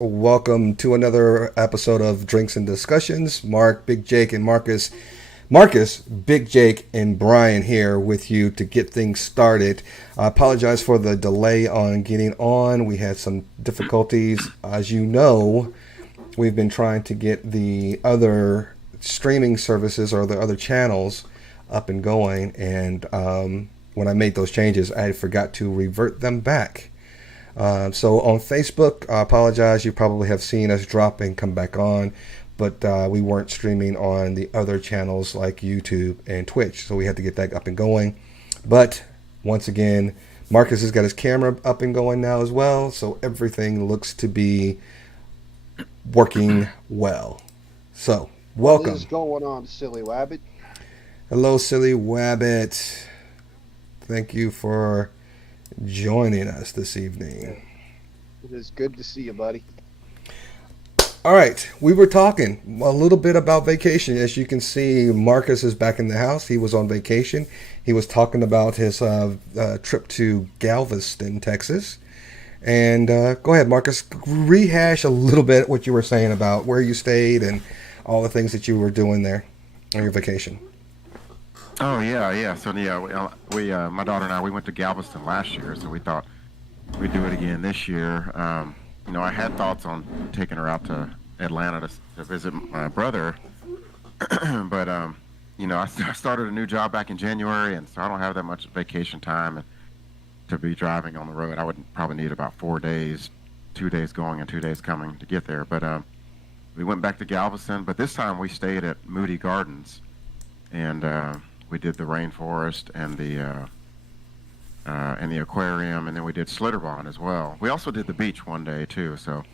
Welcome to another episode of Drinks and Discussions. Mark, Big Jake, and Marcus, Big Jake, and Brian here with you to get things started. I apologize for the delay on getting on. We had some difficulties. As you know, we've been trying to get the other streaming services or the other channels up and going, and when I made those changes, I forgot to revert them back. So on Facebook, I apologize. You probably have seen us drop and come back on, but we weren't streaming on the other channels like YouTube and Twitch, so we had to get that up and going. But once again, Marcus has got his camera up and going now as well, so everything looks to be working well. So welcome. What is going on, Silly Wabbit? Hello, Silly Wabbit. Thank you for joining us this evening. It is good to see you, buddy. All right, we were talking a little bit about vacation. As you can see, Marcus is back in the house. He was on vacation. He was talking about his trip to Galveston, Texas. And go ahead, Marcus, rehash a little bit what you were saying about where you stayed and all the things that you were doing there on your vacation. Oh yeah. So we my daughter and I, we went to Galveston last year, so we thought we'd do it again this year. I had thoughts on taking her out to Atlanta to visit my brother, but I started a new job back in January, and so I don't have that much vacation time to be driving on the road. I would probably need about 4 days, 2 days going and 2 days coming to get there. But we went back to Galveston, but this time we stayed at Moody Gardens, and we did the rainforest and the aquarium, and then we did Slitterbond as well. We also did the beach one day too, so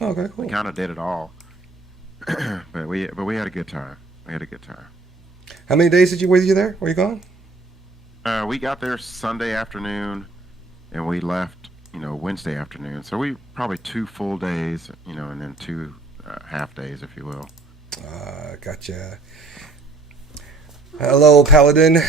Okay, cool. we kind of did it all. but we had a good time. How many days were you there? Were you gone? We got there Sunday afternoon, and we left Wednesday afternoon. So we probably 2 full days, and then 2 half days, if you will. Gotcha. Hello, Paladin.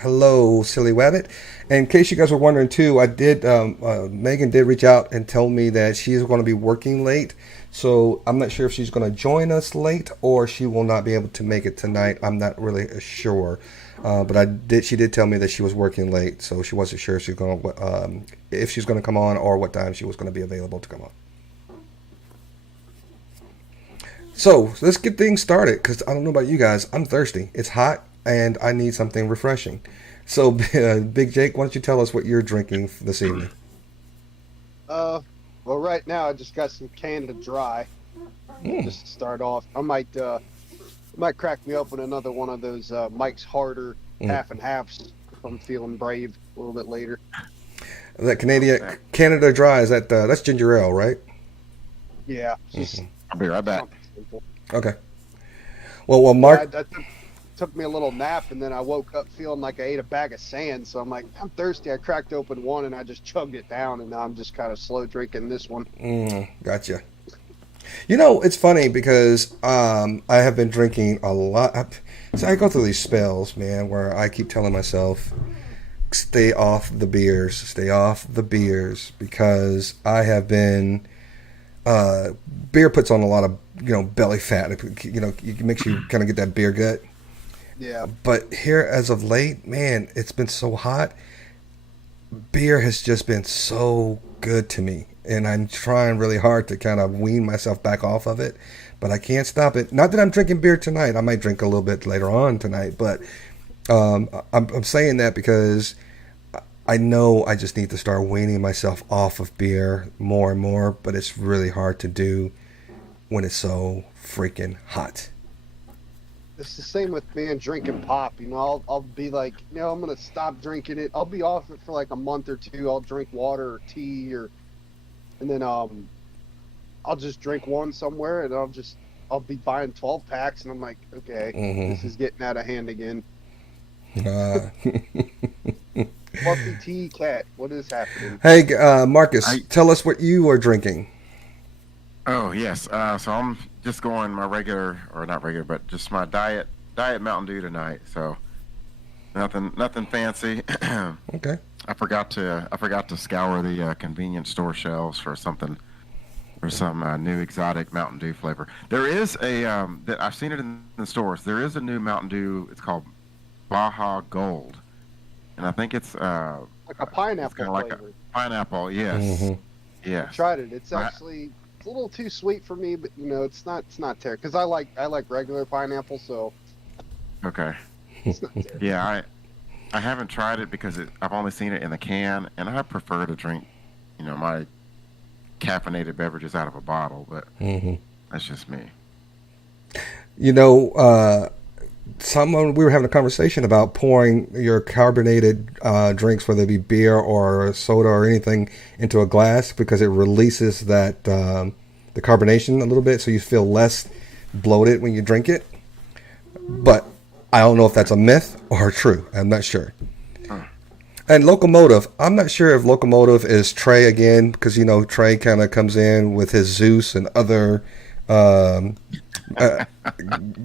Hello, Silly Wabbit. In case you guys were wondering too, I did. Megan did reach out and tell me that she is going to be working late, so I'm not sure if she's going to join us late or she will not be able to make it tonight. I'm not really sure, but She did tell me that she was working late, so she wasn't sure if she's going to come on or what time she was going to be available to come on. So let's get things started, because I don't know about you guys. I'm thirsty. It's hot, and I need something refreshing. So, Big Jake, why don't you tell us what you're drinking this evening? Well, right now I just got some Canada Dry. Just to start off, I might crack me open another one of those Mike's Harder half and halves if I'm feeling brave a little bit later. That Canada Dry, is that's ginger ale, right? Yeah. Just I'll be right back. simple. Okay. Well, Mark. I took me a little nap, and then I woke up feeling like I ate a bag of sand. So I'm like, I'm thirsty. I cracked open one, and I just chugged it down, and now I'm just kind of slow drinking this one. Gotcha. It's funny because I have been drinking a lot. So I go through these spells, man, where I keep telling myself, stay off the beers, because I have been. Beer puts on a lot of belly fat. It makes you kind of get that beer gut. Yeah. But here, as of late, man, it's been so hot. Beer has just been so good to me, and I'm trying really hard to kind of wean myself back off of it, but I can't stop it. Not that I'm drinking beer tonight. I might drink a little bit later on tonight, but I'm saying that because I know I just need to start weaning myself off of beer more and more, but it's really hard to do when it's so freaking hot. It's the same with me and drinking pop. I'll be like, I'm gonna stop drinking it. I'll be off it for like a month or two. I'll drink water or tea, and then I'll just drink one somewhere, and I'll be buying 12 packs, and I'm like, okay, This is getting out of hand again. Fluffy tea cat, what is happening? Hey, Marcus, tell us what you are drinking. Oh yes. So I'm just going my regular, or not regular, but just my diet Mountain Dew tonight. So nothing fancy. Okay. I forgot to scour the convenience store shelves for some new exotic Mountain Dew flavor. There is that I've seen it in the stores. There is a new Mountain Dew. It's called Baja Gold, and I think it's like a pineapple flavor. Like a pineapple, yes, yes. I tried it. It's actually it's a little too sweet for me, but it's not terrible because I like regular pineapple, so okay. It's not terrible. Yeah, I haven't tried it because I've only seen it in the can, and I prefer to drink, my caffeinated beverages out of a bottle, but that's just me. We were having a conversation about pouring your carbonated drinks, whether it be beer or soda or anything, into a glass because it releases that the carbonation a little bit, so you feel less bloated when you drink it. But I don't know if that's a myth or true. I'm not sure. And Locomotive, I'm not sure if Locomotive is Trey again, because Trey kind of comes in with his Zeus and other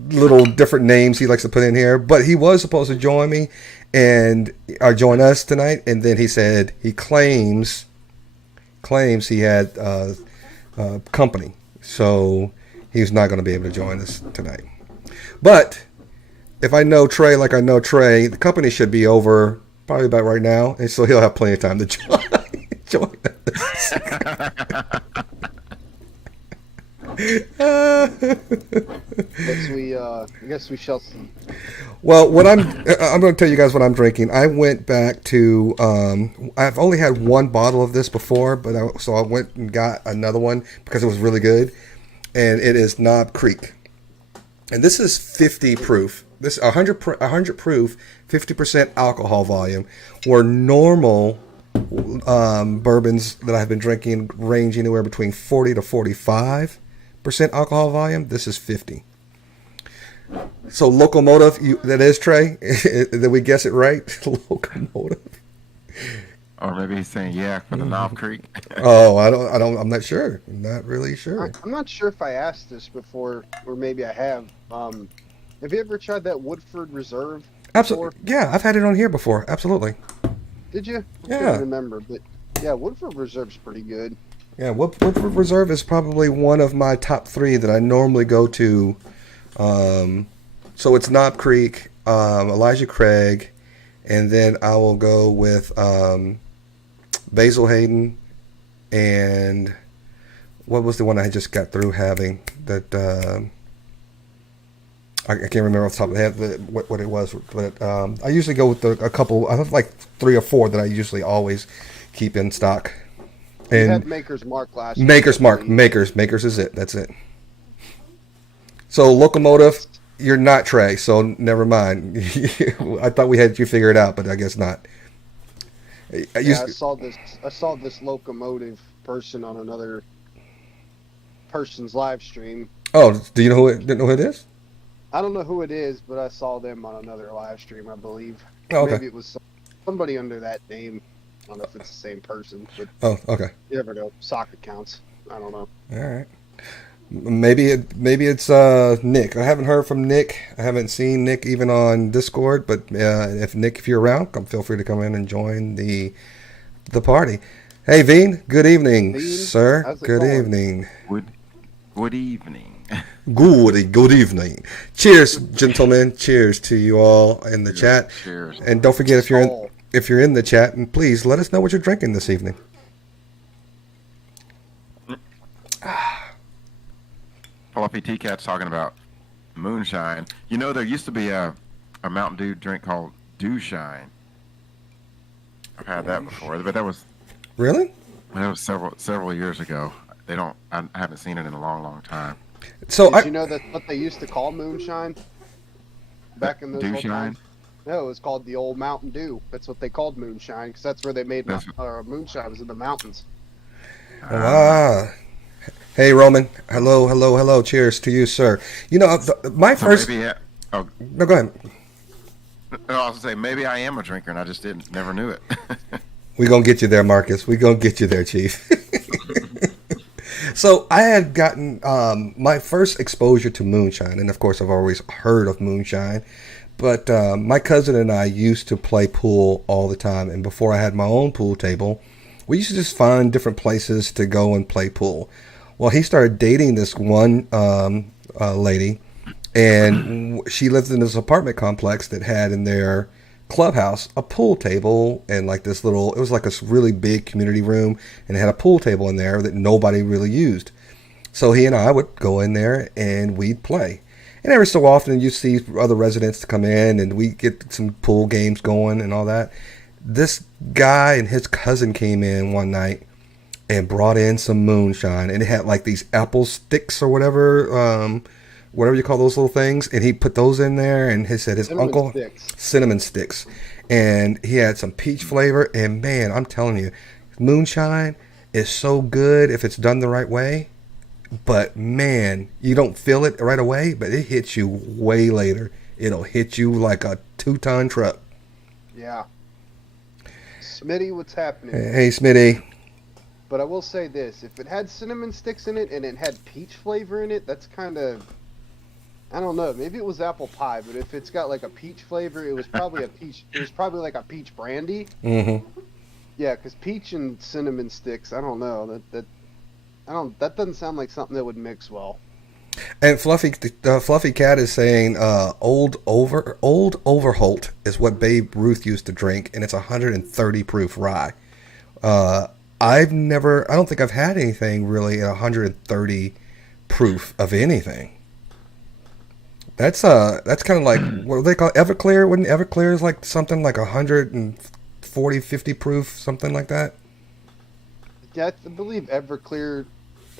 little different names he likes to put in here. But he was supposed to join me and join us tonight, and then he said he claims he had company, so he's not going to be able to join us tonight. But if I know Trey like I know Trey, the company should be over probably about right now, and so he'll have plenty of time to join us. I guess we shall see. Well, I'm going to tell you guys what I'm drinking. I went back to I've only had one bottle of this before, so I went and got another one because it was really good, and it is Knob Creek, and this is 50 proof. This 100 proof, 50% alcohol volume, where normal bourbons that I've been drinking range anywhere between 40 to 45% alcohol volume. This is 50. So Locomotive, that is Trey. Did we guess it right? Locomotive. Or maybe he's saying for the Knob Creek. Oh, I'm not sure. I'm not really sure. I'm not sure if I asked this before, or maybe I have. Have you ever tried that Woodford Reserve? Absolutely. Yeah, I've had it on here before. Absolutely. Did you? Yeah. I can't remember, but yeah, Woodford Reserve's pretty good. Yeah, Woodford Reserve is probably one of my top 3 that I normally go to. So it's Knob Creek, Elijah Craig, and then I will go with Basil Hayden, and what was the one I just got through having that I can't remember off the top of the head what it was, but I usually go with a couple. I have like 3 or 4 that I usually always keep in stock. And you had Maker's Mark last year. Maker's is it. That's it. So Locomotive, you're not Trey, so never mind. I thought we had you figured out, but I guess not. I saw this Locomotive person on another person's live stream. Oh, do you know didn't know who it is? I don't know who it is, but I saw them on another live stream, I believe. Oh, okay. Maybe it was somebody under that name. I don't know if it's the same person, but okay. You never know. Sock accounts. I don't know. All right. Maybe it's Nick. I haven't heard from Nick. I haven't seen Nick even on Discord. But if you're around, feel free to come in and join the party. Hey, Veen. Good evening, sir. Good evening. Good evening. Good evening. Cheers, gentlemen. Cheers to you all in the chat. Cheers. And don't forget if you're in the chat, and please let us know what you're drinking this evening. Fluffy T-Cat's talking about moonshine. There used to be a Mountain Dew drink called Dew Shine. I've had that before, but that was really? That was several years ago. I haven't seen it in a long time. So did you know that's what they used to call moonshine back in those Dew old Shine? times? No, it was called the old Mountain Dew. That's what they called moonshine, because that's where they made moonshine, was in the mountains. Wow. Hey, Roman. Hello. Cheers to you, sir. My first... No, go ahead. No, I was going to say, maybe I am a drinker, and I just never knew it. We're going to get you there, Marcus. We're going to get you there, Chief. So I had gotten my first exposure to moonshine, and of course I've always heard of moonshine, but my cousin and I used to play pool all the time, and before I had my own pool table, we used to just find different places to go and play pool. Well, he started dating this one lady, and she lived in this apartment complex that had in their clubhouse a pool table and like this little. It was like a really big community room, and it had a pool table in there that nobody really used. So he and I would go in there and we'd play. And every so often you see other residents come in and we get some pool games going and all that. This guy and his cousin came in one night and brought in some moonshine, and it had like these apple sticks or whatever you call those little things, and he put those in there, and he said his uncle cinnamon sticks, and he had some peach flavor, and man, I'm telling you, moonshine is so good if it's done the right way, but man, you don't feel it right away, but it hits you way later. It'll hit you like a 2-ton truck. Yeah. Smitty, what's happening? Hey, Smitty. But I will say this: if it had cinnamon sticks in it and it had peach flavor in it, that's kind of, I don't know. Maybe it was apple pie, but if it's got like a peach flavor, it was probably a peach. It was probably like a peach brandy. Mm-hmm. Yeah, because peach and cinnamon sticks, I don't know. That doesn't sound like something that would mix well. And Fluffy Cat is saying old Overholt is what Babe Ruth used to drink, and it's 130 proof rye. I don't think I've had anything really at 130 proof of anything. That's kind of like, what do they call it? Everclear? Wouldn't Everclear is like something like 140, 50 proof, something like that? Yeah, I believe Everclear.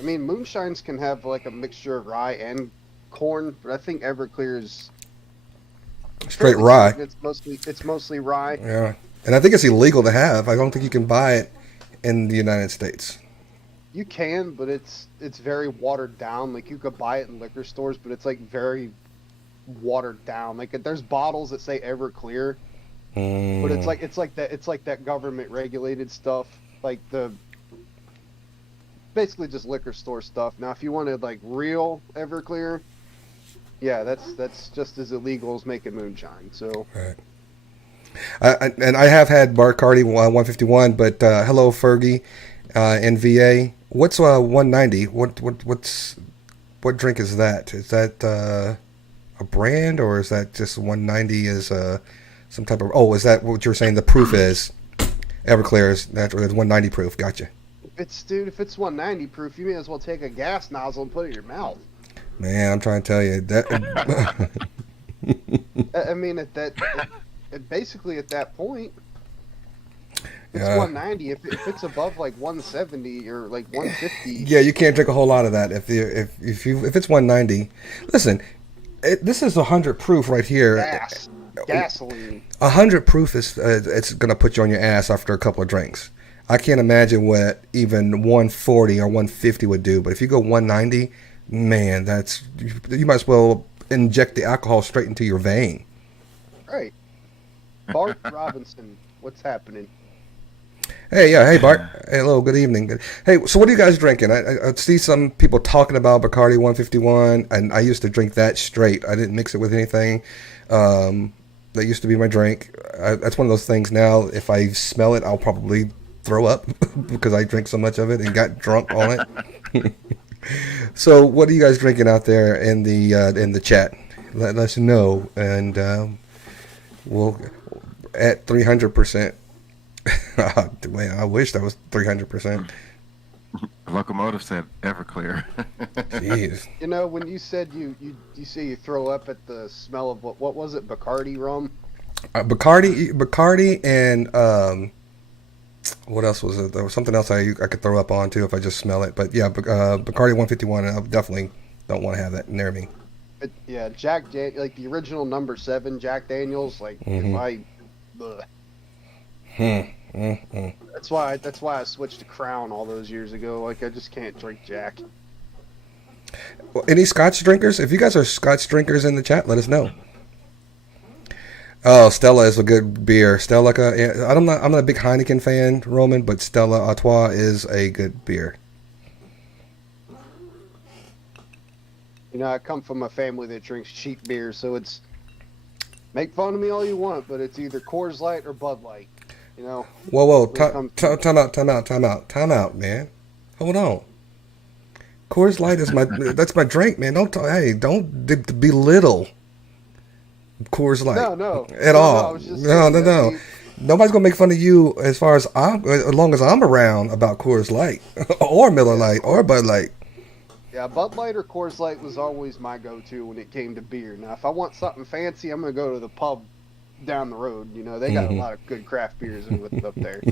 I mean, moonshines can have like a mixture of rye and corn, but I think Everclear is straight rye. It's mostly rye. Yeah, and I think it's illegal to have. I don't think you can buy it in the United States. You can, but it's very watered down. Like, you could buy it in liquor stores, but it's like very watered down. Like, there's bottles that say Everclear, but it's like that government regulated stuff, like basically just liquor store stuff. Now, if you wanted like real Everclear, yeah, that's just as illegal as making moonshine. So. Right. And I have had Bacardi 151, but hello Fergie, in VA. What's 190? What drink is that? Is that a brand, or is that just 190 is some type of? Oh, is that what you're saying? The proof is Everclear is that 190 proof? Gotcha. If it's 190 proof, you may as well take a gas nozzle and put it in your mouth. Man, I'm trying to tell you that. I mean, basically at that point, it's 190. If it's above like 170 or like 150, yeah, you can't drink a whole lot of that. If it's 190, listen, this is 100 proof right here. Gasoline. 100 proof is it's gonna put you on your ass after a couple of drinks. I can't imagine what even 140 or 150 would do. But if you go 190, man, you might as well inject the alcohol straight into your vein. Right. Bart Robinson, what's happening? Hey Bart. Hey, hello, good evening. Hey, so what are you guys drinking? I see some people talking about Bacardi 151, and I used to drink that straight. I didn't mix it with anything. That used to be my drink. That's one of those things now, if I smell it, I'll probably throw up because I drank so much of it and got drunk on it. So what are you guys drinking out there in the chat? Let us know, and we'll at 300%. Man, I wish that was 300%. Locomotive said Everclear. Jeez. You know, when you said you say you throw up at the smell of what was it? Bacardi rum. Bacardi, and what else was it? There was something else I could throw up on too if I just smell it. But yeah, Bacardi 151. I definitely don't want to have that near me. But yeah, like the original number 7 Jack Daniels. Like if I. That's why I switched to Crown all those years ago. Like, I just can't drink Jack. Well, any Scotch drinkers? If you guys are Scotch drinkers in the chat, let us know. Oh, Stella is a good beer. Stella, I'm not a big Heineken fan, Roman, but Stella Artois is a good beer. You know, I come from a family that drinks cheap beer, so it's make fun of me all you want, but it's either Coors Light or Bud Light. You know. Whoa! Time out, man. Hold on. Coors Light is that's my drink, man. Don't belittle Coors Light No. at No, all. I was just No, saying no, that no. Nobody's gonna make fun of you as long as I'm around about Coors Light or Miller Light or Bud Light. yeah, Bud Light or Coors Light was always my go-to when it came to beer. Now, if I want something fancy, I'm gonna go to the pub down the road. You know, they got a lot of good craft beers up there.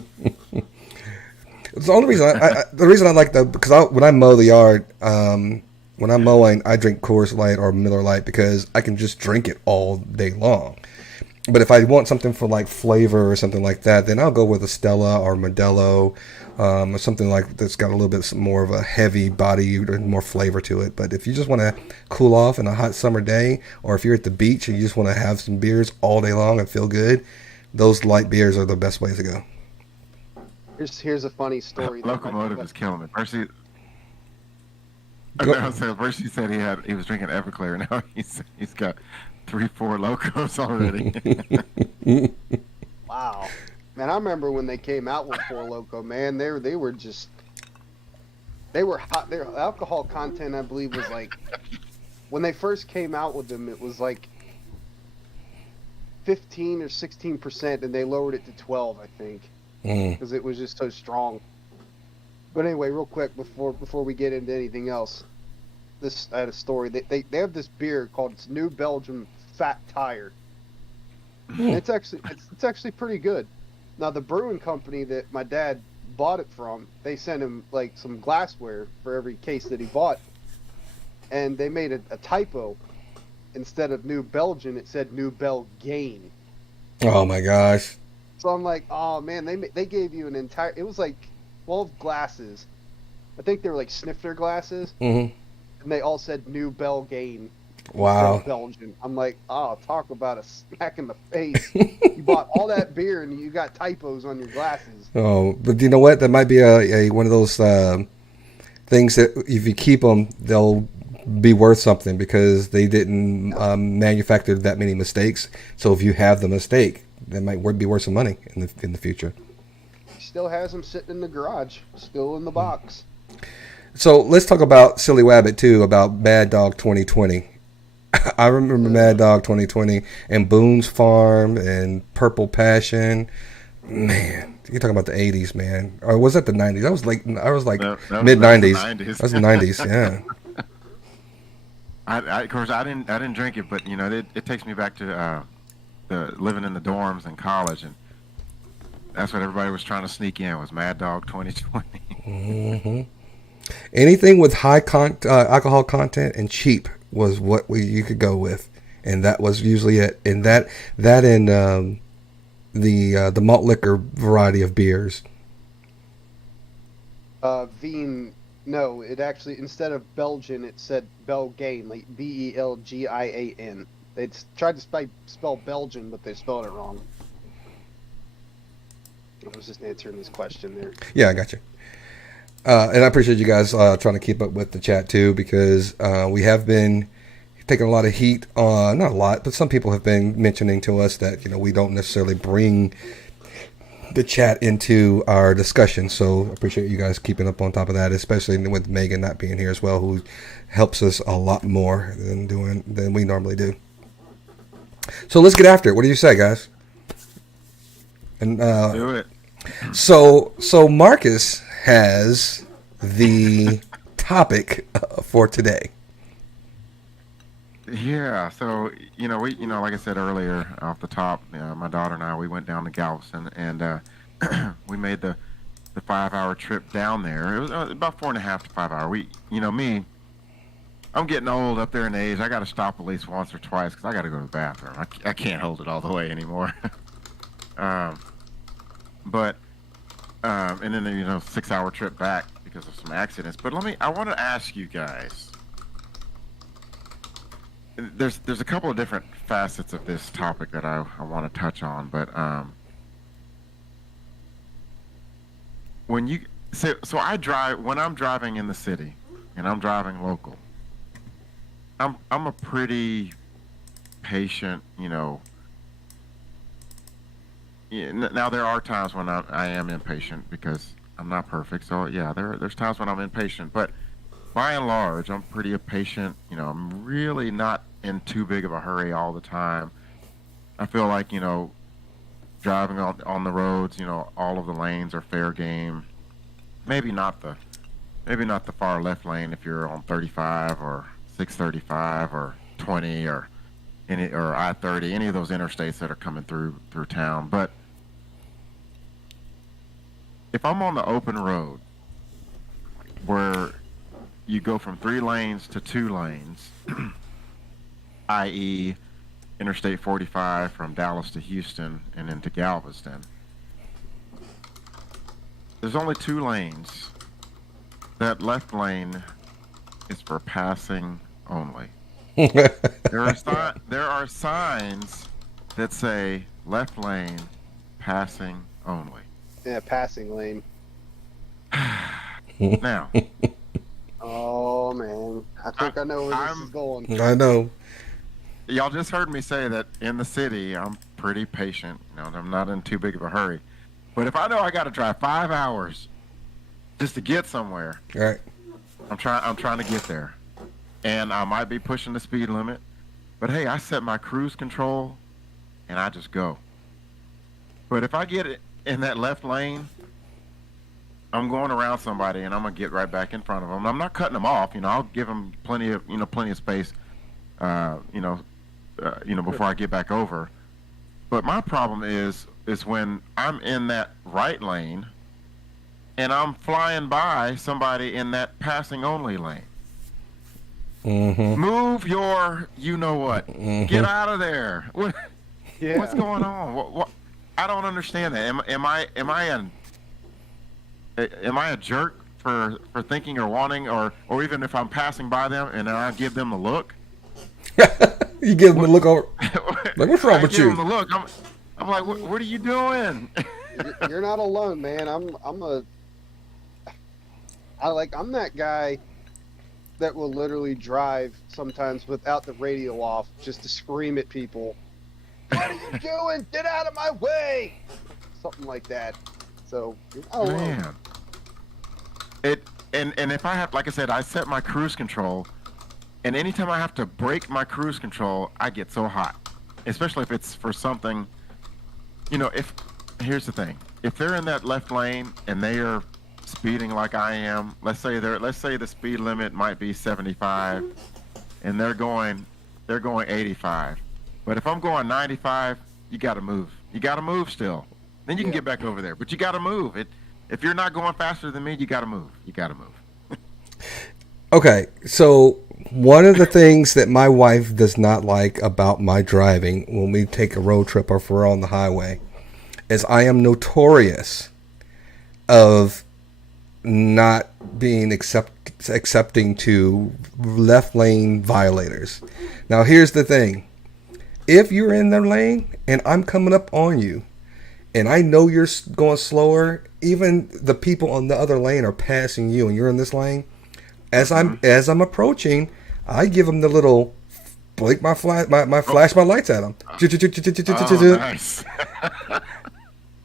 It's the only reason the reason I like because when I mow the yard, when I'm mowing, I drink Coors Light or Miller Light because I can just drink it all day long. But if I want something for like flavor or something like that, then I'll go with a Stella or Modelo, or something like that's got a little bit more of a heavy body and more flavor to it. But if you just want to cool off in a hot summer day, or if you're at the beach and you just want to have some beers all day long and feel good, those light beers are the best ways to go. Here's a funny story. Locomotive is killing me. First he said he was drinking Everclear. Now he's got 3-4 locos already. Wow, man! I remember when they came out with Four Loko. Man, they were hot. Their alcohol content, I believe, was like when they first came out with them, it was like 15 or 16%, and they lowered it to 12, I think, because it was just so strong. But anyway, real quick before we get into anything else, I had a story. They have this beer called New Belgium Fat Tire. And it's actually pretty good. Now the brewing company that my dad bought it from, they sent him like some glassware for every case that he bought, and they made a typo. Instead of New Belgian, it said New Belgain. Oh my gosh! So I'm like, oh man, they gave you an entire. It was like 12 glasses. I think they were like snifter glasses. Mm-hmm. And they all said New Belgain. Wow. Belgian. I'm like, oh, talk about a smack in the face. You bought all that beer and you got typos on your glasses. Oh, but you know what? That might be a one of those things that if you keep them, they'll be worth something because they didn't manufacture that many mistakes. So if you have the mistake, that might be worth some money in the future. He still has them sitting in the garage, still in the box. So let's talk about Silly Wabbit too, about Mad Dog 2020. I remember Mad Dog 2020 and Boone's Farm and Purple Passion. Man, you're talking about the 80s, man. Or was that the 90s? I was like mid 90s. That was the 90s, yeah. Of course, I didn't drink it, but you know, it takes me back to the living in the dorms in college, and that's what everybody was trying to sneak in was Mad Dog 2020. Mm-hmm. Anything with high alcohol content and cheap was what you could go with, and that was usually it. And that and the malt liquor variety of beers. Veen, no, it actually instead of Belgian, it said Belgain, like Belgian. They tried to spell Belgian, but they spelled it wrong. I was just answering this question there. Yeah, I got you. And I appreciate you guys trying to keep up with the chat too, because we have been taking a lot of heat on, not a lot, but some people have been mentioning to us that, you know, we don't necessarily bring the chat into our discussion. So I appreciate you guys keeping up on top of that, especially with Megan not being here as well, who helps us a lot more than we normally do. So let's get after it. What do you say, guys? And Do it. So Marcus has the topic for today. Yeah, so like I said earlier off the top, my daughter and I, we went down to Galveston, and we made the 5-hour trip down there. It was about 4.5 to 5 hour. I'm getting old up there in age. I got to stop at least once or twice because I got to go to the bathroom. I can't hold it all the way anymore. And then 6-hour trip back because of some accidents. But I want to ask you guys. There's a couple of different facets of this topic that I want to touch on, but I drive when I'm driving in the city and I'm driving local. I'm a pretty patient, Now there are times when I am impatient because I'm not perfect. So yeah, there's times when I'm impatient. But by and large, I'm pretty patient. I'm really not in too big of a hurry all the time. I feel like, driving on the roads, all of the lanes are fair game. Maybe not the maybe not the far left lane if you're on 35 or 635 or 20 or I-30, any of those interstates that are coming through town. But if I'm on the open road where you go from 3 lanes to 2 lanes, i.e. Interstate 45 from Dallas to Houston and into Galveston, there's only 2 lanes. That left lane is for passing only. There are signs that say left lane, passing only. Yeah, passing lane. Now, oh man, I think I know where this is going. I know. Y'all just heard me say that in the city, I'm pretty patient. I'm not in too big of a hurry. But if I know I got to drive 5 hours just to get somewhere, Right. I'm trying to get there, and I might be pushing the speed limit. But hey, I set my cruise control, and I just go. But if I get it in that left lane, I'm going around somebody, and I'm gonna get right back in front of them. I'm not cutting them off. I'll give them plenty of space. Before I get back over. But my problem is when I'm in that right lane and I'm flying by somebody in that passing only lane. Mm-hmm. Move your what. Mm-hmm. Get out of there. Yeah. What's going on? What? I don't understand that. Am I a jerk for thinking or wanting or even if I'm passing by them and I give them the look? You give them a look over. Like, what's wrong with you? I give them the look. I'm like, what are you doing? You're not alone, man. I'm that guy that will literally drive sometimes without the radio off just to scream at people. What are you doing? Get out of my way! Something like that. So, you're not alone. Man. And if I have, like I said, I set my cruise control, and anytime I have to break my cruise control, I get so hot. Especially if it's for something, here's the thing. If they're in that left lane and they are speeding like I am, let's say the speed limit might be 75 and they're going 85. But if I'm going 95, you got to move. You got to move still. Then you can get back over there, but you got to move. If you're not going faster than me, you got to move. You got to move. Okay, so one of the things that my wife does not like about my driving when we take a road trip or if we're on the highway is I am notorious of not being accepting to left lane violators. Now, here's the thing. If you're in the lane and I'm coming up on you and I know you're going slower, even the people on the other lane are passing you and you're in this lane, as I'm approaching, I give them the little blink my flash my lights at them. Oh, nice.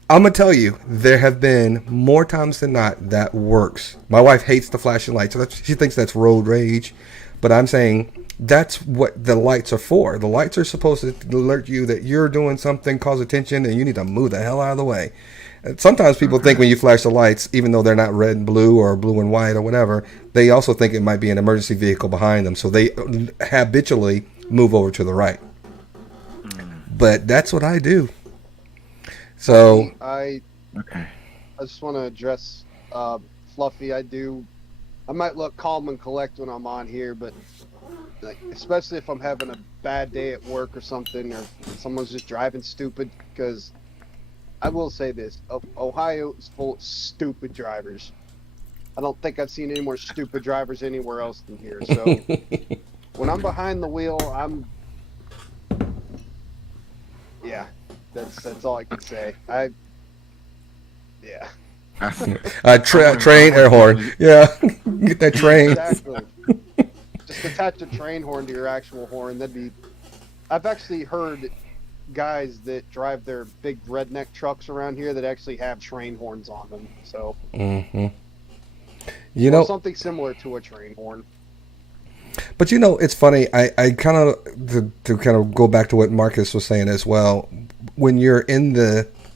I'm gonna tell you, there have been more times than not that works. My wife hates the flashing lights. She thinks that's road rage, but I'm saying that's what the lights are for. The lights are supposed to alert you that you're doing something, cause attention, and you need to move the hell out of the way. Sometimes people think when you flash the lights, even though they're not red and blue or blue and white or whatever, they also think it might be an emergency vehicle behind them. So they habitually move over to the right. But that's what I do. So I just want to address Fluffy. I might look calm and collect when I'm on here, but especially if I'm having a bad day at work or something, or someone's just driving stupid, because I will say this, Ohio is full of stupid drivers. I don't think I've seen any more stupid drivers anywhere else than here. So when I'm behind the wheel, that's all I can say. Train air horn. Yeah, get that train. Exactly. Just attach a train horn to your actual horn. I've actually heard guys that drive their big redneck trucks around here that actually have train horns on them. So. Mm-hmm. You Or know, something similar to a train horn. but it's funny. I kind of to kind of go back to what Marcus was saying as well. When you're in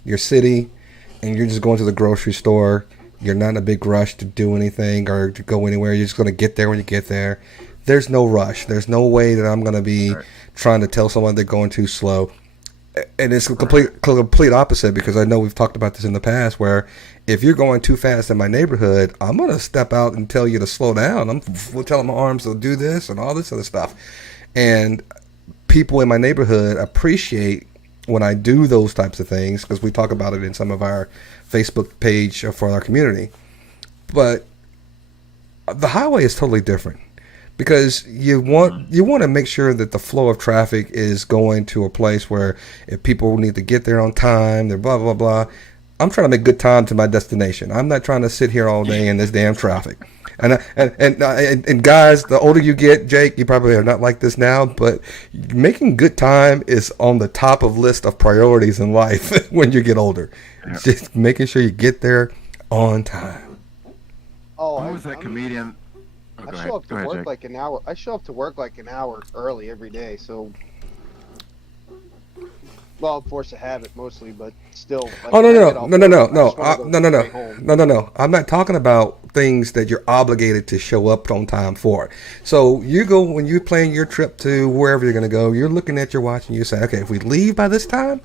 your city and you're just going to the grocery store, you're not in a big rush to do anything or to go anywhere. You're just going to get there when you get there. There's no rush. There's no way that I'm going to be Right. trying to tell someone they're going too slow. And it's a complete opposite, because I know we've talked about this in the past, where if you're going too fast in my neighborhood, I'm going to step out and tell you to slow down. I'm telling my arms to do this and all this other stuff. And people in my neighborhood appreciate when I do those types of things, because we talk about it in some of our Facebook page for our community. But the highway is totally different, because you want to make sure that the flow of traffic is going to a place where if people need to get there on time, they're blah blah blah. I'm trying to make good time to my destination. I'm not trying to sit here all day in this damn traffic. And guys, the older you get, Jake, you probably are not like this now, but making good time is on the top of list of priorities in life when you get older. Yeah. Just making sure you get there on time. Oh, Who was that comedian? Oh, I go show up to ahead, work Jake. like an hour. I show up to work like an hour early every day. So, well, of course, I have it mostly, but still. Like, Oh, when I no, get no, off no, no, no, work, I no, just wanna go no, no, no, straight home. no, no, no. I'm not talking about things that you're obligated to show up on time for. So you go, when you're planning your trip to wherever you're going to go, you're looking at your watch and you say, okay, if we leave by this time,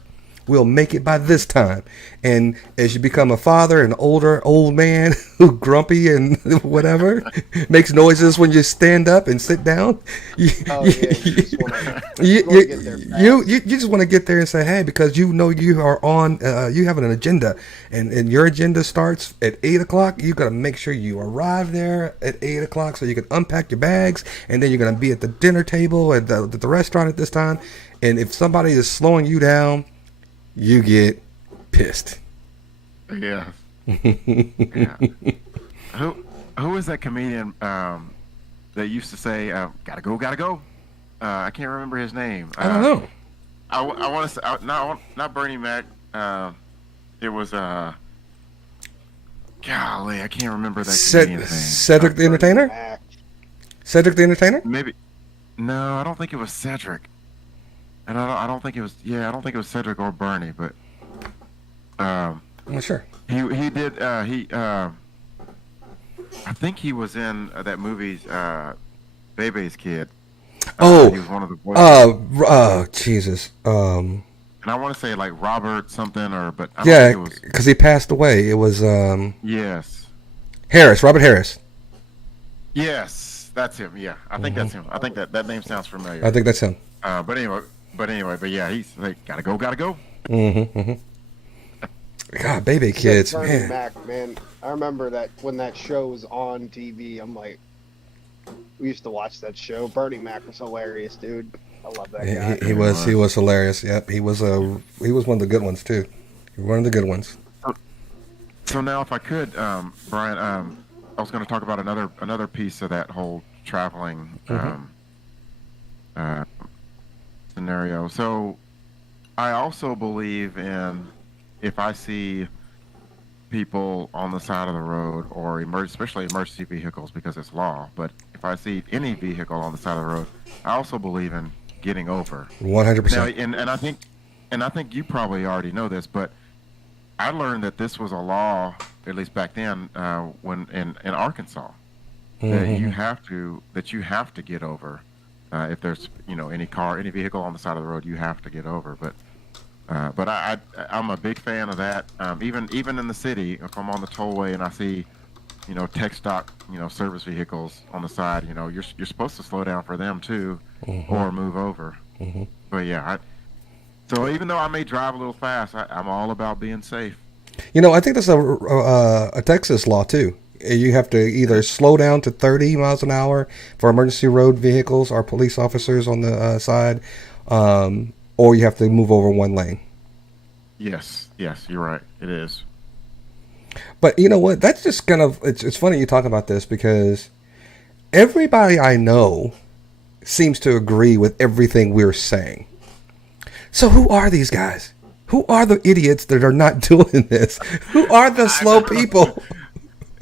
we'll make it by this time. And as you become a father, an old man who grumpy and whatever, makes noises when you stand up and sit down. Oh, yeah, you just want to You, get there fast. you just want to get there and say, hey, because you know you are on, you have an agenda, and your agenda starts at 8 o'clock. You got to make sure you arrive there at 8 o'clock so you can unpack your bags, and then you're going to be at the dinner table at the restaurant at this time. And if somebody is slowing you down, you get pissed. Yeah. Yeah. Who is that comedian that used to say, "Gotta go, gotta go"? I can't remember his name. I don't know. I want to say not Bernie Mac. It was golly, I can't remember that comedian's name. Cedric the Entertainer? Back. Cedric the Entertainer? Maybe. No, I don't think it was Cedric. And I don't think it was. Yeah, I don't think it was Cedric or Bernie, but I'm not sure. he did. I think he was in that movie, Bebe's Kid. Oh, he was one of the boys. Jesus. And I want to say like Robert something, but I don't Yeah, think it was. because he passed away. It was Yes, Robert Harris. yes, that's him. Yeah, I think that's him. I think that name sounds familiar. I think that's him. But yeah, he's like, gotta go. God, Baby Kids, Bernie man. Mac, man. I remember that when that show was on TV. I'm like, we used to watch that show. Bernie Mac was hilarious, dude. I love that guy. He was hilarious. Yep, he was one of the good ones too. One of the good ones. So now, if I could, Brian, I was going to talk about another piece of that whole traveling scenario. So I also believe in, if I see people on the side of the road, or especially emergency vehicles, because it's law, but if I see any vehicle on the side of the road, I also believe in getting over. 100%. Now, and I think you probably already know this, but I learned that this was a law, at least back then, when in Arkansas, that you have to get over. If there's any vehicle on the side of the road, you have to get over. But I'm a big fan of that. Even in the city, if I'm on the tollway and I see, tech stock, service vehicles on the side, you're supposed to slow down for them too, or move over. But yeah, so even though I may drive a little fast, I'm all about being safe. I think that's a Texas law too. You have to either slow down to 30 miles an hour for emergency road vehicles or police officers on the side, or you have to move over one lane. Yes, you're right. It is. But you know what? That's just kind of, it's funny you talk about this, because everybody I know seems to agree with everything we're saying. So who are these guys? Who are the idiots that are not doing this? Who are the slow people?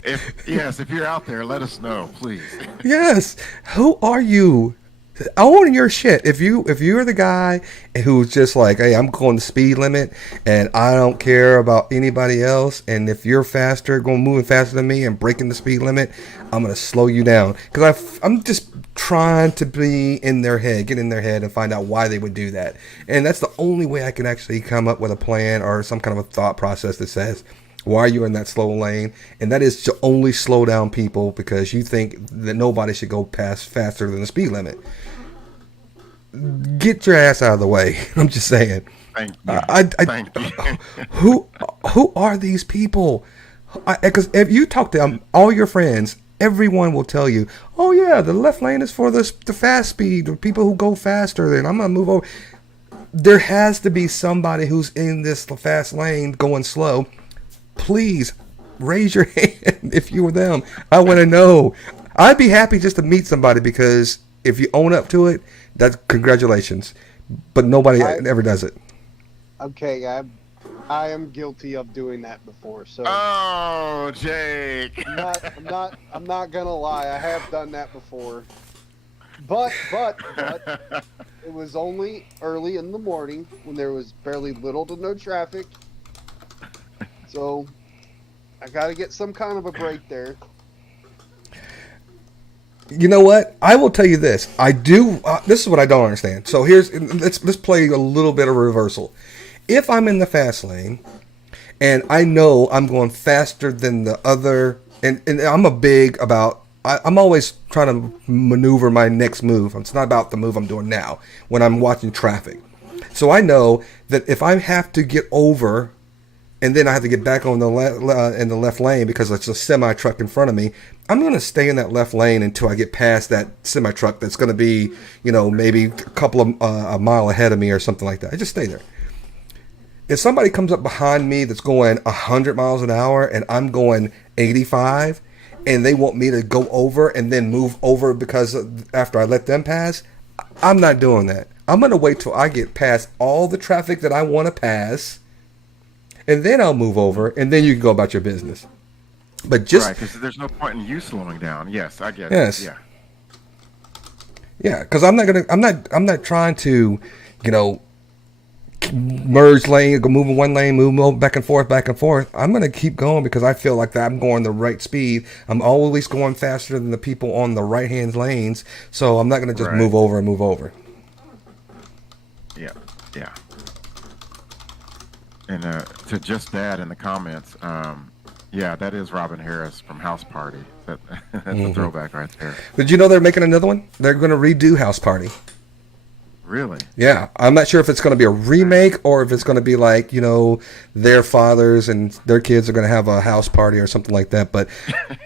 If you're out there, let us know, please. Yes. Who are you? Own your shit. If you're the guy who's just like, hey, I'm going the speed limit and I don't care about anybody else, and if you're faster, moving faster than me and breaking the speed limit, I'm gonna slow you down because I'm just trying to be in their head, get in their head, and find out why they would do that. And that's the only way I can actually come up with a plan or some kind of a thought process that says, why are you in that slow lane? And that is to only slow down people because you think that nobody should go past faster than the speed limit. Get your ass out of the way. I'm just saying. Thank you. Thank you. Who are these people? Because if you talk to all your friends, everyone will tell you, oh yeah, the left lane is for the fast speed, the people who go faster, and I'm going to move over. There has to be somebody who's in this fast lane going slow. Please raise your hand if you were them. I want to know. I'd be happy just to meet somebody because if you own up to it, that's congratulations. But nobody ever does it. Okay, I am guilty of doing that before. So. Oh, Jake. I'm not gonna lie. I have done that before. But it was only early in the morning when there was barely little to no traffic. So I got to get some kind of a break there. You know what? I will tell you this. I do. This is what I don't understand. So let's play a little bit of reversal. If I'm in the fast lane and I know I'm going faster than the other, and I'm I'm always trying to maneuver my next move. It's not about the move I'm doing now when I'm watching traffic. So I know that if I have to get over and then I have to get back on in the left lane because it's a semi truck in front of me, I'm going to stay in that left lane until I get past that semi truck that's going to be, maybe a couple of a mile ahead of me or something like that. I just stay there. If somebody comes up behind me that's going 100 miles an hour and I'm going 85 and they want me to go over and then move over because after I let them pass, I'm not doing that. I'm going to wait till I get past all the traffic that I want to pass, and then I'll move over, and then you can go about your business. But just right, because there's no point in you slowing down. Yes, I get yes. it. Yeah. Yeah, because I'm not trying to, merge lane, go move in one lane, move back and forth. I'm going to keep going because I feel like that I'm going the right speed. I'm always going faster than the people on the right hand lanes, so I'm not going to just move over. Yeah. And to just that in the comments, yeah, that is Robin Harris from House Party. That's a throwback right there. Did you know they're making another one? They're going to redo House Party. Really? Yeah. I'm not sure if it's going to be a remake or if it's going to be like, their fathers and their kids are going to have a house party or something like that. But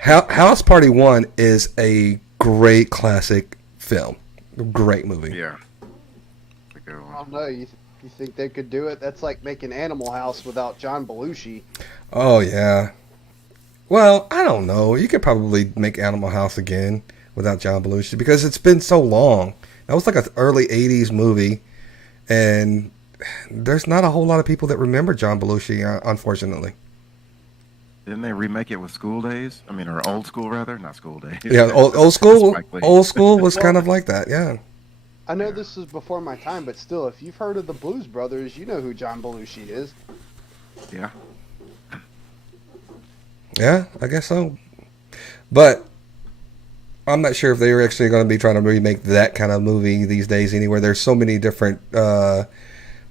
House Party 1 is a great classic film. Great movie. Yeah. I don't know. You think they could do it? That's like making Animal House without John Belushi. Oh, yeah. Well, I don't know. You could probably make Animal House again without John Belushi because it's been so long. That was like an early 80s movie, and there's not a whole lot of people that remember John Belushi, unfortunately. Didn't they remake it with School Days? I mean, or Old School, rather? Not School Days. Yeah, old school. Old school was kind of like that, yeah. I know this is before my time, but still, if you've heard of the Blues Brothers, you know who John Belushi is. Yeah. Yeah, I guess so. But I'm not sure if they're actually going to be trying to remake that kind of movie these days anywhere. There's so many different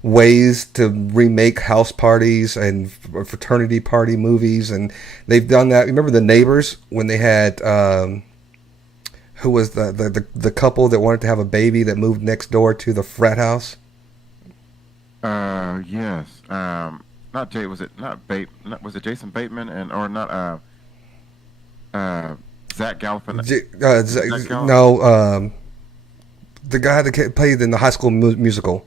ways to remake house parties and fraternity party movies, and they've done that. Remember The Neighbors when they had who was the couple that wanted to have a baby that moved next door to the frat house? Yes. Not Jay. Was it not Bate? Was it Jason Bateman or not? Zach Galifianakis. No. The guy that played in the High School Musical.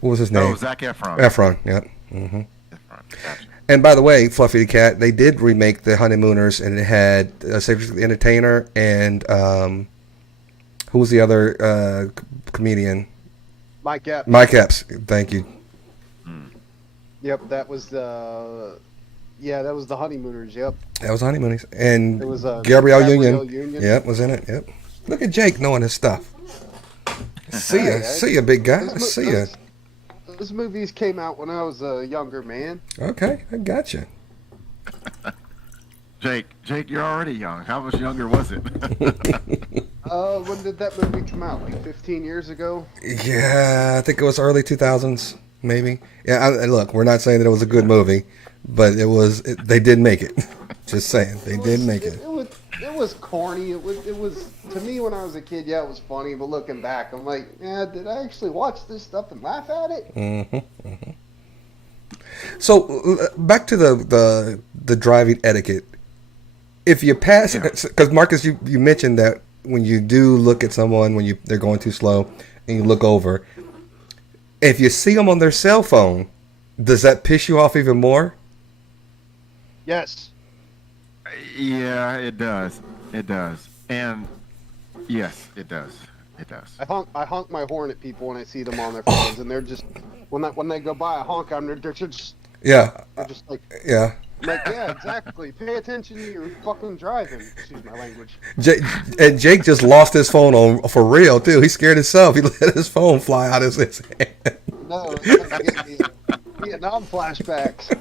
What was his name? Oh, Zac Efron. Efron. Yeah. Mm-hmm. Efron. Gotcha. And by the way, Fluffy the Cat, they did remake The Honeymooners, and it had Cedric the Entertainer and who was the other comedian? Mike Epps. Mike Epps. Thank you. Yep, that was the Yeah, that was the Honeymooners. Yep. That was Honeymooners. And It was Gabrielle Gabrielle Union. Union. Yep, was in it. Yep. Look at Jake knowing his stuff. Hey, See ya, big guy. those, See ya. those movies came out when I was a younger man. Okay, I got you. Jake, you're already young. How much younger was it? When did that movie come out? Like 15 years ago? Yeah, I think it was early 2000s, maybe. Yeah, look, we're not saying that it was a good movie, but they did make it. Just saying, they did make it. It was corny. It was to me when I was a kid. Yeah, it was funny. But looking back, I'm like, yeah, did I actually watch this stuff and laugh at it? Mm-hmm. So back to the driving etiquette. If you pass, because Marcus, you mentioned that when you do look at someone when they're going too slow and you look over, if you see them on their cell phone, does that piss you off even more? Yes. Yeah, it does. It does. And yes, it does. It does. I honk my horn at people when I see them on their phones, and they're just when they go by, I honk on them. They're just yeah. They're just like yeah. I'm like, yeah, exactly. Pay attention to your fucking driving. Excuse my language. And Jake just lost his phone on for real too. He scared himself. He let his phone fly out of his hand. No, it's like Vietnam flashbacks.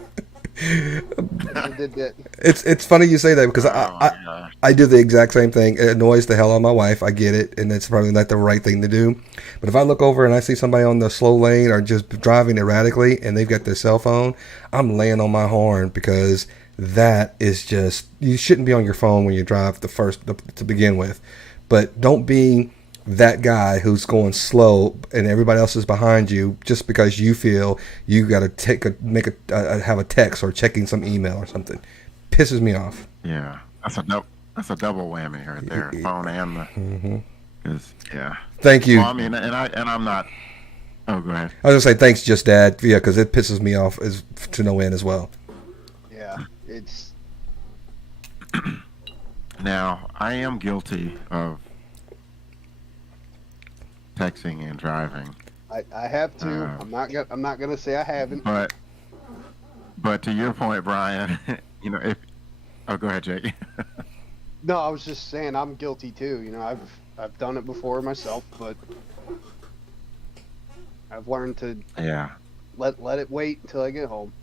I did that. It's funny you say that because I do the exact same thing. It annoys the hell out of my wife. I get it, and it's probably not the right thing to do. But if I look over and I see somebody on the slow lane or just driving erratically and they've got their cell phone, I'm laying on my horn because that is just, you shouldn't be on your phone when you drive to begin with. But don't be that guy who's going slow and everybody else is behind you just because you feel you got to have a text or checking some email or something. Pisses me off. Yeah, that's a double whammy right there. Phone and the. Yeah. Thank you. Well, I mean, and I'm not. Oh, go ahead. I was gonna say thanks, just Dad. Yeah, because it pisses me off to no end as well. Yeah, it's. Now, I am guilty of texting and driving. I have to. I'm not gonna say I haven't. But to your point, Brian, if. Oh, go ahead, Jake. No, I was just saying I'm guilty too. I've done it before myself, but I've learned to let it wait until I get home.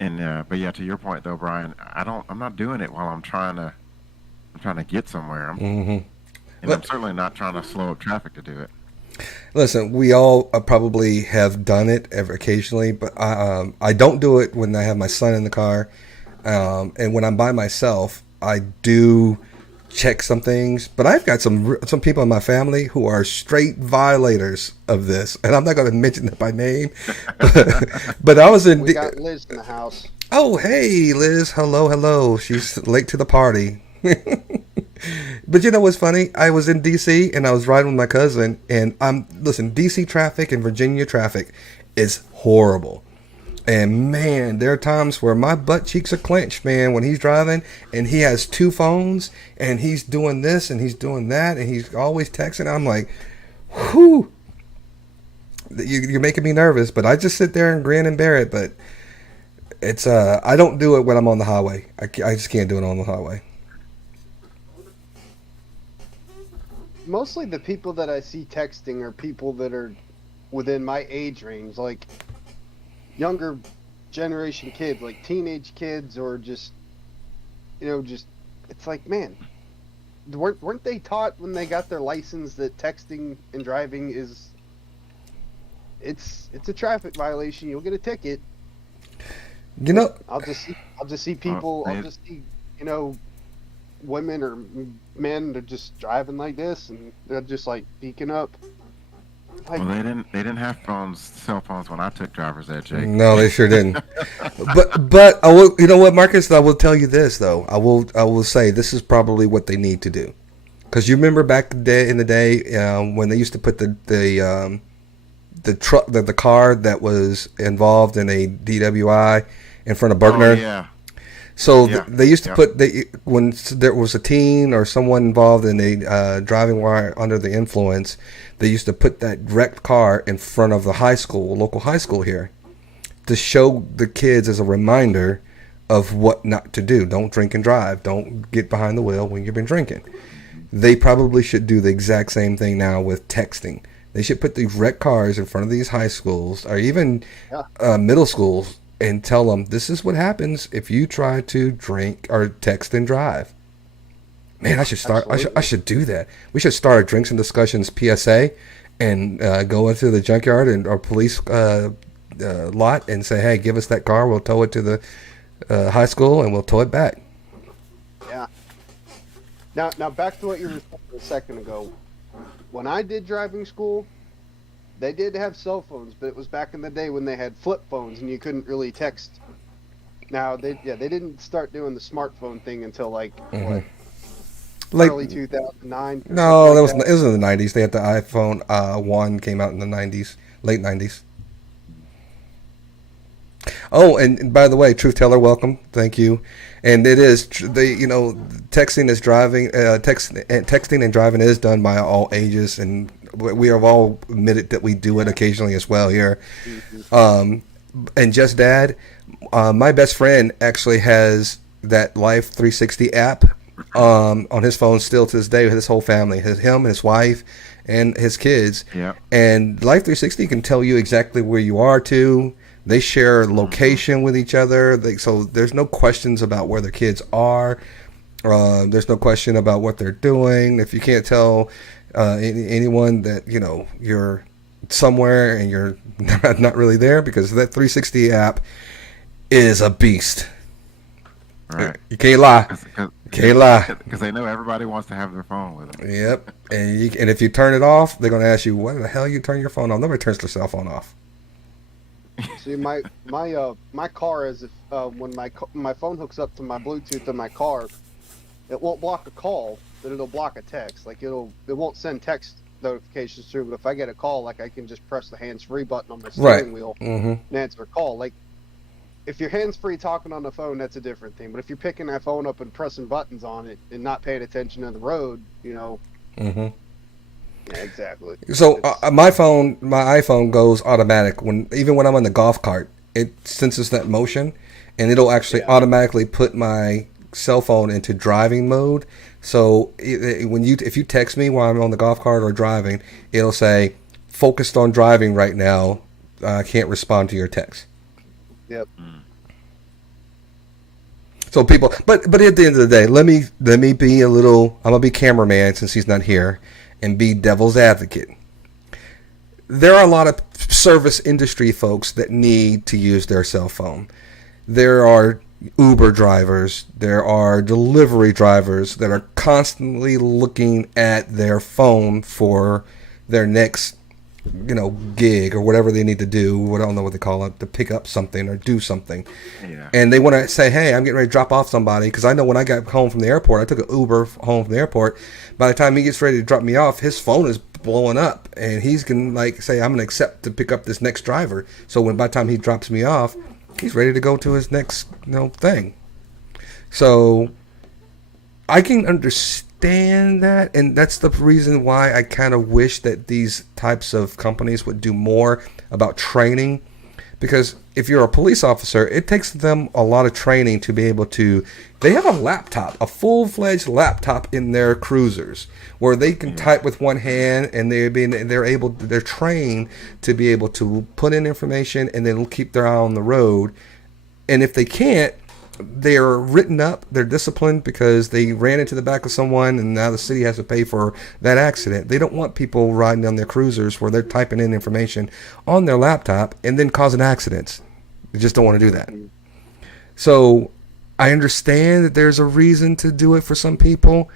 And but yeah, to your point though, Brian, I'm not doing it while I'm trying to get somewhere. And I'm certainly not trying to slow up traffic to do it. Listen, we all probably have done it occasionally, but I don't do it when I have my son in the car. And when I'm by myself, I do check some things. But I've got some people in my family who are straight violators of this. And I'm not going to mention them by name. But I was in... We got Liz in the house. Oh, hey, Liz. Hello. She's late to the party. But you know what's funny? I was in D.C. and I was riding with my cousin. And listen, D.C. traffic and Virginia traffic is horrible. And man, there are times where my butt cheeks are clenched, man, when he's driving and he has two phones and he's doing this and he's doing that and he's always texting. I'm like, whew, you're making me nervous, but I just sit there and grin and bear it. But it's, I don't do it when I'm on the highway. I just can't do it on the highway. Mostly the people that I see texting are people that are within my age range, like younger generation kids, like teenage kids, or just it's like, man, weren't they taught when they got their license that texting and driving it's a traffic violation, you'll get a ticket. I'll just see people, I'll just see women or men, they're just driving like this and they're just like peeking up. Well, they didn't have cell phones when I took driver's ed, Jake. No, they sure didn't. but I will, you know what, Marcus? I will tell you this though. I will say this is probably what they need to do, because you remember back in the day when they used to put the car that was involved in a DWI in front of Bergner. Oh, yeah. So they used to put when there was a teen or someone involved in a driving while under the influence, they used to put that wrecked car in front of the local high school here, to show the kids as a reminder of what not to do. Don't drink and drive. Don't get behind the wheel when you've been drinking. They probably should do the exact same thing now with texting. They should put these wrecked cars in front of these high schools or even middle schools and tell them this is what happens if you try to drink or text and drive. Man, I should start. I should do that. We should start a Drinks and Discussions PSA and go into the junkyard or police lot and say, "Hey, give us that car. We'll tow it to the high school and we'll tow it back." Yeah. Now back to what you were saying a second ago. When I did driving school, they did have cell phones, but it was back in the day when they had flip phones and you couldn't really text. Now they didn't start doing the smartphone thing until like early 2009. No, it was in the 90s. They had the iPhone 1 came out in the 90s, late 90s. Oh, and by the way, Truth Teller, welcome. Thank you. And it is texting is driving. Texting and driving is done by all ages, and we have all admitted that we do it occasionally as well here. And Just Dad, my best friend actually has that Life 360 app on his phone still to this day with his whole family, him, his wife, and his kids. Yeah. And Life 360 can tell you exactly where you are too. They share location with each other. So there's no questions about where their kids are. There's no question about what they're doing. If you can't tell anyone that, you're somewhere and you're not really there, because that 360 app is a beast. Right. You can't lie. Can't lie. Because they know everybody wants to have their phone with them. Yep. And if you turn it off, they're going to ask you, "What the hell you turn your phone off?" Nobody turns their cell phone off. See, my car is when my phone hooks up to my Bluetooth in my car, it won't block a call, but it'll block a text. Like it won't send text notifications through. But if I get a call, like I can just press the hands-free button on my steering wheel and answer a call. Like if you're hands-free talking on the phone, that's a different thing. But if you're picking that phone up and pressing buttons on it and not paying attention to the road, Yeah, exactly. So my iPhone goes automatic even when I'm in the golf cart. It senses that motion, and it'll actually automatically put my cell phone into driving mode. So if you text me while I'm on the golf cart or driving, it'll say, "Focused on driving right now. I can't respond to your text." Yep. So people, but at the end of the day, let me be a little. I'm gonna be cameraman since he's not here, and be devil's advocate. There are a lot of service industry folks that need to use their cell phone. There are Uber drivers, there are delivery drivers that are constantly looking at their phone for their next, gig or whatever they need to do. I don't know what they call it, to pick up something or do something. Yeah. And they want to say, "Hey, I'm getting ready to drop off somebody," because I know when I got home from the airport, I took an Uber home from the airport. By the time he gets ready to drop me off, his phone is blowing up, and he's going to say, "I'm going to accept to pick up this next driver." So by the time he drops me off, he's ready to go to his next thing. So I can understand that, and that's the reason why I kind of wish that these types of companies would do more about training. Because if you're a police officer, it takes them a lot of training to be able to. They have a laptop, a full-fledged laptop in their cruisers, where they can type with one hand, and they're trained to be able to put in information and then keep their eye on the road. And if they can't, they're written up, they're disciplined because they ran into the back of someone and now the city has to pay for that accident. They don't want people riding down their cruisers where they're typing in information on their laptop and then causing accidents. They just don't want to do that. So I understand that there's a reason to do it for some people,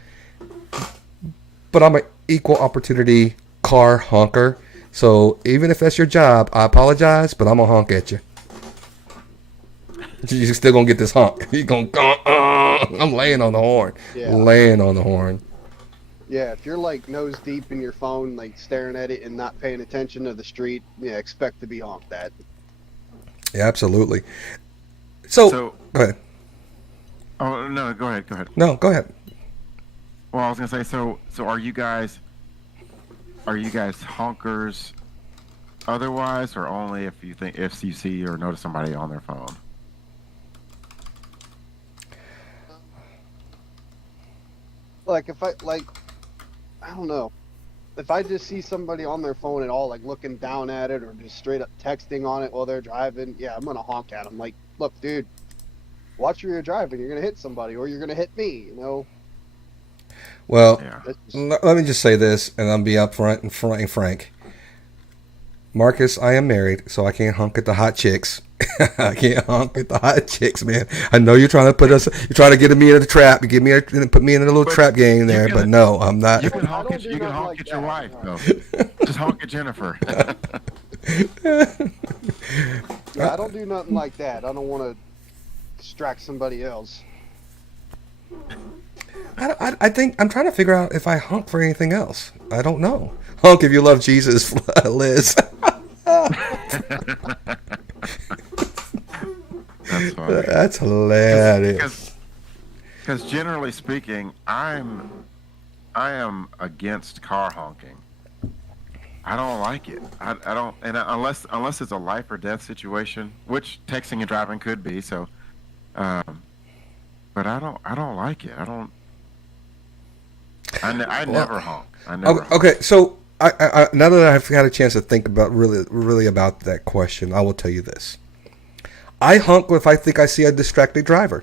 but I'm an equal opportunity car honker. So even if that's your job, I apologize, but I'm going to honk at you. You're still going to get this honk. You're going to I'm laying on the horn. Yeah. Laying on the horn. Yeah, if you're like nose deep in your phone, like staring at it and not paying attention to the street, expect to be honked at. Yeah, absolutely. So go ahead. Oh, no, go ahead. No, go ahead. Well, I was going to say, so are you guys honkers otherwise, or only if you see or notice somebody on their phone? Like if I don't know. If I just see somebody on their phone at all, like looking down at it or just straight up texting on it while they're driving, yeah, I'm gonna honk at them. Like, look, dude, watch where you're driving. You're gonna hit somebody, or you're gonna hit me. You know. Well, Yeah. let me just say this, and I'll be upfront and frank. Marcus, I am married, so I can't honk at the hot chicks. I can't honk at the hot chicks, man. I know you're trying to get me in the trap, put me in a little trap game there, but no, I'm not. You can honk at your wife, though. Just honk at Jennifer. Yeah, I don't do nothing like that. I don't want to distract somebody else. I think I'm trying to figure out if I honk for anything else. I don't know. Honk if you love Jesus, Liz. That's funny. That's hilarious. Because generally speaking, I am against car honking. I don't like it. I don't, and unless it's a life or death situation, which texting and driving could be. So, but I don't like it. I never honk. I never honk. Okay, so I now that I've had a chance to think about really about that question, I will tell you this. I honk if I think I see a distracted driver.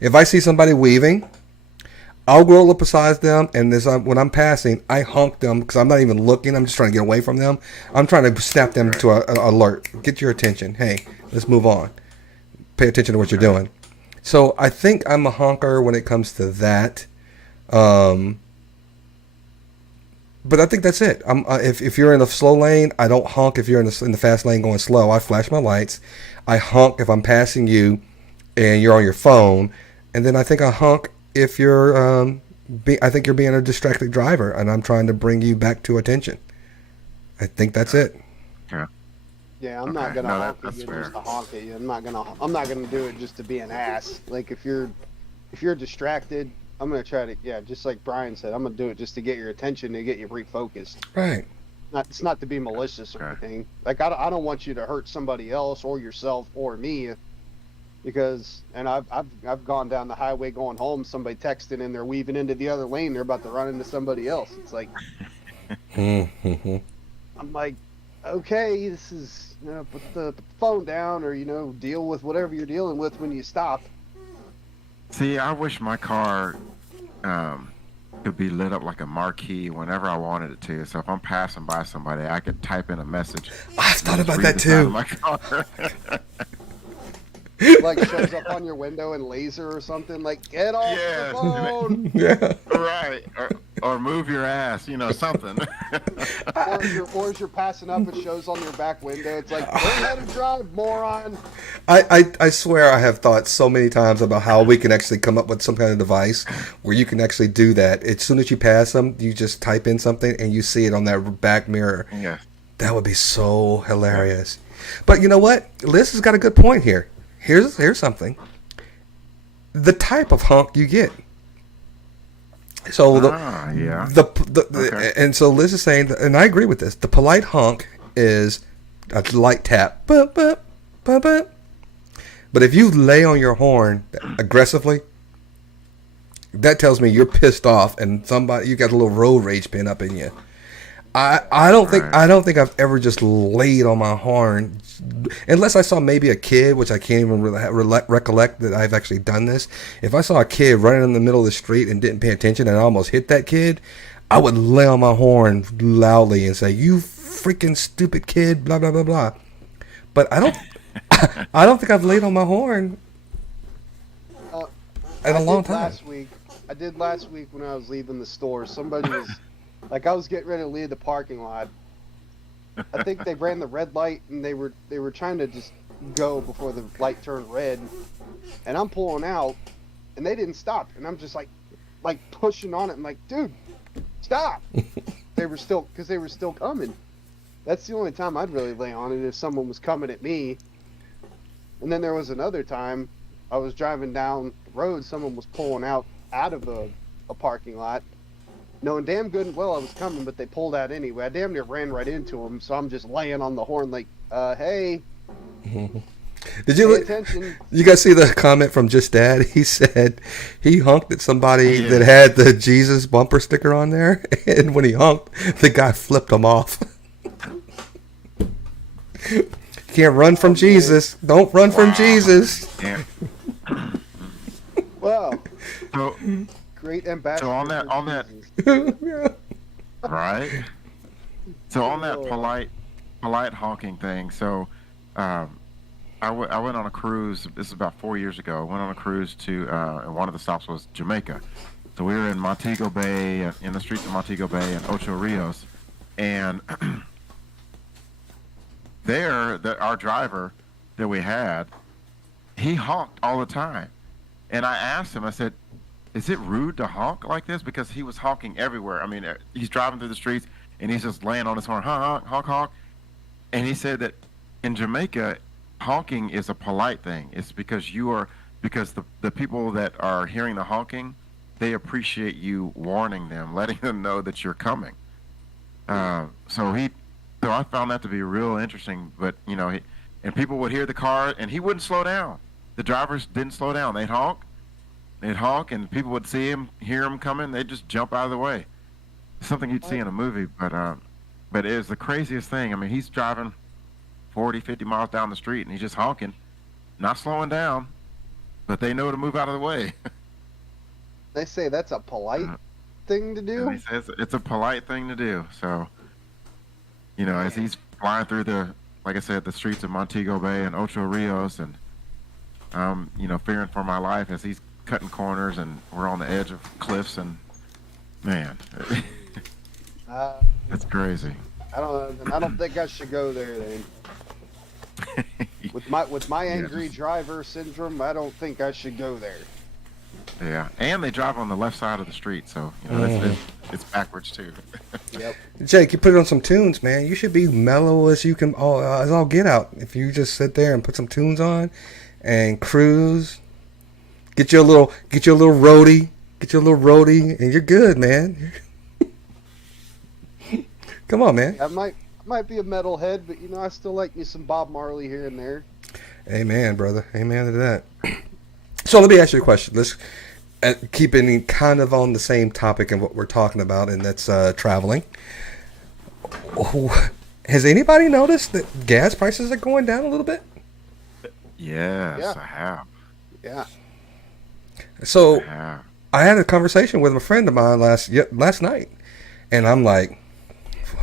If I see somebody weaving, I'll roll up beside them, and when I'm passing, I honk them because I'm not even looking. I'm just trying to get away from them. I'm trying to snap them to an alert. Get your attention. Hey, let's move on. Pay attention to what you're doing. So I think I'm a honker when it comes to that. But I think that's it. If you're in a slow lane, I don't honk. If you're in the fast lane going slow, I flash my lights. I honk if I'm passing you and you're on your phone. And then I think I honk if you're, I think you're being a distracted driver and I'm trying to bring you back to attention. I think that's it. Yeah. Yeah, I'm not gonna honk at you just to honk at you. I'm not gonna do it just to be an ass. Like if you're distracted, I'm gonna try to just like Brian said, I'm gonna do it just to get your attention and get you refocused. Right. It's not to be malicious or anything. Like I don't want you to hurt somebody else or yourself or me, because I've gone down the highway going home, somebody texting and they're weaving into the other lane, they're about to run into somebody else. It's like I'm like, okay, this is put the phone down or deal with whatever you're dealing with when you stop. See, I wish my car could be lit up like a marquee whenever I wanted it to. So if I'm passing by somebody, I could type in a message. I've thought about that too. My car. Like shows up on your window in laser or something. Like, get off the phone. Yeah. Right. Or move your ass. Something. or as you're passing up, it shows on your back window. It's like, learn how to drive, moron. I swear I have thought so many times about how we can actually come up with some kind of device where you can actually do that. As soon as you pass them, you just type in something and you see it on that back mirror. Yeah. That would be so hilarious. But you know what? Liz has got a good point here. Here's something. The type of honk you get. So and so Liz is saying, and I agree with this. The polite honk is a light tap, bup, bup, bup, bup. But if you lay on your horn aggressively, that tells me you're pissed off and you got a little road rage pin up in you. I don't think I've ever just laid on my horn, unless I saw maybe a kid, which I can't even recollect that I've actually done this. If I saw a kid running in the middle of the street and didn't pay attention and I almost hit that kid, I would lay on my horn loudly and say, "You freaking stupid kid!" Blah blah blah blah. But I don't think I've laid on my horn in a long time. I did last week when I was leaving the store. Somebody was. Like I was getting ready to leave the parking lot. I think they ran the red light and they were trying to just go before the light turned red. And I'm pulling out and they didn't stop. And I'm just like pushing on it. I'm like, dude, stop. They were still coming. That's the only time I'd really lay on it, if someone was coming at me. And then there was another time I was driving down the road. Someone was pulling out of a parking lot. knowing damn good and well I was coming, but they pulled out anyway. I damn near ran right into them, so I'm just laying on the horn like, hey, Did you pay look? attention. You guys see the comment from Just Dad? He said he honked at somebody that had the Jesus bumper sticker on there, and when he honked, the guy flipped him off. You can't run from Jesus. Don't run from Jesus. Yeah. Wow, So, great ambassador. so on that, for Jesus. Yeah. right? So on that polite honking thing. So, I went on a cruise. This is about 4 years ago. I went on a cruise to, and one of the stops was Jamaica. So we were in Montego Bay, in the streets of Montego Bay and Ocho Rios, and our driver that we had, he honked all the time. And I asked him, I said, is it rude to honk like this? Because he was honking everywhere. I mean, he's driving through the streets and he's just laying on his horn, honk, honk, honk. And he said that in Jamaica, honking is a polite thing. It's because because the people that are hearing the honking, they appreciate you warning them, letting them know that you're coming. So I found that to be real interesting. But and people would hear the car, and he wouldn't slow down. The drivers didn't slow down. They'd honk, and people would see him, hear him coming. They'd just jump out of the way. Something you'd see in a movie, but it was the craziest thing. I mean, he's driving 40, 50 miles down the street, and he's just honking, not slowing down, but they know to move out of the way. They say that's a polite thing to do. And he says it's a polite thing to do. So, as he's flying through like I said, the streets of Montego Bay and Ocho Rios, and fearing for my life as he's cutting corners, and we're on the edge of cliffs, and man, that's crazy. I don't think I should go there then. With my angry driver syndrome, I don't think I should go there. Yeah, and they drive on the left side of the street, so it's backwards too. Yep. Jake, you put it on some tunes, man. You should be mellow as you can, as all get out. If you just sit there and put some tunes on and cruise, get you a little roadie, and you're good, man. Come on, man. I might be a metalhead, but I still like me some Bob Marley here and there. Amen, brother. Amen to that. So let me ask you a question. Let's keep it kind of on the same topic of what we're talking about, and that's traveling. Has anybody noticed that gas prices are going down a little bit? Yes, Yeah. I have. Yeah. So I have. I had a conversation with a friend of mine last night, and I'm like,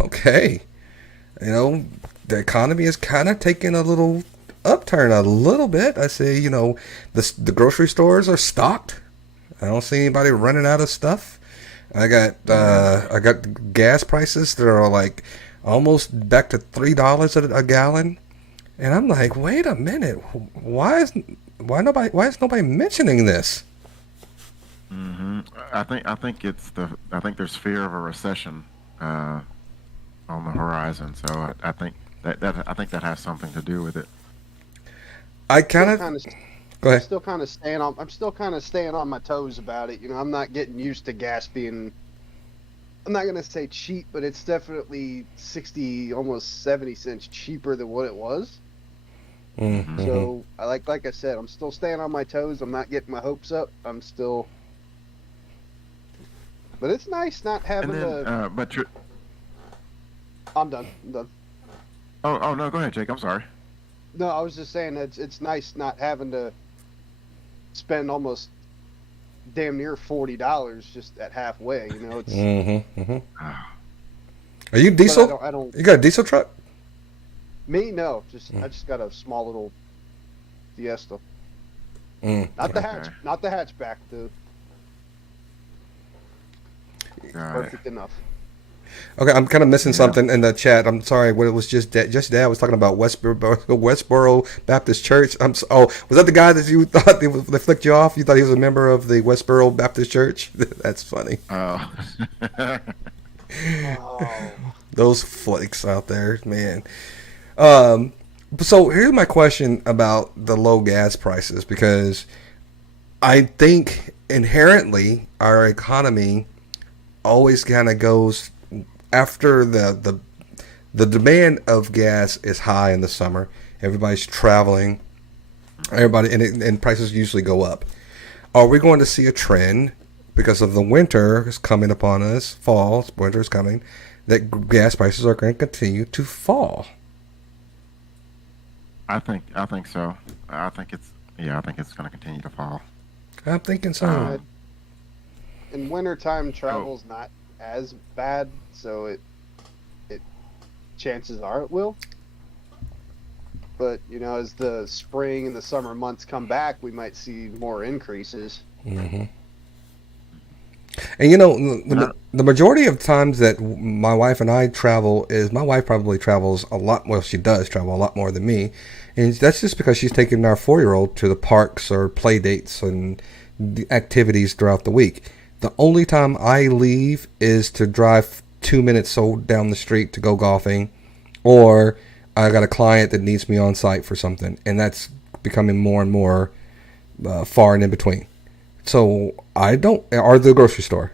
okay, the economy is kind of taking a little upturn a little bit. I say, the grocery stores are stocked. I don't see anybody running out of stuff. I got gas prices that are like almost back to $3 a gallon, and I'm like, wait a minute, why is nobody mentioning this? Mm-hmm. I think there's fear of a recession on the horizon. So I think that has something to do with it. I kind of go ahead. I'm still kind of staying on my toes about it. I'm not getting used to gas being. I'm not gonna say cheap, but it's definitely 60, almost 70 cents cheaper than what it was. Mm-hmm. So like I said, I'm still staying on my toes. I'm not getting my hopes up. I'm still. But it's nice not having to. I'm done. Oh no, go ahead, Jake. I'm sorry. No, I was just saying that it's nice not having to spend almost damn near $40 just at halfway. It's. Mm-hmm. Mm-hmm. Are you diesel? I don't. You got a diesel truck? Me, no. I just got a small little Fiesta. Not the hatchback, though. Perfect enough. Okay, I'm kind of missing something in the chat. I'm sorry. What it was just Dad was talking about Westboro Baptist Church. Was that the guy that you thought they flicked you off? You thought he was a member of the Westboro Baptist Church? That's funny. Oh. Those flakes out there, man. So here's my question about the low gas prices, because I think inherently our economy always kind of goes after the demand of gas is high in the summer. Everybody's traveling. And prices usually go up. Are we going to see a trend because of the winter is coming upon us? Winter is coming. That gas prices are going to continue to fall. I think so. I think it's going to continue to fall. I'm thinking so. In wintertime, travel's not as bad, so it chances are it will. But, as the spring and the summer months come back, we might see more increases. Mm-hmm. And, the majority of times that my wife and I travel is my wife probably travels a lot. Well, she does travel a lot more than me. And that's just because she's taking our 4-year-old to the parks or play dates and the activities throughout the week. The only time I leave is to drive 2 minutes down the street to go golfing, or I got a client that needs me on site for something, and that's becoming more and more far and in between. So or the grocery store.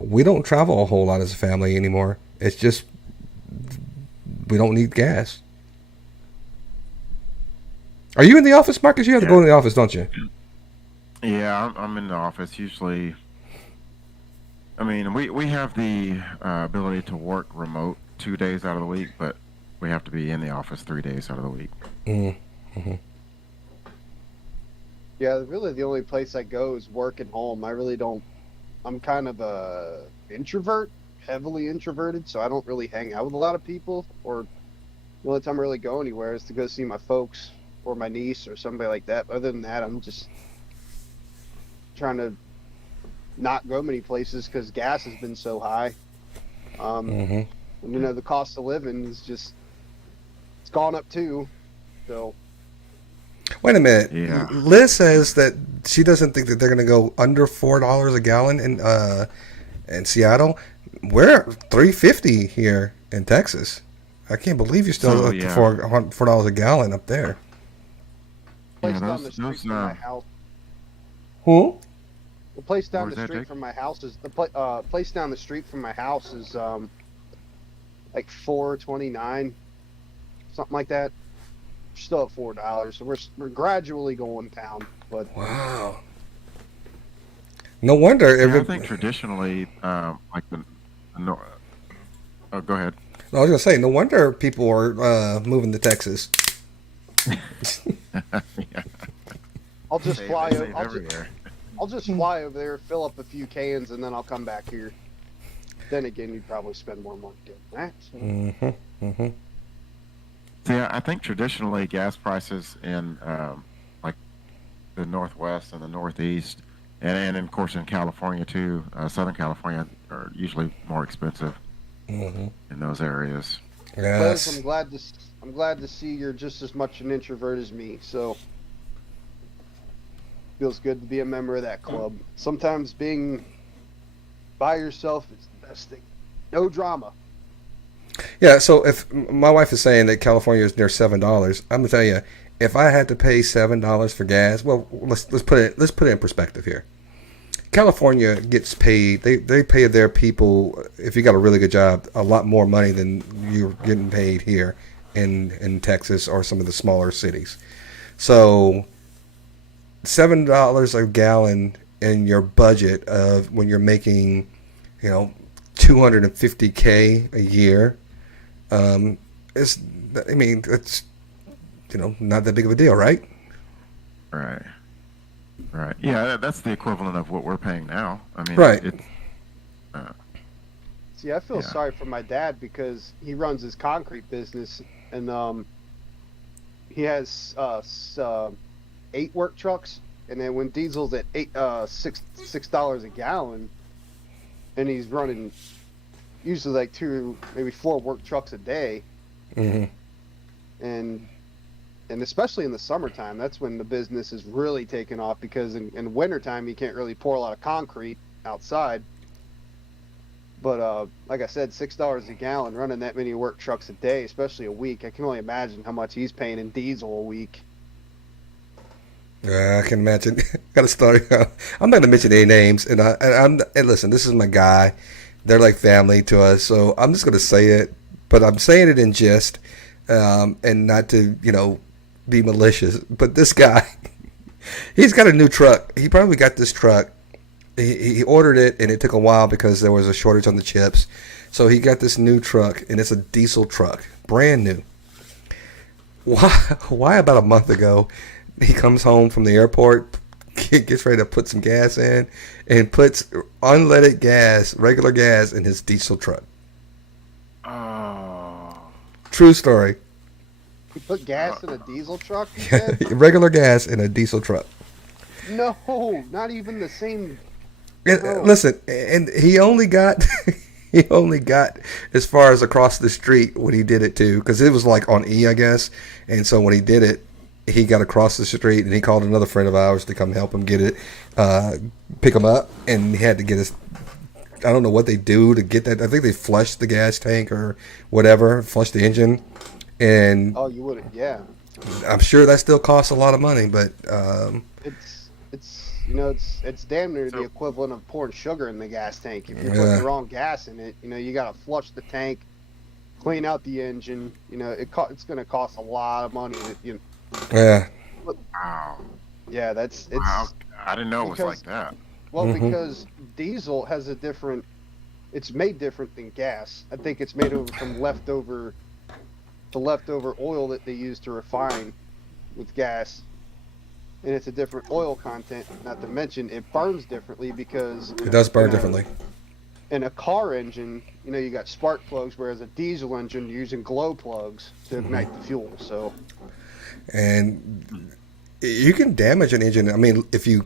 We don't travel a whole lot as a family anymore. It's just we don't need gas. Are you in the office, Marcus? You have to go in the office, don't you? Yeah, I'm in the office usually. I mean, we have the ability to work remote 2 days out of the week, but we have to be in the office 3 days out of the week. Mm-hmm. Yeah, really the only place I go is work and home. I really don't. I'm kind of a introvert, heavily introverted, so I don't really hang out with a lot of people. Or the only time I really go anywhere is to go see my folks or my niece or somebody like that. But other than that, I'm just trying to not go many places because gas has been so high. And, the cost of living is just, it's gone up too. So. Wait a minute. Yeah. Liz says that she doesn't think that they're going to go under $4 a gallon in Seattle. We're at $3.50 here in Texas. I can't believe you're still up to $4 a gallon up there. Place down the street from my house. Who? The place down the street from my house is place down the street from my house is like $4.29, something like that. We're still at $4, so we're gradually going down. But wow, no wonder. I think traditionally, like the oh, go ahead. I was gonna say, no wonder people are moving to Texas. Yeah. I'll just fly over. Everywhere. I'll just fly over there, fill up a few cans, and then I'll come back here. Then again, you'd probably spend more money doing that. So. Mm-hmm. Yeah, I think traditionally gas prices in like the Northwest and the Northeast, and of course in California too, Southern California are usually more expensive in those areas. Yes. Liz, I'm glad to see you're just as much an introvert as me. So feels good to be a member of that club. Sometimes being by yourself is the best thing. No drama. Yeah, so if my wife is saying that California is near $7, I'm gonna tell you, if I had to pay $7 for gas, well, let's put it in perspective here. California gets paid; they pay their people, if you got a really good job, a lot more money than you're getting paid here in Texas or some of the smaller cities. So $7 a gallon in your budget of when you're making, $250K a year, it's not that big of a deal, right? Right. Yeah, that's the equivalent of what we're paying now. I mean, right. See, I feel sorry for my dad because he runs his concrete business, and he has 8 work trucks, and then when diesel's at $6 a gallon, and he's running usually like 2, maybe 4 work trucks a day, and especially in the summertime, that's when the business is really taking off, because in wintertime you can't really pour a lot of concrete outside. But like I said, $6 a gallon, running that many work trucks a day, especially a week, I can only imagine how much he's paying in diesel a week. Yeah, I can imagine. Got a story. I'm not gonna mention any names, and listen, this is my guy. They're like family to us. So I'm just going to say it, but I'm saying it in jest, and not to, be malicious. But this guy, he's got a new truck. He probably got this truck. He ordered it, and it took a while because there was a shortage on the chips. So he got this new truck, and it's a diesel truck, brand new. Why about a month ago, he comes home from the airport, gets ready to put some gas in, and puts unleaded gas, regular gas, in his diesel truck. Oh. True story. He put gas in a diesel truck, you said? Regular gas in a diesel truck. No, not even the same. And, listen, and he only got as far as across the street when he did it too, because it was like on E, I guess. And so when he did it, he got across the street, and he called another friend of ours to come help him get it, pick him up, and he had to get his. I don't know what they do to get that. I think they flush the gas tank or whatever, flush the engine, and You wouldn't, yeah. I'm sure that still costs a lot of money, but it's damn near the equivalent of pouring sugar in the gas tank. If you put the wrong gas in it, you got to flush the tank, clean out the engine. It's going to cost a lot of money. Yeah. Wow. Yeah, Wow. I didn't know it was like that. Well, because diesel has it's made different than gas. I think it's made from the leftover oil that they use to refine with gas. And it's a different oil content, not to mention it burns differently because... It does burn differently. In a car engine, you got spark plugs, whereas a diesel engine, you're using glow plugs to ignite the fuel, so... And you can damage an engine. I mean, if you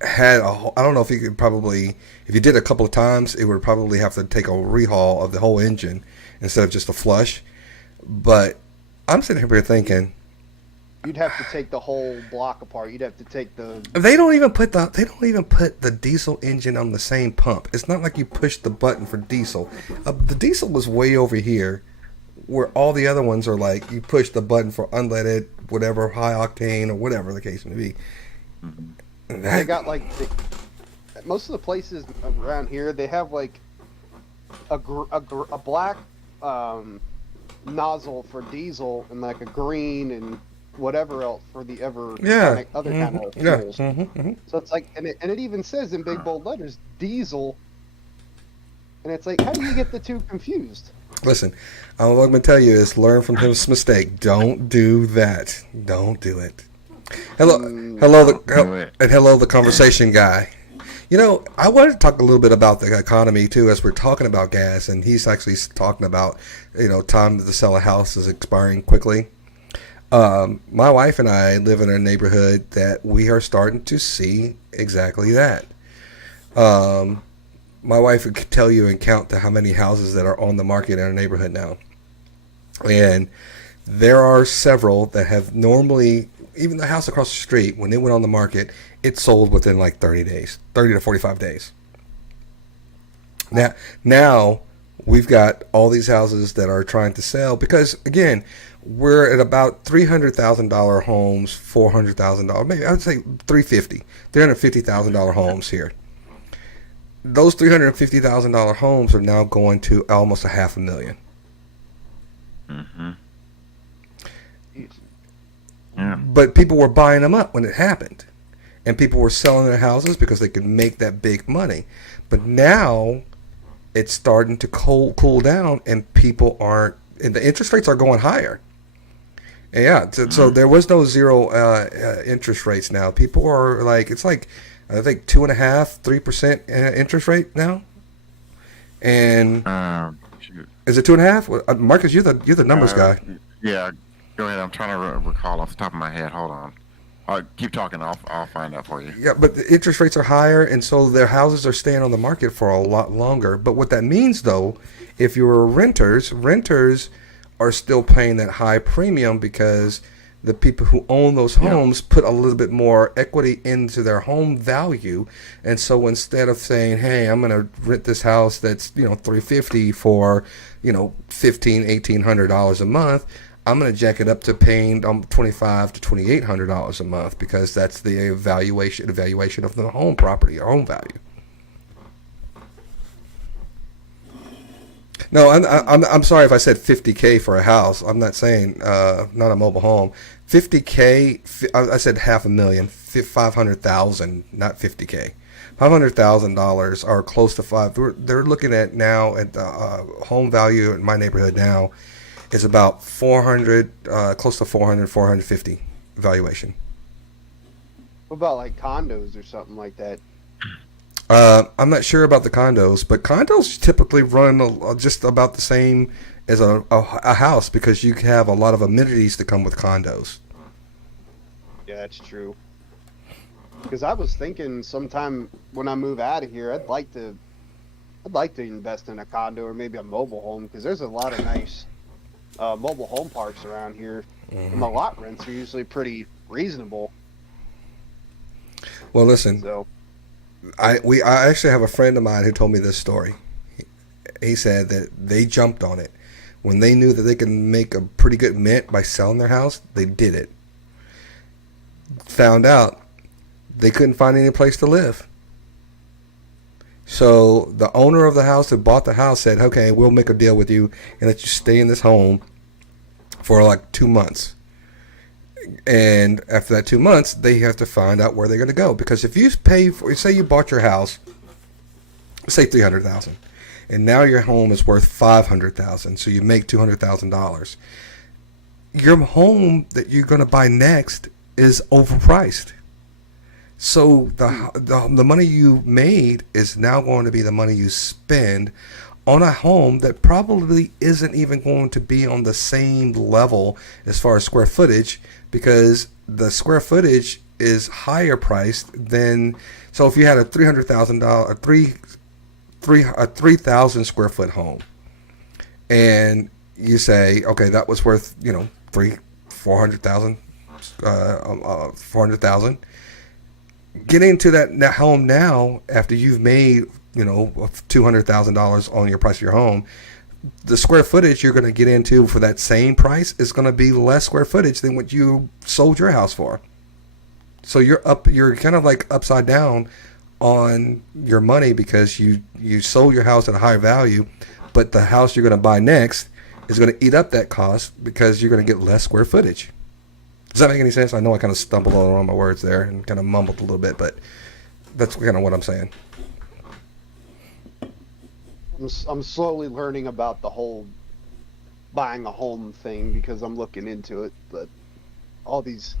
had I don't know if you could probably, if you did it a couple of times, it would probably have to take a rehaul of the whole engine instead of just a flush. But I'm sitting here thinking, you'd have to take the whole block apart. You'd have to take the. They don't even put the diesel engine on the same pump. It's not like you push the button for diesel. The diesel was way over here, where all the other ones are like you push the button for unleaded, whatever, high octane or whatever the case may be. They got like most of the places around here. They have like a black nozzle for diesel and like a green and whatever else for the other kind of fuels. So it's like, and it even says in big bold letters, diesel. And it's like, how do you get the two confused? Listen, all I'm going to tell you is learn from his mistake. Don't do that. Don't do it. Hello, the conversation guy. I wanted to talk a little bit about the economy too, as we're talking about gas, and he's actually talking about, time to sell a house is expiring quickly. My wife and I live in a neighborhood that we are starting to see exactly that. My wife could tell you and count to how many houses that are on the market in our neighborhood now. And there are several that have normally, even the house across the street, when it went on the market, it sold within like 30 to 45 days. Now we've got all these houses that are trying to sell because, again, we're at about $300,000 homes, $400,000, maybe I would say $350,000 homes here. Those $350,000 homes are now going to almost $500,000. Mm-hmm. Yeah. But people were buying them up when it happened, and people were selling their houses because they could make that big money. But now it's starting to cool down, and people aren't, and the interest rates are going higher. And yeah, so there was no zero interest rates now. People are like, it's like, I think 2.5%, 3% interest rate now. And is it 2.5%? Well, Marcus, you're the numbers guy. Yeah, go ahead. I'm trying to recall off the top of my head. Hold on. Keep talking. I'll find out for you. Yeah, but the interest rates are higher, and so their houses are staying on the market for a lot longer. But what that means, though, if you're renters are still paying that high premium because the people who own those homes put a little bit more equity into their home value. And so instead of saying, hey, I'm going to rent this house that's, $350 for, $1,500-$1,800 a month, I'm going to jack it up to paying $2,500 to $2,800 a month because that's the evaluation of the home property or home value. No, I'm sorry if I said 50K for a house. I'm not saying not a mobile home. 50K. I said half a million. 500,000, not 50K. $500,000 are close to five. They're looking at now at the home value in my neighborhood now is about 400, close to 400, 450 valuation. What about like condos or something like that? I'm not sure about the condos, but condos typically run just about the same as a house because you have a lot of amenities that come with condos. Yeah, that's true. Because I was thinking sometime when I move out of here, I'd like to invest in a condo or maybe a mobile home because there's a lot of nice mobile home parks around here, and the lot rents are usually pretty reasonable. Well, listen, So I actually have a friend of mine who told me this story. He said that they jumped on it when they knew that they could make a pretty good mint by selling their house. They did it. Found out they couldn't find any place to live. So the owner of the house that bought the house said, okay, we'll make a deal with you and let you stay in this home for like 2 months. And after that 2 months, they have to find out where they're going to go. Because if you pay for, say you bought your house, say $300,000, and now your home is worth $500,000, so you make $200,000. Your home that you're going to buy next is overpriced. So the money you made is now going to be the money you spend on a home that probably isn't even going to be on the same level as far as square footage, because the square footage is higher priced than. So if you had a $3,000 square foot home, and you say, okay, that was worth 400,000, 400,000. Getting into that home now after you've made $200,000 on your price of your home, the square footage you're going to get into for that same price is going to be less square footage than what you sold your house for. So you're kind of like upside down on your money because you sold your house at a higher value, but the house you're going to buy next is going to eat up that cost because you're going to get less square footage. Does that make any sense? I know I kind of stumbled on my words there and kind of mumbled a little bit, but that's kind of what I'm saying. I'm slowly learning about the whole buying a home thing because I'm looking into it, but all these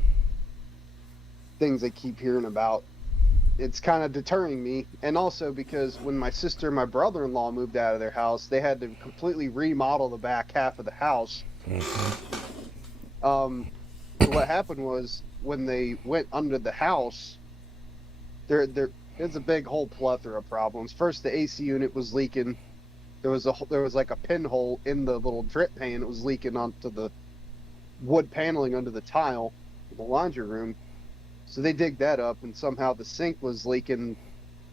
things I keep hearing about, it's kind of deterring me. And also because when my sister and my brother-in-law moved out of their house, they had to completely remodel the back half of the house. So what happened was when they went under the house, there's a big whole plethora of problems. First, the AC unit was leaking. There was like a pinhole in the little drip pan. It was leaking onto the wood paneling under the tile in the laundry room. So they dig that up, and somehow the sink was leaking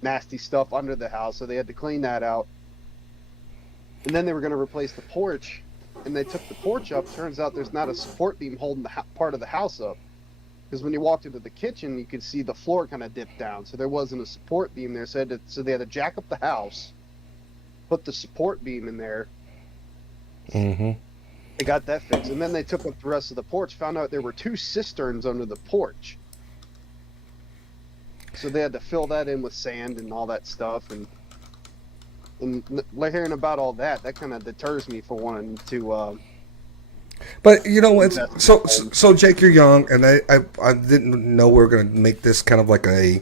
nasty stuff under the house. So they had to clean that out. And then they were going to replace the porch, and they took the porch up. Turns out there's not a support beam holding the part of the house up. Because when you walked into the kitchen, you could see the floor kind of dipped down. So there wasn't a support beam there. So they had to jack up the house, put the support beam in there. Mm-hmm. They got that fixed. And then they took up the rest of the porch, found out there were 2 cisterns under the porch. So they had to fill that in with sand and all that stuff. And hearing about all that kind of deters me for wanting to... But you know what? So Jake, you're young, and I didn't know we were going to make this kind of like a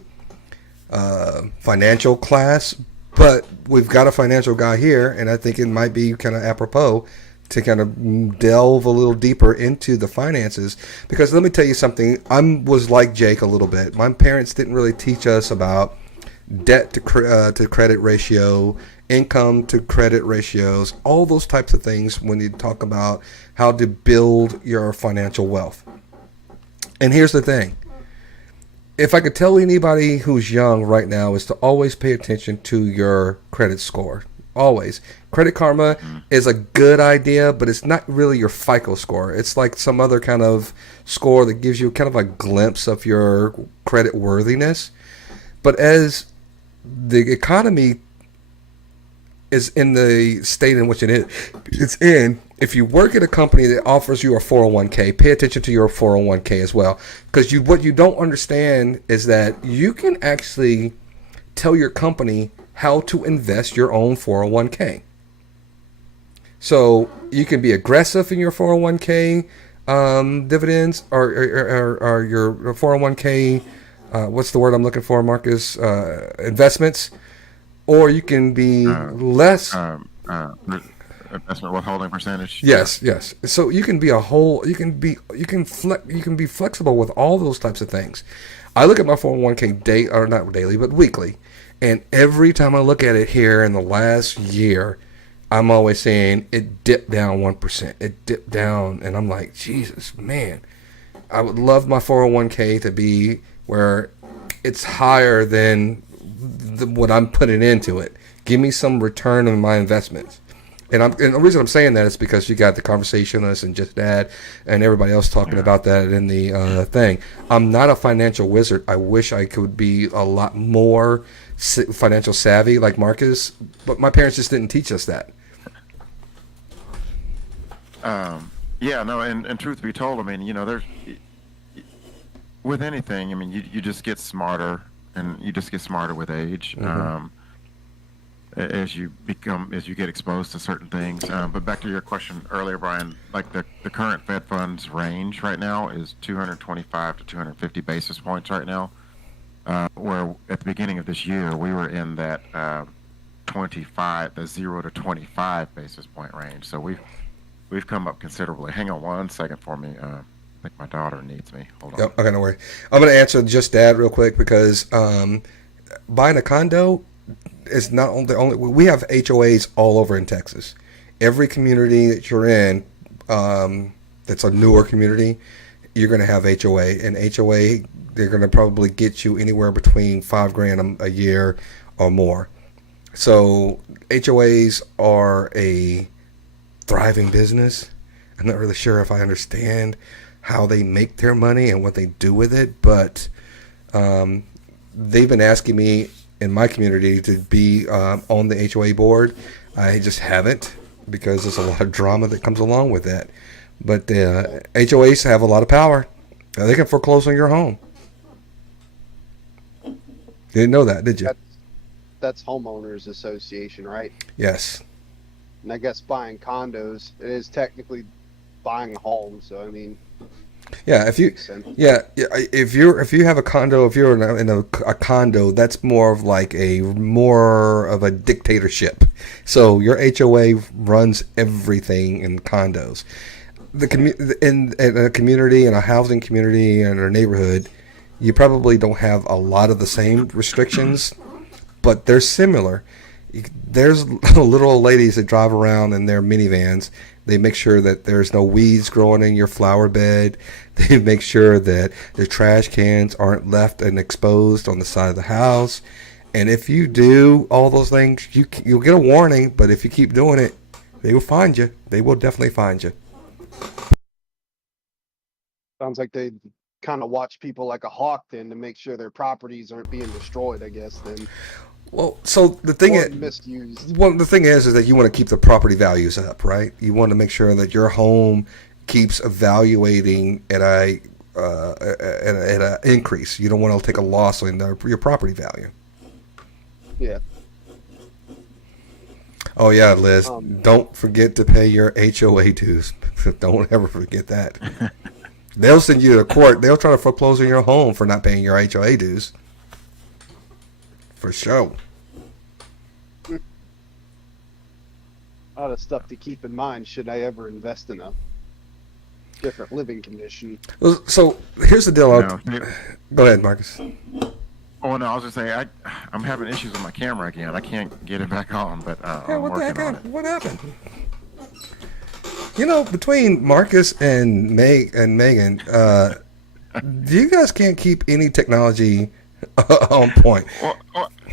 financial class, but we've got a financial guy here, and I think it might be kind of apropos to kind of delve a little deeper into the finances. Because let me tell you something, I was like Jake a little bit. My parents didn't really teach us about debt to credit ratio, income to credit ratios, all those types of things when you talk about how to build your financial wealth. And here's the thing. If I could tell anybody who's young right now is to always pay attention to your credit score. Always. Credit Karma is a good idea, but it's not really your FICO score. It's like some other kind of score that gives you kind of a glimpse of your credit worthiness. But as the economy is in the state in which it's in. If you work at a company that offers you a 401k, pay attention to your 401k as well. Because what you don't understand is that you can actually tell your company how to invest your own 401k. So you can be aggressive in your 401k dividends or your 401k, what's the word I'm looking for, Marcus? Investments. Or you can be less investment withholding percentage. Yes. So you can be you can be flexible with all those types of things. I look at my 401k not daily, but weekly, and every time I look at it here in the last year, I'm always saying it dipped down 1%. It dipped down, and I'm like, Jesus, man, I would love my 401k to be where it's higher than what I'm putting into it. Give me some return on my investments. And the reason I'm saying that is because you got the conversationalists and Just Dad and everybody else talking about that in the thing. I'm not a financial wizard. I wish I could be a lot more financial savvy like Marcus, but my parents just didn't teach us that. And truth be told, I mean, there's with anything, I mean, you just get smarter, and you just get smarter with age. Mm-hmm. As you get exposed to certain things. But back to your question earlier, Brian, like the current Fed funds range right now is 225 to 250 basis points right now, where at the beginning of this year we were in that 0 to 25 basis point range. So we've come up considerably. Hang on one second for me. I think my daughter needs me. Hold on. Yep, okay, no worry. I'm going to answer Just Dad real quick because buying a condo is not only we have HOAs all over in Texas. Every community that you're in, that's a newer community, you're going to have HOA. And HOA, they're going to probably get you anywhere between $5,000 a year or more. So HOAs are a thriving business. I'm not really sure if I understand how they make their money and what they do with it, but they've been asking me in my community to be on the HOA board. I just haven't because there's a lot of drama that comes along with that. But HOAs have a lot of power. They can foreclose on your home. You didn't know that, did you? That's homeowners association, right? Yes. And I guess buying condos, it is technically buying a home. So I mean, yeah, if you have a condo, if you're in a condo, that's more of a dictatorship. So your HOA runs everything in condos. In a community, in a housing community, in a neighborhood, you probably don't have a lot of the same restrictions, but they're similar. There's little old ladies that drive around in their minivans. They make sure that there's no weeds growing in your flower bed. They make sure that the trash cans aren't left and exposed on the side of the house. And if you do all those things, you'll get a warning. But if you keep doing it, they will find you. They will definitely find you. Sounds like they kind of watch people like a hawk then to make sure their properties aren't being destroyed, I guess, then. Well, so the thing is, misused. Well, the thing is that you want to keep the property values up, right? You want to make sure that your home keeps evaluating at a increase. You don't want to take a loss on your property value. Yeah. Oh yeah, Liz. Don't forget to pay your HOA dues. Don't ever forget that. They'll send you to court. They'll try to foreclose on your home for not paying your HOA dues. For sure. A lot of stuff to keep in mind should I ever invest in a different living condition. So here's the deal. Go ahead, Marcus. Oh no, I was just saying I'm having issues with my camera again. I can't get it back on, but I'm working on it. What happened? Between Marcus and Megan, you guys can't keep any technology on point. Well,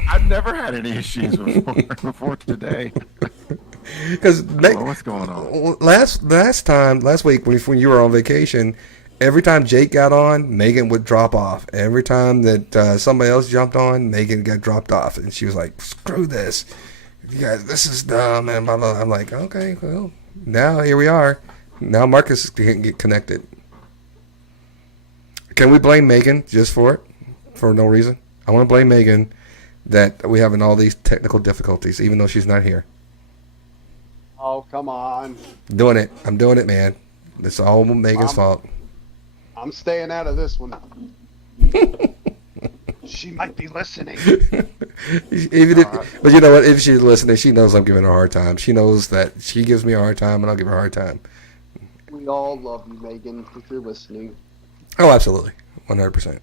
I've never had any issues before today. Because what's going on? Last week when you were on vacation, every time Jake got on, Megan would drop off. Every time that somebody else jumped on, Megan got dropped off, and she was like, "Screw this." yeah, this is dumb, and blah, blah. I'm like, okay, well, now here we are. Now Marcus can get connected. Can we blame Megan just for it? For no reason? I want to blame Megan that we're having all these technical difficulties, even though she's not here. Oh, come on. Doing it. I'm doing it, man. It's all Megan's fault. I'm staying out of this one. She might be listening. But you know what? If she's listening, she knows I'm giving her a hard time. She knows that she gives me a hard time, and I'll give her a hard time. We all love you, Megan, if you're listening. Oh, absolutely, 100%.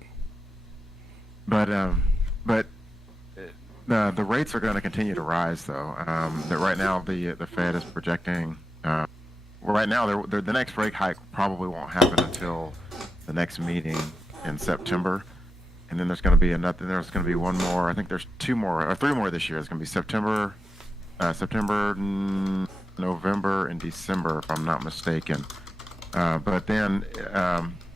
But the rates are going to continue to rise, though. That right now the Fed is projecting. Well, right now the next rate hike probably won't happen until the next meeting in September, and then there's going to be another. There's going to be one more. I think there's 2 more or 3 more this year. It's going to be September, November, and December, if I'm not mistaken. But then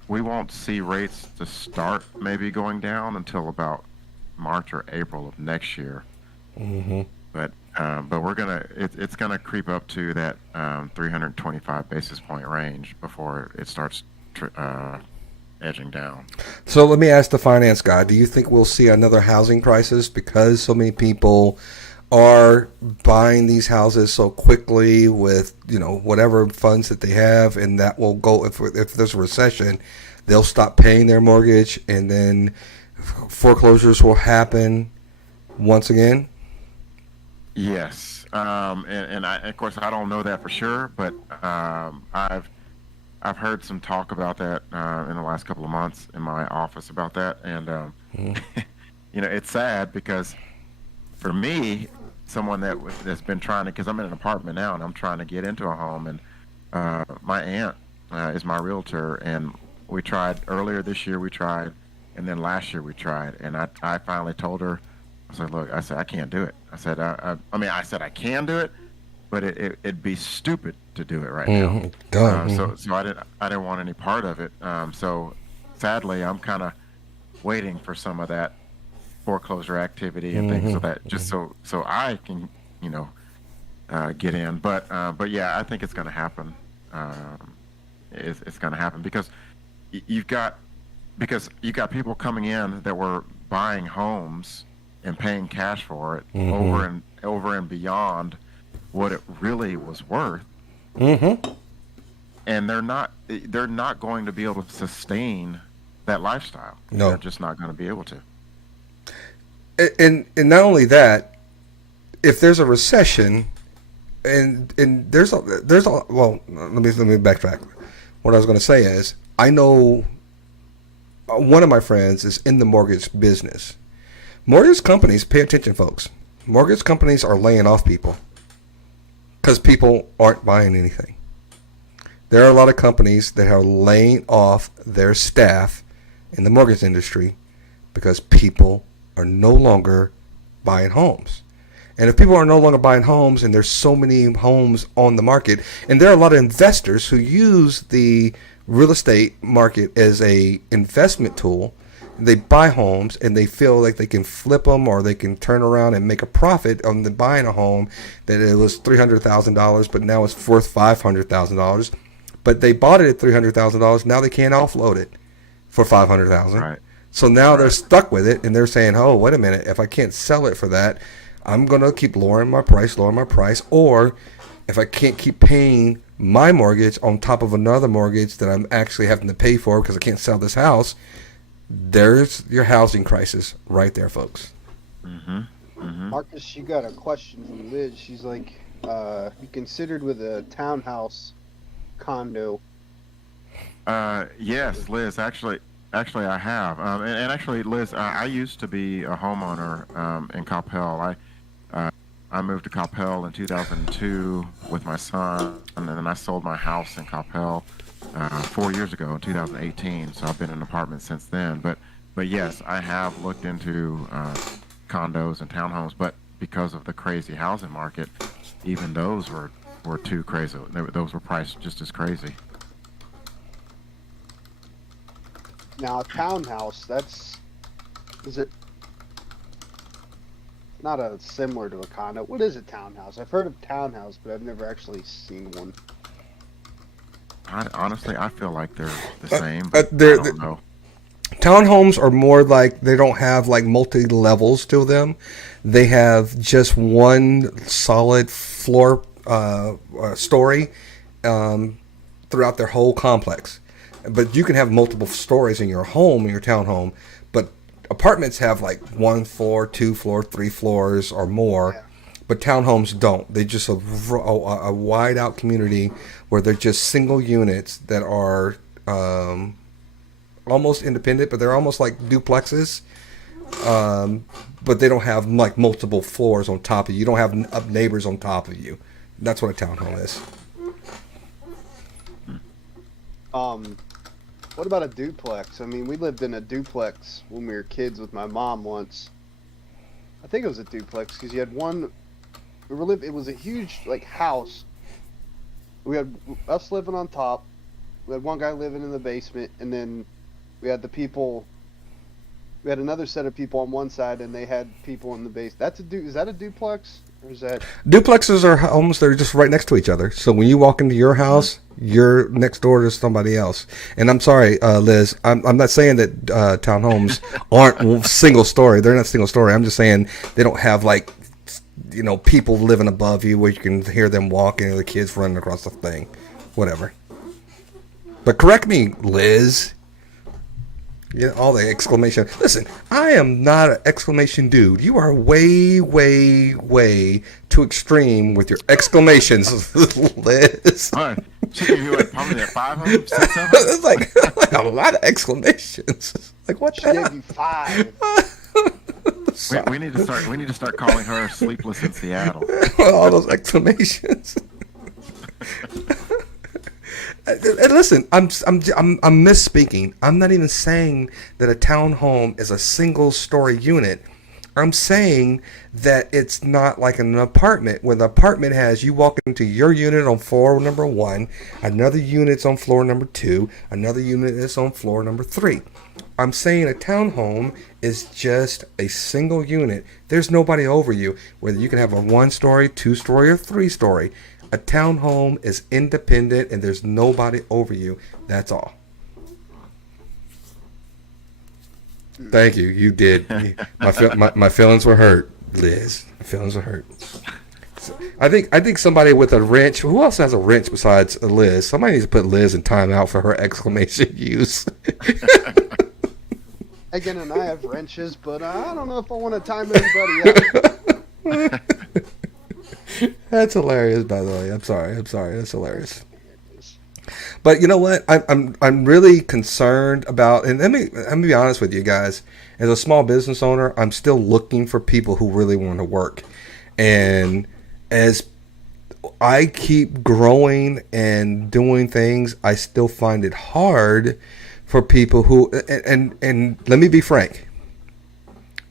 we won't see rates to start maybe going down until about March or April of next year. Mm-hmm. But we're gonna it's gonna creep up to that 325 basis point range before it starts edging down. So let me ask the finance guy: do you think we'll see another housing crisis because so many people are buying these houses so quickly with whatever funds that they have, and that will go if there's a recession, they'll stop paying their mortgage, and then foreclosures will happen once again? Yes, and of course I don't know that for sure, but I've heard some talk about that in the last couple of months in my office about that, and it's sad because for me, someone that's been trying to, because I'm in an apartment now and I'm trying to get into a home, and my aunt is my realtor, and we tried earlier this year, and then last year we tried, and I finally told her, I said, look, I can't do it. I said, I can do it, but it'd be stupid to do it right now. So I didn't want any part of it. So sadly, I'm kind of waiting for some of that foreclosure activity and things, so that just so I can get in. But yeah, I think it's going to happen. It's going to happen because you've got people coming in that were buying homes and paying cash for it over and beyond what it really was worth. And they're not going to be able to sustain that lifestyle. No, they're just not going to be able to. And not only that, if there's a recession, and there's a well, let me backtrack. What I was going to say is, I know one of my friends is in the mortgage business. Mortgage companies, pay attention, folks. Mortgage companies are laying off people because people aren't buying anything. There are a lot of companies that are laying off their staff in the mortgage industry because people are no longer buying homes. And if people are no longer buying homes, and there's so many homes on the market, and there are a lot of investors who use the real estate market as a investment tool, they buy homes and they feel like they can flip them, or they can turn around and make a profit on the buying a home that it was $300,000, but now it's worth $500,000. But they bought it at $300,000. Now they can't offload it for $500,000. Right. So now they're stuck with it, and they're saying, "Oh, wait a minute! If I can't sell it for that, I'm gonna keep lowering my price, or if I can't keep paying my mortgage on top of another mortgage that I'm actually having to pay for because I can't sell this house." There's your housing crisis right there, folks. Marcus, you got a question from Liz. She's like, you considered with a townhouse condo? Yes, Liz. Actually, I have. And actually, Liz, I used to be a homeowner in Coppell. I moved to Coppell in 2002 with my son, and then I sold my house in Coppell 4 years ago in 2018. So I've been in an apartment since then. But yes, I have looked into condos and townhomes. But because of the crazy housing market, even those were too crazy. Those were priced just as crazy. Now, a townhouse, is not a similar to a condo. What is a townhouse? I've heard of townhouse, but I've never actually seen one. Honestly, I feel like they're the same. Uh, But they're- I don't know. Townhomes are more like they don't have like multi levels to them. They have just one solid floor story throughout their whole complex. But you can have multiple stories in your home, in your townhome. But apartments have like 1 floor, 2 floor, 3 floors or more. Yeah. But townhomes don't. They just a wide out community where they're just single units that are almost independent, but they're almost like duplexes. But they don't have like multiple floors on top of you. You don't have up neighbors on top of you. That's what a townhome is. What about a duplex? I mean, we lived in a duplex when we were kids with my mom once. I think it was a duplex because you had one. It was a huge like house. We had us living on top. We had one guy living in the basement, and then we had the people. We had another set of people on one side, and they had people in the base. Is that a duplex, or is that? Duplexes are homes that are just right next to each other. So when you walk into your house, you're next door to somebody else. And I'm sorry, Liz, I'm not saying that townhomes aren't single story. They're not single story. I'm just saying they don't have like, people living above you where you can hear them walking or the kids running across the thing, whatever. But correct me, Liz. Yeah, all the exclamation. Listen, I am not an exclamation dude. You are way, way, way too extreme with your exclamations, Liz. All right. She gave you like probably 5 of them, 6 of them. It's like a lot of exclamations. Like what She the gave hell? you 5. We need to start calling her Sleepless in Seattle. All those exclamations. And listen, I'm misspeaking. I'm not even saying that a townhome is a single story unit. I'm saying that it's not like an apartment. When the apartment has, you walk into your unit on floor number 1, another unit's on floor number 2, another unit is on floor number 3. I'm saying a townhome is just a single unit. There's nobody over you, whether you can have a 1-story, 2-story, or 3-story. A townhome is independent and there's nobody over you. That's all. Thank you. You did. My feelings were hurt, Liz. My feelings were hurt. I think somebody with a wrench. Who else has a wrench besides Liz? Somebody needs to put Liz in timeout for her exclamation use. Again, and I have wrenches, but I don't know if I want to time anybody else. That's hilarious, by the way. I'm sorry. That's hilarious. But you know what? I'm really concerned about, and let me be honest with you guys. As a small business owner, I'm still looking for people who really want to work. And as I keep growing and doing things, I still find it hard for people who, and let me be frank.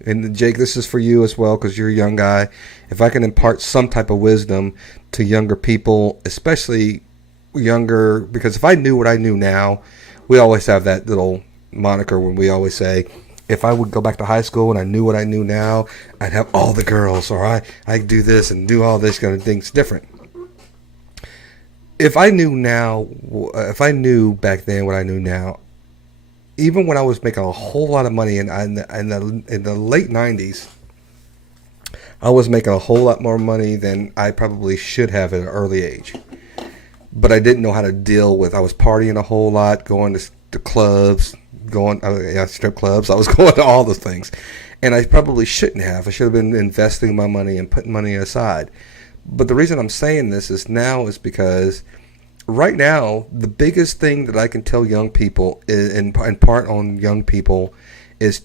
And Jake, this is for you as well because you're a young guy. If I can impart some type of wisdom to younger people, especially younger, because if I knew what I knew now, we always have that little moniker when we always say, if I would go back to high school and I knew what I knew now, I'd have all the girls, or I do this and do all this kind of things different. If I knew back then what I knew now, even when I was making a whole lot of money in the late 90s, I was making a whole lot more money than I probably should have at an early age. But I didn't know how to deal with, I was partying a whole lot, going to clubs, strip clubs. I was going to all those things. And I probably shouldn't have. I should have been investing my money and putting money aside. But the reason I'm saying this is because right now, the biggest thing that I can tell young people, in part on young people, is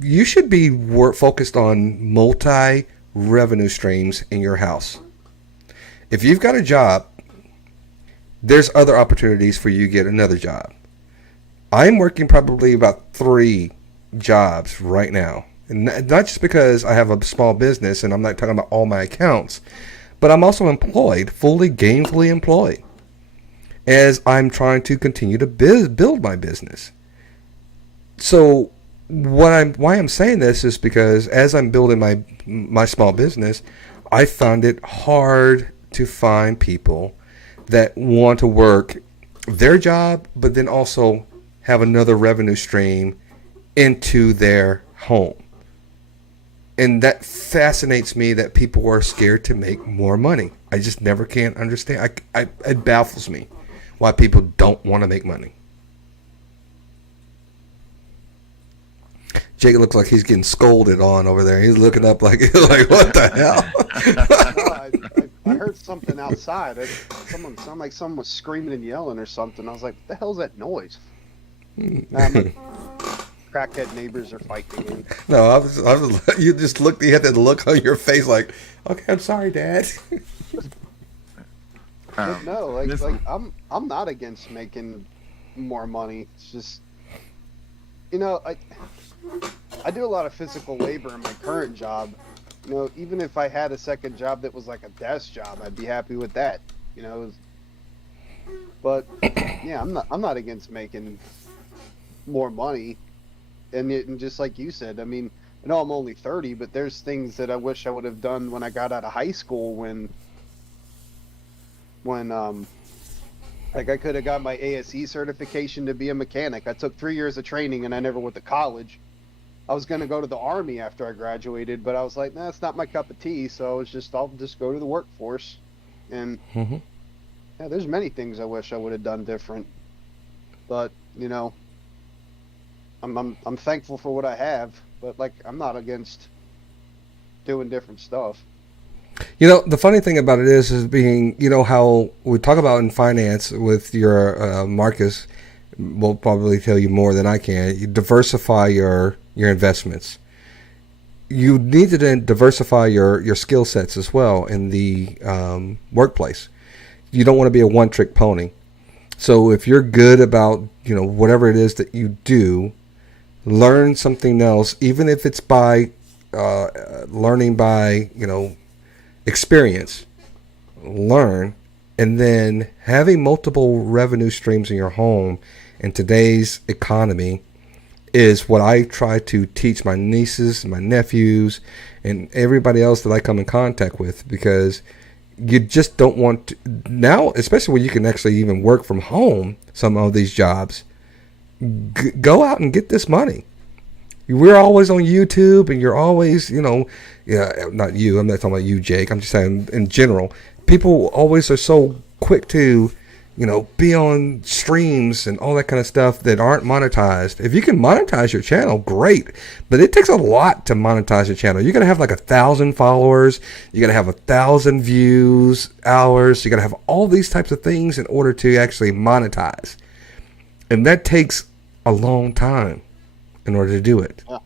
you should be focused on multi-revenue streams in your house. If you've got a job, there's other opportunities for you to get another job. I'm working probably about 3 jobs right now. And not just because I have a small business and I'm not talking about all my accounts, but I'm also employed, fully gainfully employed, as I'm trying to continue to build my business. So why I'm saying this is because as I'm building my small business, I found it hard to find people that want to work their job, but then also have another revenue stream into their home. And that fascinates me that people are scared to make more money. I just never can understand. It baffles me why people don't want to make money. Jake looks like he's getting scolded on over there. He's looking up like what the hell? I heard something outside. Someone sounded like someone was screaming and yelling or something. I was like, what the hell's that noise? Crackhead neighbors are fighting again. No, I was. You just looked. You had that look on your face, like, okay, I'm sorry, Dad. No, like I'm not against making more money. It's just, I do a lot of physical labor in my current job. Even if I had a second job that was like a desk job, I'd be happy with that. But yeah, I'm not against making more money. And just like you said, I mean, I know I'm only 30, but there's things that I wish I would have done when I got out of high school when like I could have got my ASE certification to be a mechanic. I took 3 years of training and I never went to college. I was going to go to the Army after I graduated, but I was like, nah, it's not my cup of tea. So I'll just go to the workforce. And yeah, there's many things I wish I would have done different, but I'm thankful for what I have, but like I'm not against doing different stuff. The funny thing about it is being, how we talk about in finance with your Marcus will probably tell you more than I can. You diversify your investments. You need to then diversify your skill sets as well in the workplace. You don't want to be a one-trick pony. So if you're good about, whatever it is that you do, learn something else, even if it's by learning by, experience. Learn, and then having multiple revenue streams in your home in today's economy is what I try to teach my nieces, my nephews, and everybody else that I come in contact with, because you just don't want to, now, especially when you can actually even work from home, some of these jobs, go out and get this money. We're always on YouTube, and you're always, not you, I'm not talking about you, Jake, I'm just saying in general, people always are so quick to, be on streams and all that kind of stuff that aren't monetized. If you can monetize your channel, great, but it takes a lot to monetize your channel. You got to have like 1,000 followers, you got to have 1,000 views, hours, you got to have all these types of things in order to actually monetize, and that takes a long time in order to do it. Yeah,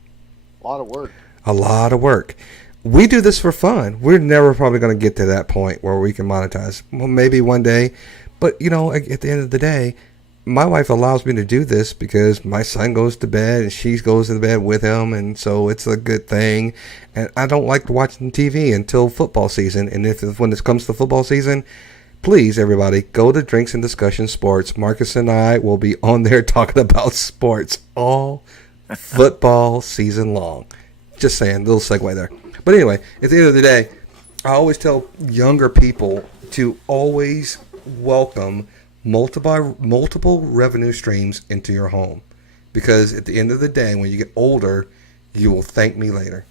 a lot of work. A lot of work. We do this for fun. We're never probably going to get to that point where we can monetize. Well, maybe one day. But, at the end of the day, my wife allows me to do this because my son goes to bed and she goes to bed with him. And so it's a good thing. And I don't like watching TV until football season. And when it comes to football season, please, everybody, go to Drinks and Discussions Sports. Marcus and I will be on there talking about sports all football season long. Just saying, little segue there. But anyway, at the end of the day, I always tell younger people to always welcome multiple revenue streams into your home, because at the end of the day, when you get older, you will thank me later.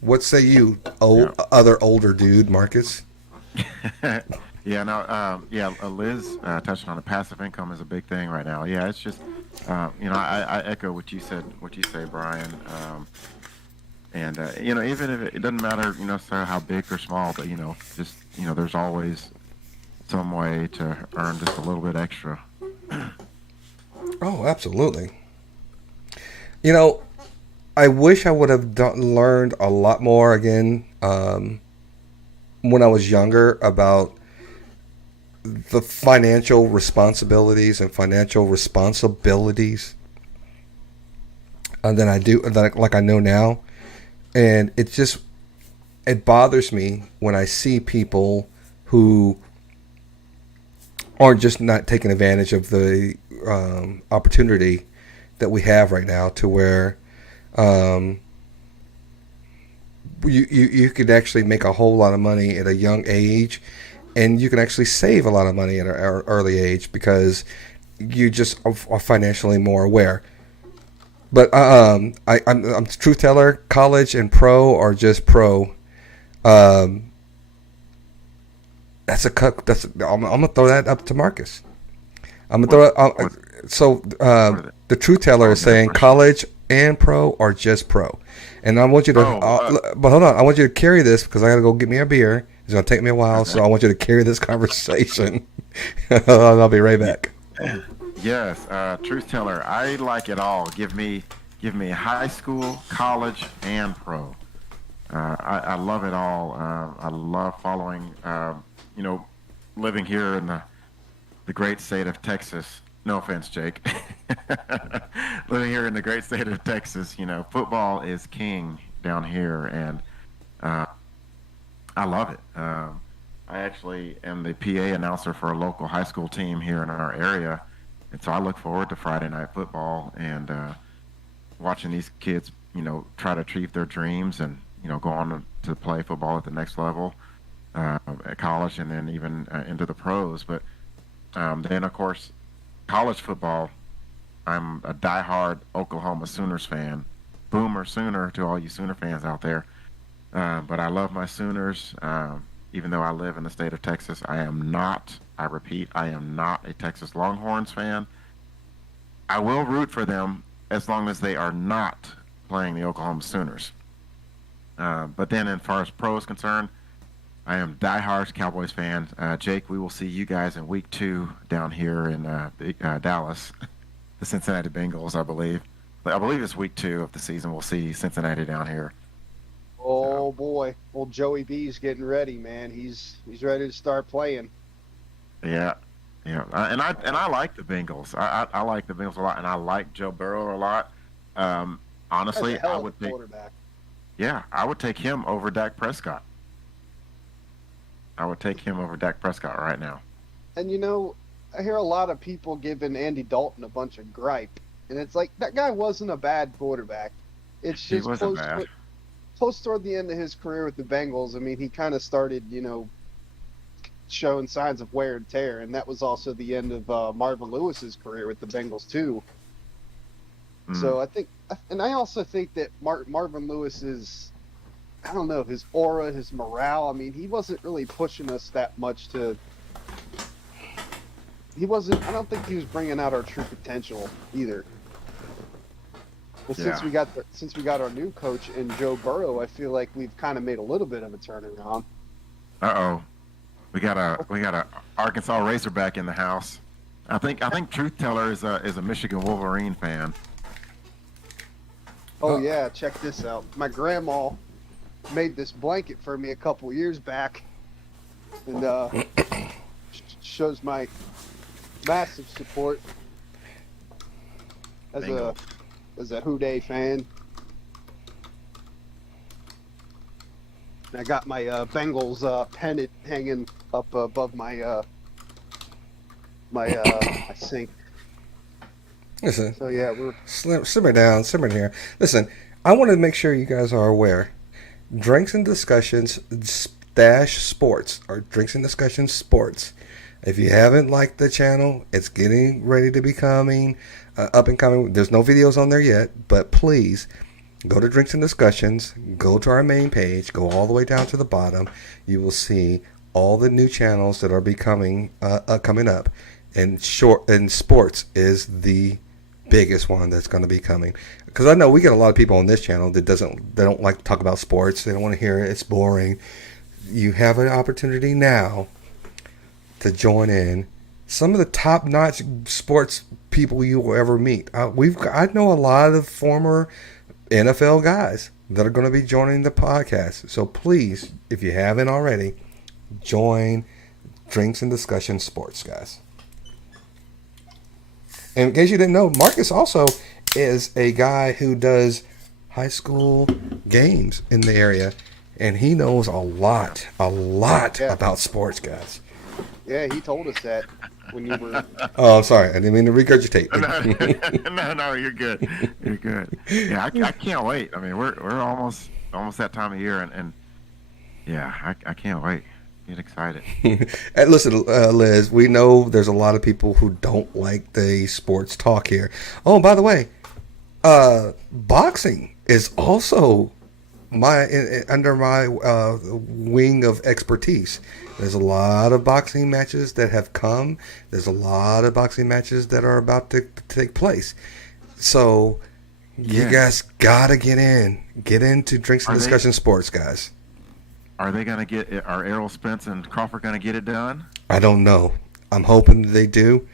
What say you, other older dude, Marcus? Liz touched on the passive income is a big thing right now. Yeah, it's just, I echo what you said, Brian. Even if it doesn't matter, so how big or small, but, there's always some way to earn just a little bit extra. Oh, absolutely. I wish I would have learned a lot more again when I was younger about the financial responsibilities and financial responsibilities than I do, like I know now. And it bothers me when I see people who aren't just not taking advantage of the opportunity that we have right now, to where you could actually make a whole lot of money at a young age, and you can actually save a lot of money at an early age because you just are financially more aware. But I'm truth teller. College and pro or just pro. That's a cut. I'm gonna throw that up to Marcus. I'm gonna throw it. The truth teller is saying college and pro or just pro, and I want you to. But hold on, I want you to carry this because I gotta go get me a beer. It's gonna take me a while, so I want you to carry this conversation. I'll be right back. Yes, truth teller. I like it all. Give me high school, college, and pro. I love it all. I love following. Living here in the great state of Texas. No offense, Jake. Living here in the great state of Texas, football is king down here, and I love it. I actually am the PA announcer for a local high school team here in our area, and so I look forward to Friday night football and watching these kids, try to achieve their dreams and, go on to play football at the next level at college and then even into the pros. But then, of course, college football, I'm a diehard Oklahoma Sooners fan. Boomer Sooner to all you Sooner fans out there. But I love my Sooners. Even though I live in the state of Texas, I am not a Texas Longhorns fan. I will root for them as long as they are not playing the Oklahoma Sooners. But then as far as pro is concerned, I am diehard Cowboys fan. Jake, we will see you guys in week 2 down here in Dallas. The Cincinnati Bengals, I believe. I believe it's week 2 of the season. We'll see Cincinnati down here. Oh boy, old Joey B's getting ready, man. He's ready to start playing. Yeah. And I like the Bengals. I like the Bengals a lot, and I like Joe Burrow a lot. Honestly, I would take. Yeah, I would take him over Dak Prescott. I would take him over Dak Prescott right now. And I hear a lot of people giving Andy Dalton a bunch of gripe, and it's like that guy wasn't a bad quarterback. It's just close toward the end of his career with the Bengals. I mean, he kind of started, showing signs of wear and tear, and that was also the end of Marvin Lewis's career with the Bengals too. So I also think that Marvin Lewis is, I don't know, his aura, his morale. I mean, he wasn't really pushing us that much I don't think he was bringing out our true potential either. Well, since we got our new coach in Joe Burrow, I feel like we've kind of made a little bit of a turnaround. We got a Arkansas Razorback in the house. I think Truth Teller is a Michigan Wolverine fan. Oh yeah, check this out. My grandma made this blanket for me a couple years back, and shows my massive support as a Houday fan. And I got my Bengals pennant hanging up above my sink. Listen. So yeah, we're simmer here. Listen, I want to make sure you guys are aware. Drinks and Discussions Sports or Drinks and Discussions Sports. If you haven't liked the channel, it's getting ready to be coming up and coming. There's no videos on there yet, but please go to Drinks and Discussions. Go to our main page. Go all the way down to the bottom. You will see all the new channels that are becoming coming up, and sports is the biggest one that's going to be coming. Because I know we get a lot of people on this channel that don't like to talk about sports. They don't want to hear it. It's boring. You have an opportunity now to join in some of the top-notch sports people you will ever meet. I know a lot of former NFL guys that are going to be joining the podcast. So please, if you haven't already, join Drinks and Discussions Sports, guys. And in case you didn't know, Marcus also is a guy who does high school games in the area, and he knows a lot about sports, guys. Yeah, he told us that. when you were. Oh, I'm sorry. I didn't mean to regurgitate. No, you're good. You're good. Yeah, I can't wait. I mean, we're almost that time of year, and yeah, I can't wait. Get excited. And listen, Liz, we know there's a lot of people who don't like the sports talk here. Oh, by the way, boxing is also under my wing of expertise. There's a lot of boxing matches that have come. There's a lot of boxing matches that are about to take place. So you guys gotta get into Drinks and Discussion Sports, guys. Are Errol Spence and Crawford gonna get it done? I don't know. I'm hoping they do.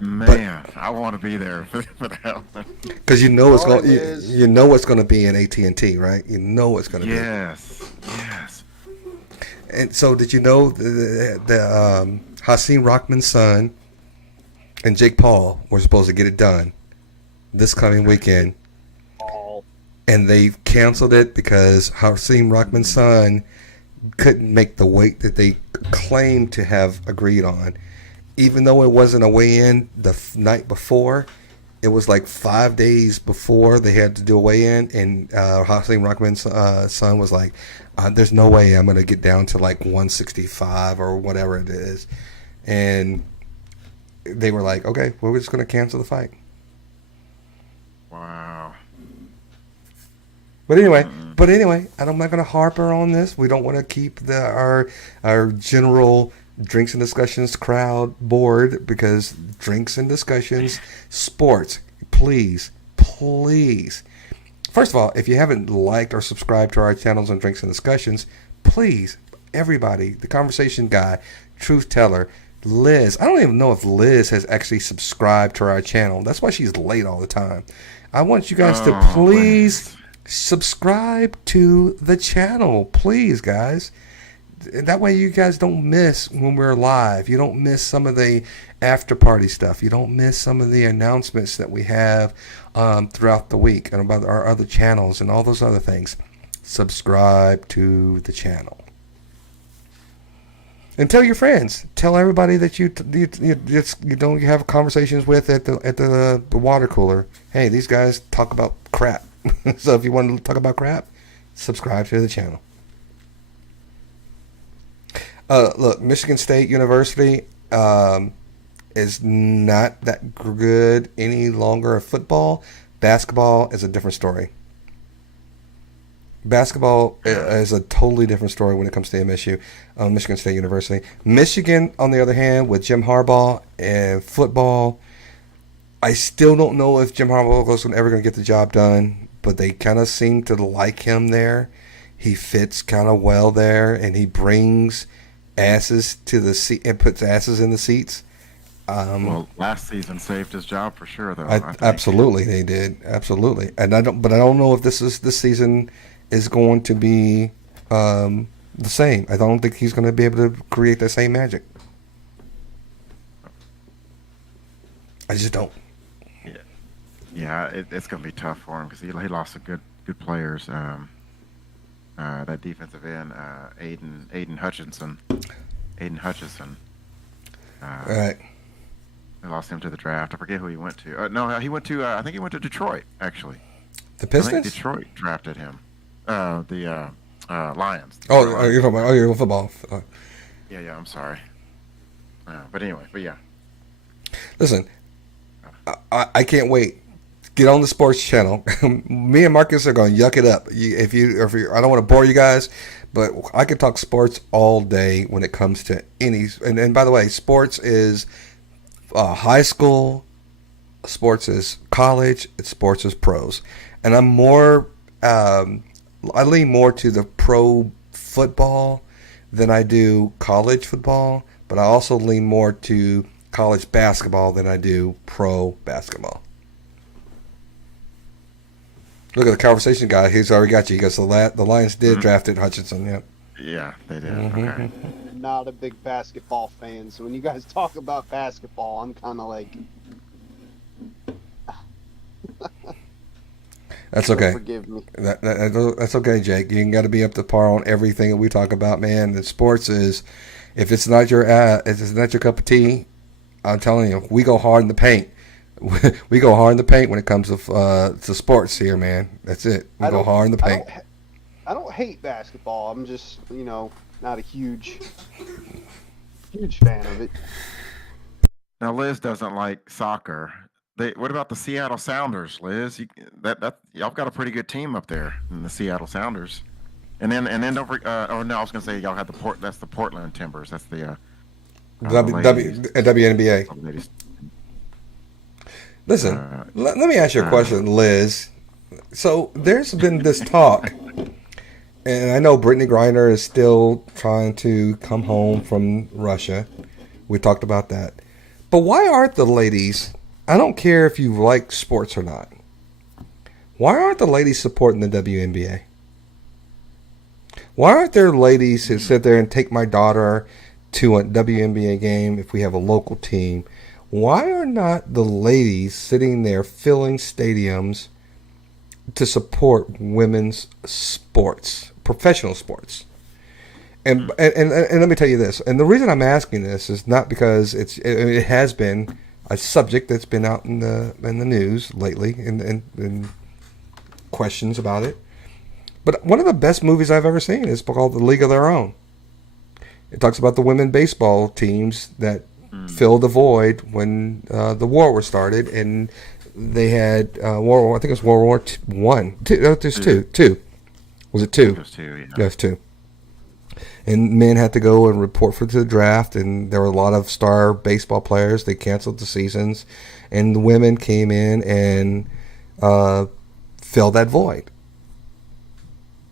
Man, I want to be there for that one. Because you know it's going. You know it's going to be in AT&T, right? You know it's going to be. Yes. And so, did you know the Hasim Rahman's son and Jake Paul were supposed to get it done this coming weekend, and they canceled it because Hasim Rahman's son couldn't make the weight that they claimed to have agreed on. Even though it wasn't a weigh-in the night before, it was like 5 days before they had to do a weigh-in, and Hasim Rahman's son was like, there's no way I'm going to get down to like 165 or whatever it is. And they were like, okay, well, we're just going to cancel the fight. Wow. But anyway, I'm not going to harper on this. We don't want to keep our general Drinks and Discussions crowd bored, because Drinks and Discussions Sports, please. First of all, if you haven't liked or subscribed to our channels on Drinks and Discussions, please, everybody, the conversation guy, truth teller, Liz. I don't even know if Liz has actually subscribed to our channel. That's why she's late all the time. I want you guys to please subscribe to the channel, please, guys. That way you guys don't miss when we're live. You don't miss some of the after party stuff. You don't miss some of the announcements that we have throughout the week and about our other channels and all those other things. Subscribe to the channel. And tell your friends. Tell everybody that you don't have conversations with at the water cooler. Hey, these guys talk about crap. So if you want to talk about crap, subscribe to the channel. Look, Michigan State University is not that good any longer at football. Basketball is a different story. Basketball is a totally different story when it comes to MSU, Michigan State University. Michigan, on the other hand, with Jim Harbaugh and football, I still don't know if Jim Harbaugh is ever going to get the job done, but they kind of seem to like him there. He fits kind of well there, and he brings asses to the seat and puts asses in the seats. Well, last season saved his job for sure, though. Absolutely, they did. Absolutely, and I don't know if this season is going to be the same. I don't think he's going to be able to create that same magic. I just don't. Yeah, it's going to be tough for him because he lost some good players. That defensive end, Aiden Hutchinson. Right. They lost him to the draft. I forget who he went to. No, he went to. I think he went to Detroit, actually. The Pistons? I think Detroit drafted him. The Lions. You're talking about football. Yeah. I'm sorry. But anyway, yeah. Listen, I can't wait. Get on the sports channel. Me and Marcus are going to yuck it up. If you, I don't want to bore you guys, but I could talk sports all day when it comes to any. And by the way, sports is high school, sports is college, sports is pros, and I'm more. I lean more to the pro football than I do college football, but I also lean more to college basketball than I do pro basketball. Look at the conversation guy. He's already got you. He goes, the Lions did drafted Hutchinson. Yep. Yeah, they did. Okay. Not a big basketball fan, so when you guys talk about basketball, I'm kind of like... That's okay. Forgive me. That's okay, Jake. You got to be up to par on everything that we talk about, man. The sports is, if it's not your cup of tea, I'm telling you, we go hard in the paint. We go hard in the paint when it comes to sports here, man. That's it. We go hard in the paint. I don't hate basketball. I'm just, not a huge fan of it. Now, Liz doesn't like soccer. What about the Seattle Sounders, Liz? Y'all got a pretty good team up there in the Seattle Sounders. And then don't oh no, I was gonna say y'all had that's the Portland Timbers. That's the WNBA. Listen, let me ask you a question, Liz. So there's been this talk, and I know Brittany Griner is still trying to come home from Russia. We talked about that. But why aren't the ladies, I don't care if you like sports or not, why aren't the ladies supporting the WNBA? Why aren't there ladies who sit there and take my daughter to a WNBA game if we have a local team? Why are not the ladies sitting there filling stadiums to support women's sports, professional sports? And let me tell you this. And the reason I'm asking this is not because it has been a subject that's been out in the news lately, and questions about it. But one of the best movies I've ever seen is called The League of Their Own. It talks about the women baseball teams that filled the void when the war was started, and they had I think it was World War One. There's two. Was it two? It was two. Yeah. Yes, two. And men had to go and report for the draft, and there were a lot of star baseball players. They canceled the seasons, and the women came in and filled that void.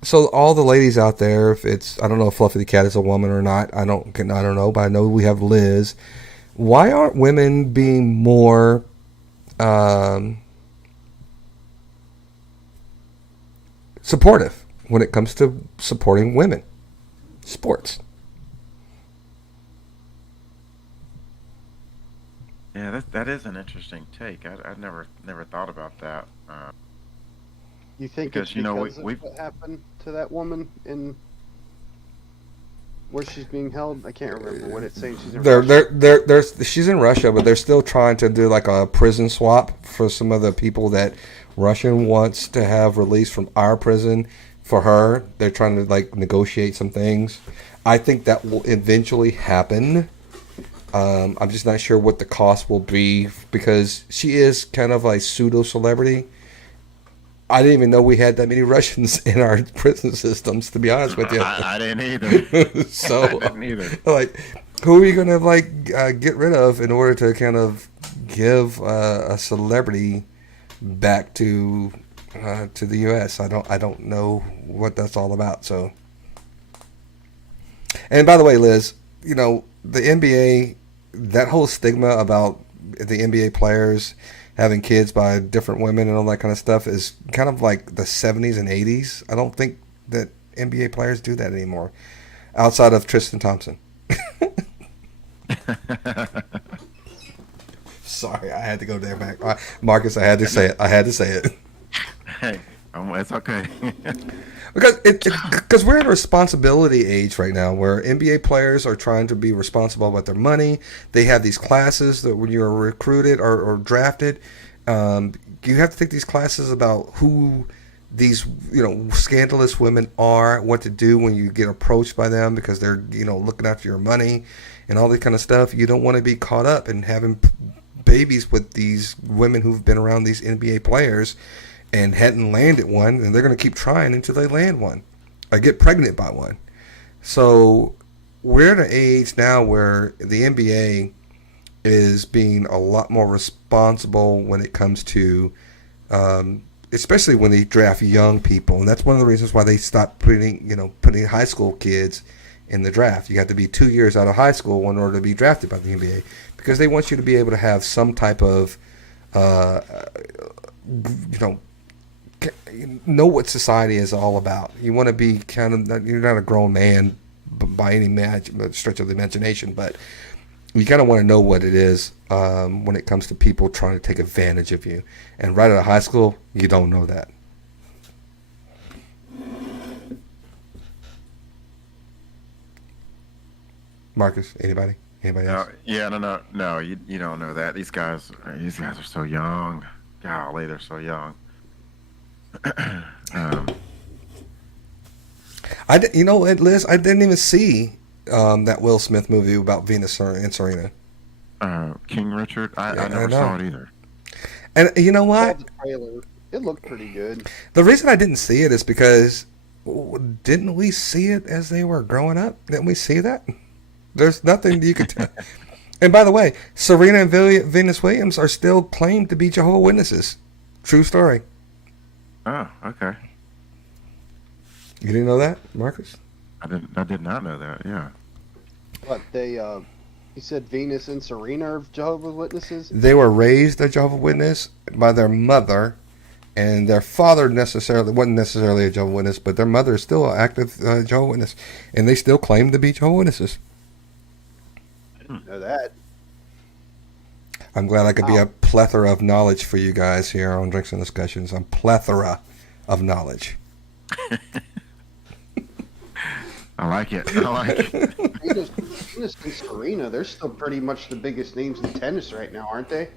So all the ladies out there, I don't know if Fluffy the Cat is a woman or not. I don't know, but I know we have Liz. Why aren't women being more supportive when it comes to supporting women sports? Yeah, that is an interesting take. I've never thought about that. You think because, it's because of what happened to that woman in where she's being held? I can't remember what it's saying. She's in Russia. She's in Russia, but they're still trying to do like a prison swap for some of the people that Russia wants to have released from our prison for her. They're trying to like negotiate some things. I think that will eventually happen. I'm just not sure what the cost will be because she is kind of a pseudo celebrity. I didn't even know we had that many Russians in our prison systems, to be honest with you. I didn't either. So, I didn't either. Like, who are you going to get rid of in order to kind of give a celebrity back to the U.S.? I don't know what that's all about. So, and by the way, Liz, the NBA, that whole stigma about the NBA players having kids by different women and all that kind of stuff is kind of like the 70s and 80s. I don't think that NBA players do that anymore, outside of Tristan Thompson. Sorry, I had to go there back. Marcus, I had to say it. Hey, it's okay. Because we're in a responsibility age right now where NBA players are trying to be responsible with their money. They have these classes that when you're recruited or drafted, you have to take these classes about who these scandalous women are, what to do when you get approached by them because they're looking after your money and all that kind of stuff. You don't want to be caught up in having babies with these women who've been around these NBA players and hadn't landed one, and they're going to keep trying until they land one or get pregnant by one. So we're at an age now where the NBA is being a lot more responsible when it comes to, especially when they draft young people, and that's one of the reasons why they stopped putting high school kids in the draft. You have to be 2 years out of high school in order to be drafted by the NBA because they want you to be able to have some type of, know what society is all about. You want to be you're not a grown man by any stretch of the imagination, but you kind of want to know what it is when it comes to people trying to take advantage of you. And right out of high school, you don't know that. Marcus, anybody? Anybody No, else? yeah, no. You don't know that. These guys are so young. Golly, they're so young. um, You know what, Liz? I didn't even see that Will Smith movie about Venus and Serena. King Richard. I I never know. saw it either. And you know Saw what? the trailer. It looked pretty good. The reason I didn't see it is because didn't we see it as they were growing up? Didn't we see that? There's nothing you could tell. And by the way, Serena and Venus Williams are still claimed to be Jehovah's Witnesses. True story. Oh, okay. You didn't know that, Marcus? I did not know that. Yeah. But he said Venus and Serena are Jehovah's Witnesses. They were raised a Jehovah's Witness by their mother, and their father wasn't necessarily a Jehovah's Witness, but their mother is still an active Jehovah's Witness, and they still claim to be Jehovah's Witnesses. I didn't know that. I'm glad I could be Wow. a plethora of knowledge for you guys here on Drinks and Discussions. I'm plethora of knowledge. I like it. I like it. Venus and Serena, they're still pretty much the biggest names in tennis right now, aren't they?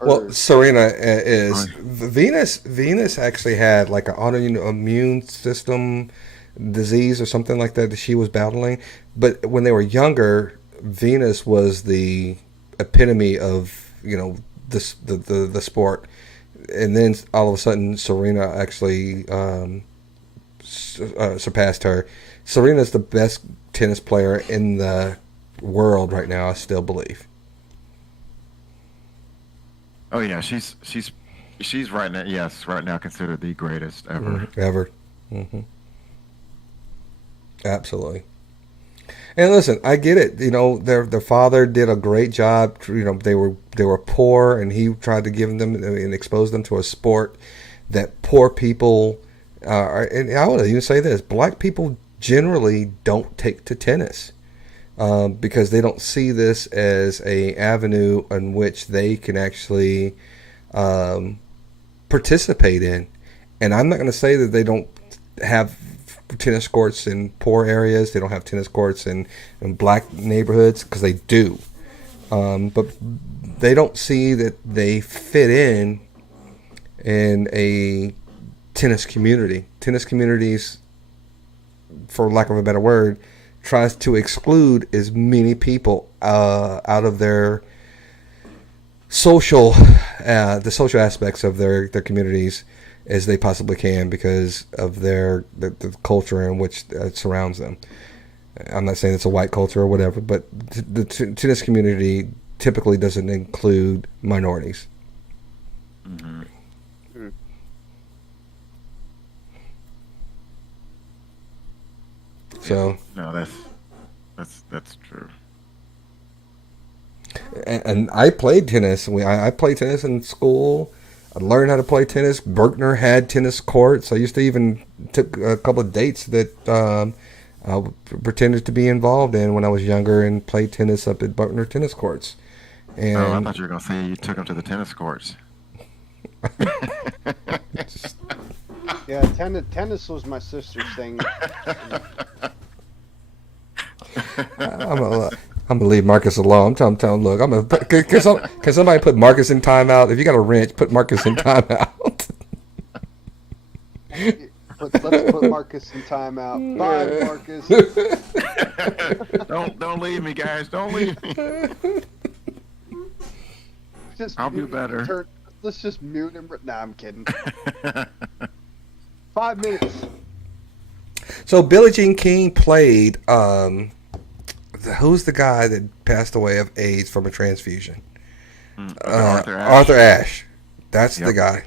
Well, Serena is Venus. Venus actually had like an autoimmune system disease or something like that she was battling. But when they were younger, Venus was the epitome of the sport. And then all of a sudden, Serena actually surpassed her. Serena's the best tennis player in the world right now, I still believe. Oh yeah, she's right now. Yes, right now considered the greatest ever. Ever. Mm-hmm. Absolutely. And listen, I get it. You know, their father did a great job. You know, they were poor, and he tried to give them and expose them to a sport that poor people are. And I would even say this: black people generally don't take to tennis because they don't see this as a avenue in which they can actually participate in. And I'm not going to say that they don't have tennis courts in poor areas. They don't have tennis courts in black neighborhoods, because they do. But they don't see that they fit in a tennis community. Tennis communities, for lack of a better word, tries to exclude as many people out of their social, the social aspects of their communities as they possibly can, because of the culture in which it surrounds them. I'm not saying it's a white culture or whatever, but the tennis community typically doesn't include minorities. Mm-hmm. So no, that's true. And I played tennis. I played tennis in school. I learned how to play tennis. Berkner had tennis courts. I used to even took a couple of dates that I pretended to be involved in when I was younger and played tennis up at Berkner tennis courts. And I thought you were gonna say you took them to the tennis courts. Yeah, tennis was my sister's thing. I'm gonna leave Marcus alone. I'm telling look, can somebody put Marcus in timeout? If you got a wrench, put Marcus in timeout. Let's put Marcus in timeout. Bye, Marcus. Don't leave me, guys. Don't leave me. I'll do better. Let's just mute him. Nah, I'm kidding. 5 minutes. So Billie Jean King played. Who's the guy that passed away of AIDS from a transfusion? Arthur Ashe. That's the guy.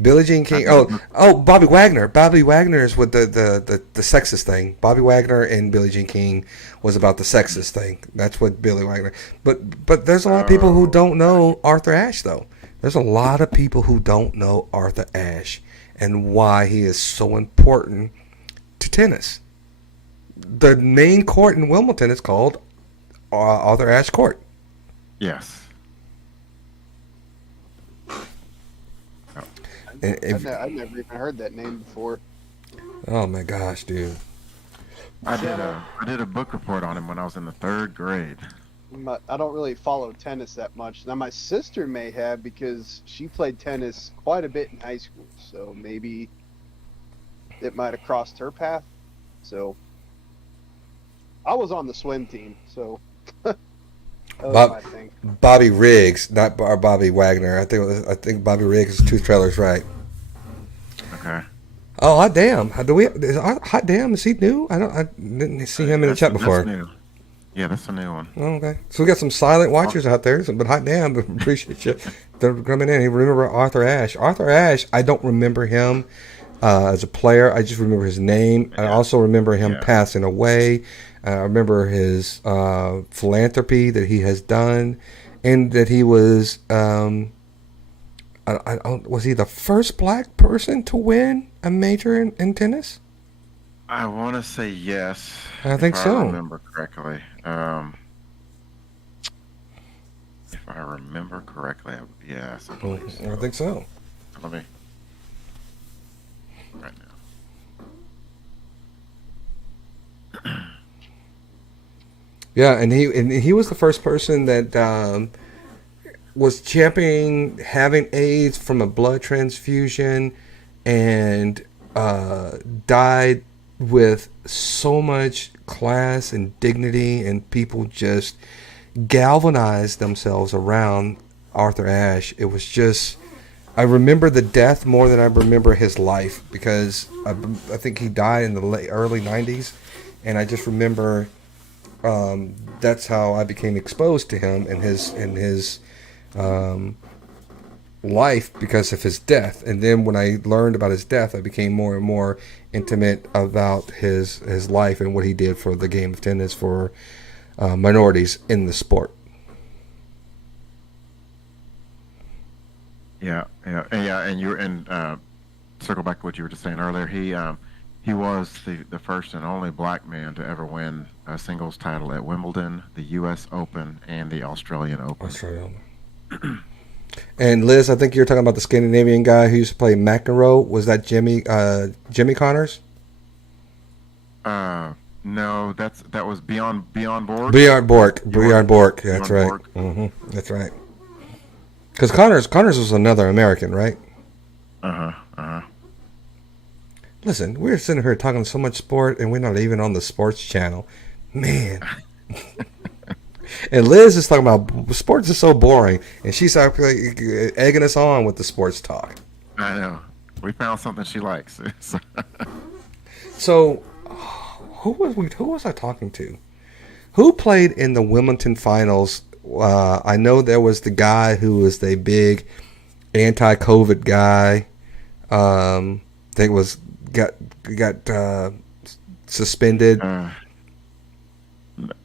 Billie Jean King. Bobby Wagner. Bobby Wagner is with the sexist thing. Bobby Wagner and Billie Jean King was about the sexist thing. That's what Billy Wagner. But there's a lot of people who don't know Arthur Ashe, though. There's a lot of people who don't know Arthur Ashe and why he is so important to tennis. The main court in Wimbledon is called Arthur Ashe Court. Yes. I've never even heard that name before. Oh my gosh, dude! I did a book report on him when I was in the 3rd grade. I don't really follow tennis that much. Now, my sister may have because she played tennis quite a bit in high school. So maybe it might have crossed her path. So I was on the swim team. So that was my thing. Bobby Riggs, not Bobby Wagner. I think Bobby Riggs is Two Trailers, right? Okay. Oh, hot damn! Hot damn? Is he new? I didn't see him in the chat before. That's new. Yeah, that's a new one. Oh, okay, so we got some silent watchers out there. But hot damn, appreciate you. They're coming in. You remember Arthur Ashe? Arthur Ashe. I don't remember him as a player. I just remember his name. I also remember him passing away. I remember his philanthropy that he has done, and that he was. Was he the first black person to win a major in tennis? I want to say yes. I think so. If I remember correctly. If I remember correctly, yes, I believe so. I think so. Let me. Right now. Yeah, and he was the first person that was championing having AIDS from a blood transfusion, and died with so much class and dignity, and people just galvanized themselves around Arthur Ashe. It was just, I remember the death more than I remember his life, because I think he died in the early 90s, and I just remember that's how I became exposed to him and his life, because of his death. And then when I learned about his death, I became more and more intimate about his life and what he did for the game of tennis for minorities in the sport. And circle back to what you were just saying earlier. He was the first and only black man to ever win a singles title at Wimbledon, the U.S. Open, and the Australian Open. And Liz, I think you're talking about the Scandinavian guy who used to play McEnroe. Was that Jimmy Connors? No, that was Bjorn Borg. Bjorn Borg. That's right. Mm-hmm. That's right. Because Connors was another American, right? Listen, we're sitting here talking so much sport, and we're not even on the sports channel, man. And Liz is talking about sports is so boring, and she's actually egging us on with the sports talk. I know. We found something she likes. So, who was I talking to? Who played in the Wimbledon finals? I know there was the guy who was the big anti-COVID guy. That got suspended.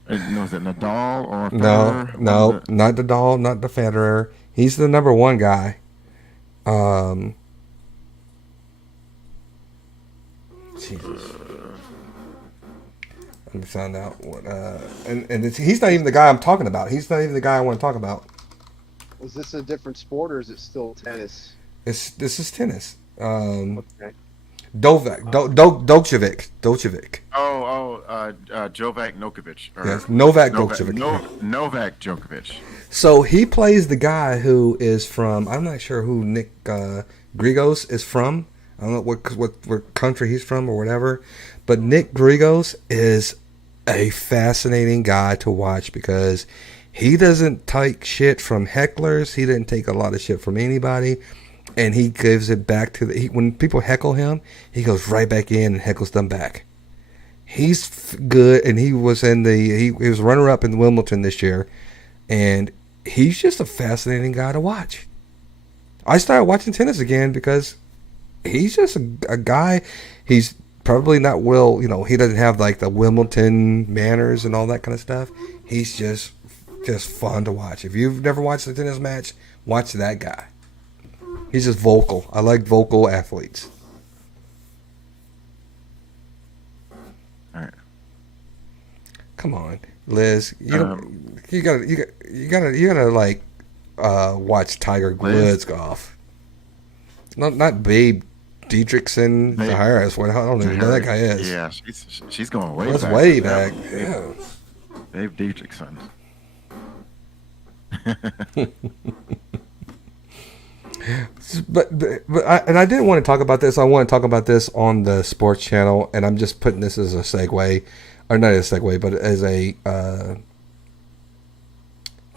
Was it Nadal or Federer? No, not Nadal, not the Federer. He's the number one guy. Jesus. Let me find out what. He's not even the guy I'm talking about. He's not even the guy I want to talk about. Is this a different sport or is it still tennis? This is tennis. Okay. Djokovic. Novak Djokovic. Yes, Novak Djokovic. Novak Djokovic. So he plays the guy who is from, I'm not sure who Nick Grigos is from. I don't know what country he's from or whatever. But Nick Grigos is a fascinating guy to watch because he doesn't take shit from hecklers. He didn't take a lot of shit from anybody. And he gives it back to when people heckle him, he goes right back in and heckles them back. He's good, and he was he was runner-up in Wimbledon this year, and he's just a fascinating guy to watch. I started watching tennis again because he's just a guy. He's probably not he doesn't have like the Wimbledon manners and all that kind of stuff. He's just fun to watch. If you've never watched a tennis match, watch that guy. He's just vocal. I like vocal athletes. All right. Come on, Liz. You gotta like watch Tiger Woods golf. Not Babe Dietrichson Dave- Harris. What? I don't even know who that guy is. Yeah, she's going way That's back. way with that back. one. Yeah. Dave Dietrichson. I didn't want to talk about this. I want to talk about this on the sports channel, and I'm just putting this as a segue, or not as a segue, but as a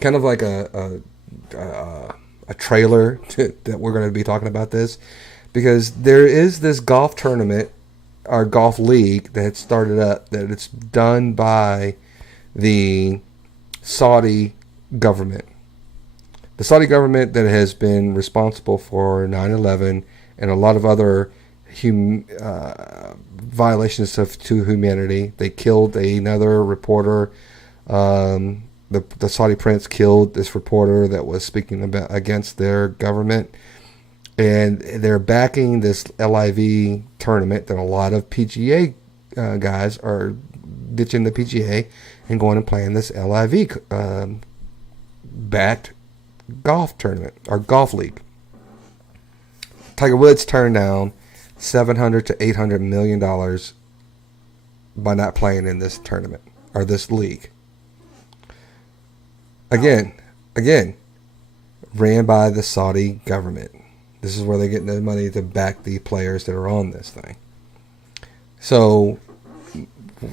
kind of like a trailer that we're going to be talking about this, because there is this golf tournament or golf league that started up, that it's done by the Saudi government. The Saudi government that has been responsible for 9/11 and a lot of other violations to humanity. They killed another reporter. The Saudi prince killed this reporter that was speaking against their government. And they're backing this LIV tournament that a lot of PGA guys are ditching the PGA and going and playing this LIV backed golf tournament or golf league. Tiger Woods turned down $700 to $800 million by not playing in this tournament or this league. Again, ran by the Saudi government. This is where they get the money to back the players that are on this thing. So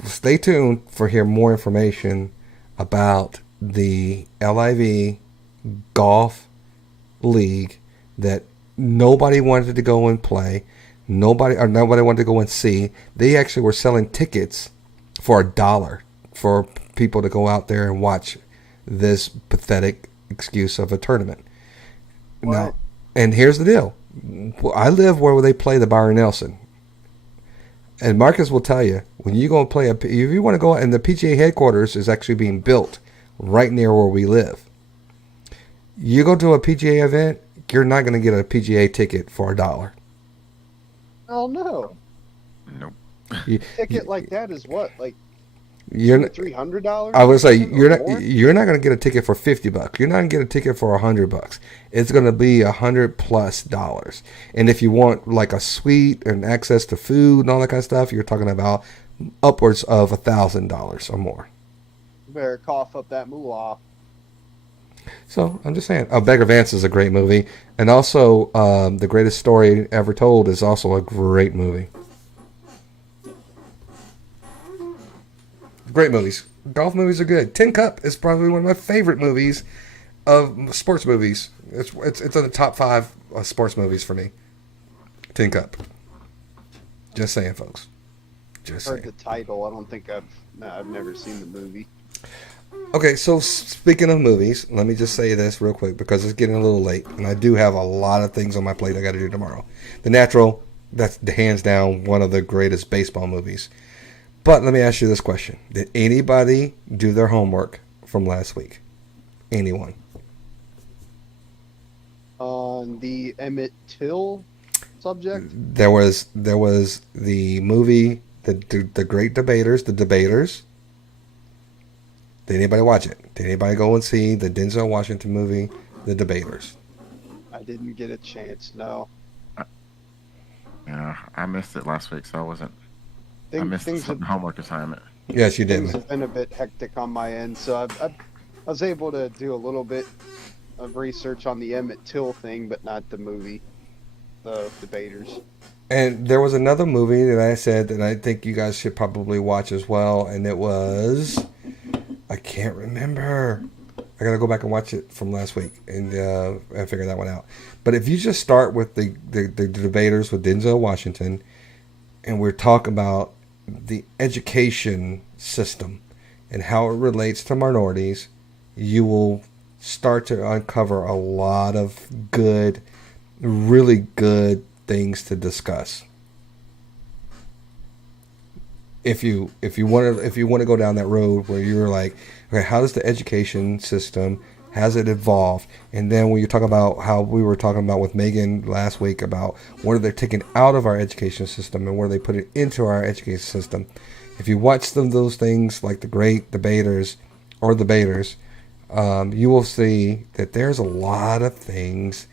stay tuned for hear more information about the LIV golf league that nobody wanted to go and play. Nobody wanted to go and see. They actually were selling tickets for $1 for people to go out there and watch this pathetic excuse of a tournament. What? Now, and here's the deal. I live where they play the Byron Nelson. And Marcus will tell you, when you go and play, if you want to go, and the PGA headquarters is actually being built right near where we live. You go to a PGA event, you're not going to get a PGA ticket for $1. Oh no! Nope. Ticket like that is what, like You're $300? I would say you're not going to get a ticket for $50. You're not going to get a ticket for $100. It's going to be $100+. And if you want like a suite and access to food and all that kind of stuff, you're talking about upwards of $1,000 or more. Better cough up that moolah. So I'm just saying, Beggar Vance is a great movie, and also The Greatest Story Ever Told is also a great movie. Great movies. Golf movies are good. Tin Cup is probably one of my favorite movies of sports movies. It's in the top 5 sports movies for me. Tin Cup. Just saying, folks. Just Heard saying. the title. I don't think I've never seen the movie. Okay, so speaking of movies, let me just say this real quick because it's getting a little late, and I do have a lot of things on my plate I got to do tomorrow. The Natural, that's hands down one of the greatest baseball movies. But let me ask you this question. Did anybody do their homework from last week? Anyone? On the Emmett Till subject? There was the movie, the Great Debaters, The Debaters. Did anybody watch it? Did anybody go and see the Denzel Washington movie, The Debaters? I didn't get a chance, no. Yeah, I missed it last week, so I wasn't. I missed Things the have, homework assignment. Yes, you did. things have been a bit hectic on my end, so I was able to do a little bit of research on the Emmett Till thing, but not the movie, the Debaters. And there was another movie that I said that I think you guys should probably watch as well, and it was, I can't remember. I gotta go back and watch it from last week and figure that one out. But if you just start with the Debaters with Denzel Washington, and we're talking about the education system and how it relates to minorities, you will start to uncover a lot of good, really good things to discuss. If you want to go down that road where you're like, okay, how does the education system, has it evolved? And then when you talk about how we were talking about with Megan last week about what are they taking out of our education system and where they put it into our education system. If you watch those things like the Great Debaters or Debaters, you will see that there's a lot of things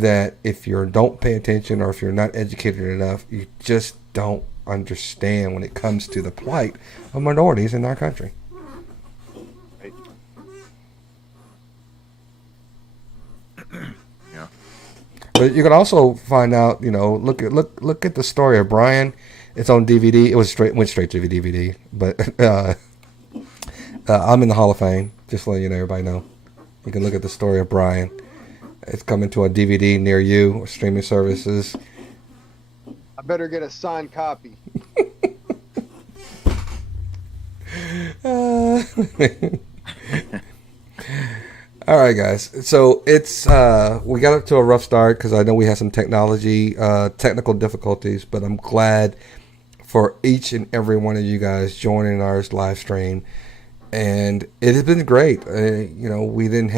that if you don't pay attention or if you're not educated enough, you just don't understand when it comes to the plight of minorities in our country. Right. Yeah. But you can also find out, look at the story of Brian. It's on DVD. It went straight to DVD. But I'm in the Hall of Fame. Just letting everybody know. You can look at the story of Brian. It's coming to a DVD near you or streaming services. I better get a signed copy. All right, guys. So it's we got up to a rough start because I know we had some technical difficulties, but I'm glad for each and every one of you guys joining our live stream, and it has been great. We didn't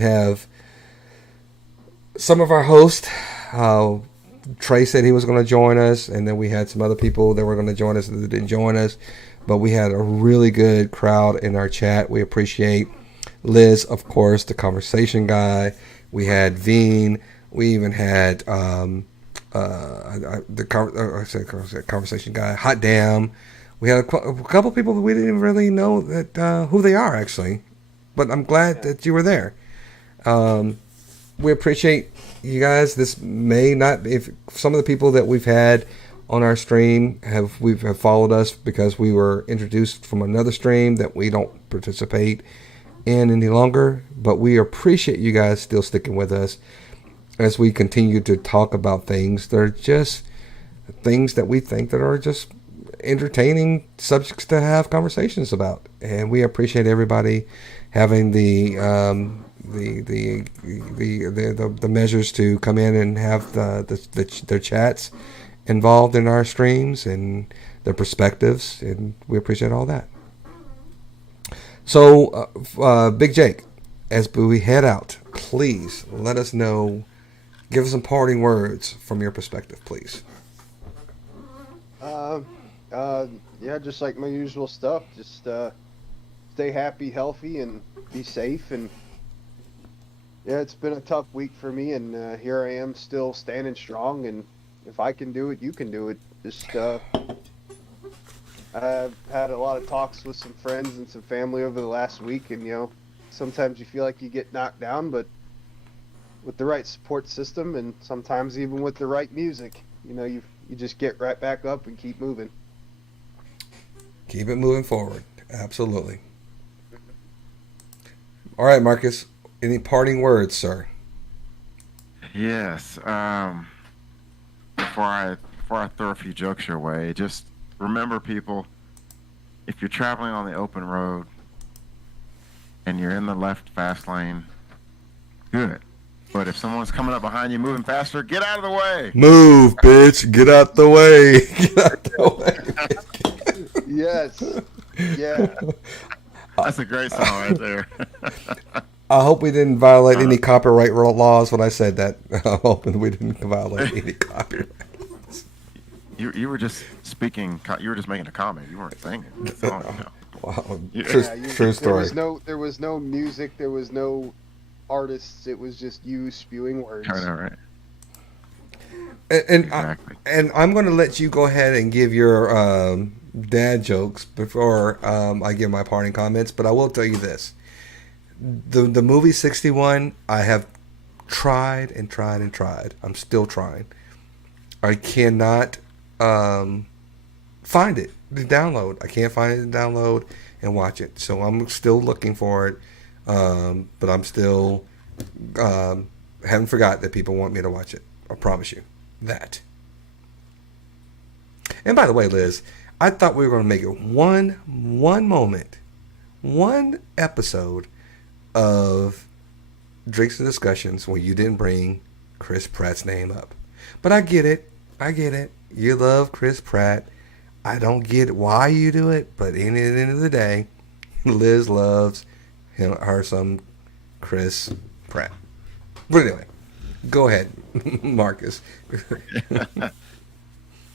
have some of our hosts. Trey said he was going to join us, and then we had some other people that were going to join us that didn't join us. But we had a really good crowd in our chat. We appreciate Liz, of course, the conversation guy. We had Veen. We even had the conversation guy, Hot Damn. We had a couple people that we didn't really know that who they are, actually. But I'm glad that you were there. We appreciate you guys. This may not, if some of the people that we've had on our stream have followed us because we were introduced from another stream that we don't participate in any longer, but we appreciate you guys still sticking with us as we continue to talk about things. They're just things that we think that are just entertaining subjects to have conversations about, and we appreciate everybody having the measures to come in and have their chats involved in our streams and their perspectives, and we appreciate all that. So, Big Jake, as we head out, please let us know, give us some parting words from your perspective, please. Yeah, just like my usual stuff. Just stay happy, healthy, and be safe. And yeah, it's been a tough week for me, and here I am still standing strong. And if I can do it, you can do it. Just I've had a lot of talks with some friends and some family over the last week, and sometimes you feel like you get knocked down, but with the right support system, and sometimes even with the right music, you just get right back up and keep moving. Keep it moving forward. Absolutely. All right, Marcus. Any parting words, sir? Yes. Before I throw a few jokes your way, just remember, people, if you're traveling on the open road and you're in the left fast lane, good. But if someone's coming up behind you moving faster, get out of the way. Move, bitch. Get out the way. Get out the way. Yes. Yeah. That's a great song right there. I hope we didn't violate any copyright laws when I said that. I'm hoping we didn't violate any copyright laws. You were just speaking. You were just making a comment. You weren't singing. Wow. Yeah. True story. There was no music. There was no artists. It was just you spewing words. All right. And Exactly. and I'm going to let you go ahead and give your dad jokes before I give my parting comments. But I will tell you this: the movie 61, I have tried and tried and tried. I'm still trying. I cannot find it to download. I can't find it to download and watch it. So I'm still looking for it. But I'm still haven't forgot that people want me to watch it. I promise you that. And by the way, Liz, I thought we were going to make it one moment, one episode of Drinks and Discussions where you didn't bring Chris Pratt's name up. But I get it. You love Chris Pratt. I don't get why you do it, but at the end of the day, Liz loves her some Chris Pratt. But anyway, go ahead, Marcus.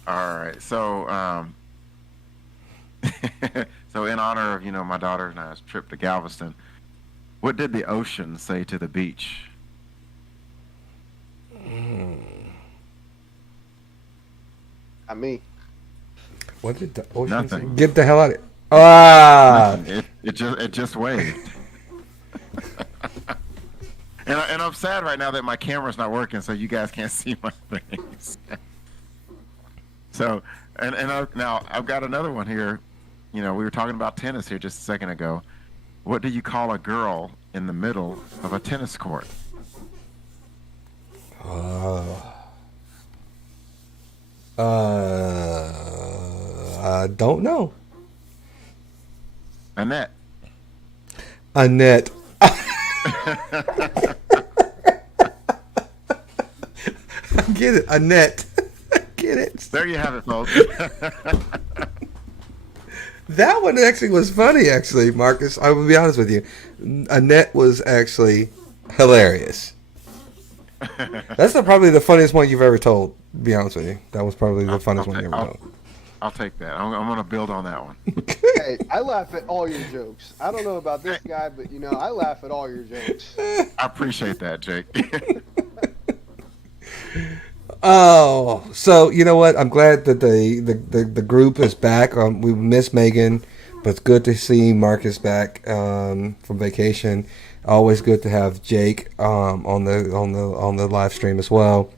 All right. So, so in honor of my daughter and I's trip to Galveston, what did the ocean say to the beach? Not me. What did the ocean say? Nothing. Get the hell out of here. Ah! Nothing. It just waved. And I'm sad right now that my camera's not working, so you guys can't see my face. So, now I've got another one here. You know, we were talking about tennis here just a second ago. What do you call a girl in the middle of a tennis court? I don't know. Annette. Annette. Get it, Annette. Get it. There you have it, folks. That one actually was funny, actually, Marcus. I will be honest with you. Annette was actually hilarious. That's probably the funniest one you've ever told, to be honest with you. That was probably the funniest one you ever told. I'll take that. I'm going to build on that one. Hey, I laugh at all your jokes. I don't know about this guy, but, you know, I laugh at all your jokes. I appreciate that, Jake. Oh, so you know what? I'm glad that the group is back. We miss Megan, but it's good to see Marcus back from vacation. Always good to have Jake on the live stream as well.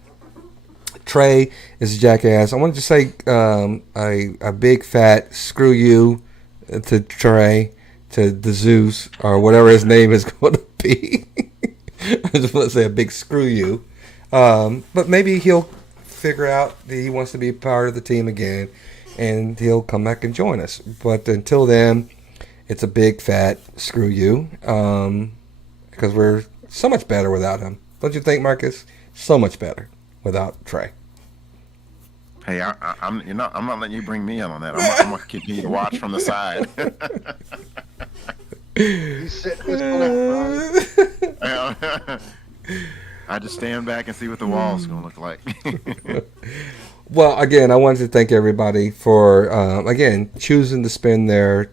Trey is a jackass. I wanted to say a big fat screw you to Trey, to the Zeus, or whatever his name is going to be. I just want to say a big screw you. But maybe he'll figure out that he wants to be part of the team again, and he'll come back and join us. But until then, it's a big fat screw you, because we're so much better without him. Don't you think, Marcus? So much better without Trey. Hey, I'm not letting you bring me in on that. I'm gonna continue to watch from the side. You sit this one out, I just stand back and see what the wall's gonna look like. Well, again, I wanted to thank everybody for again choosing to spend their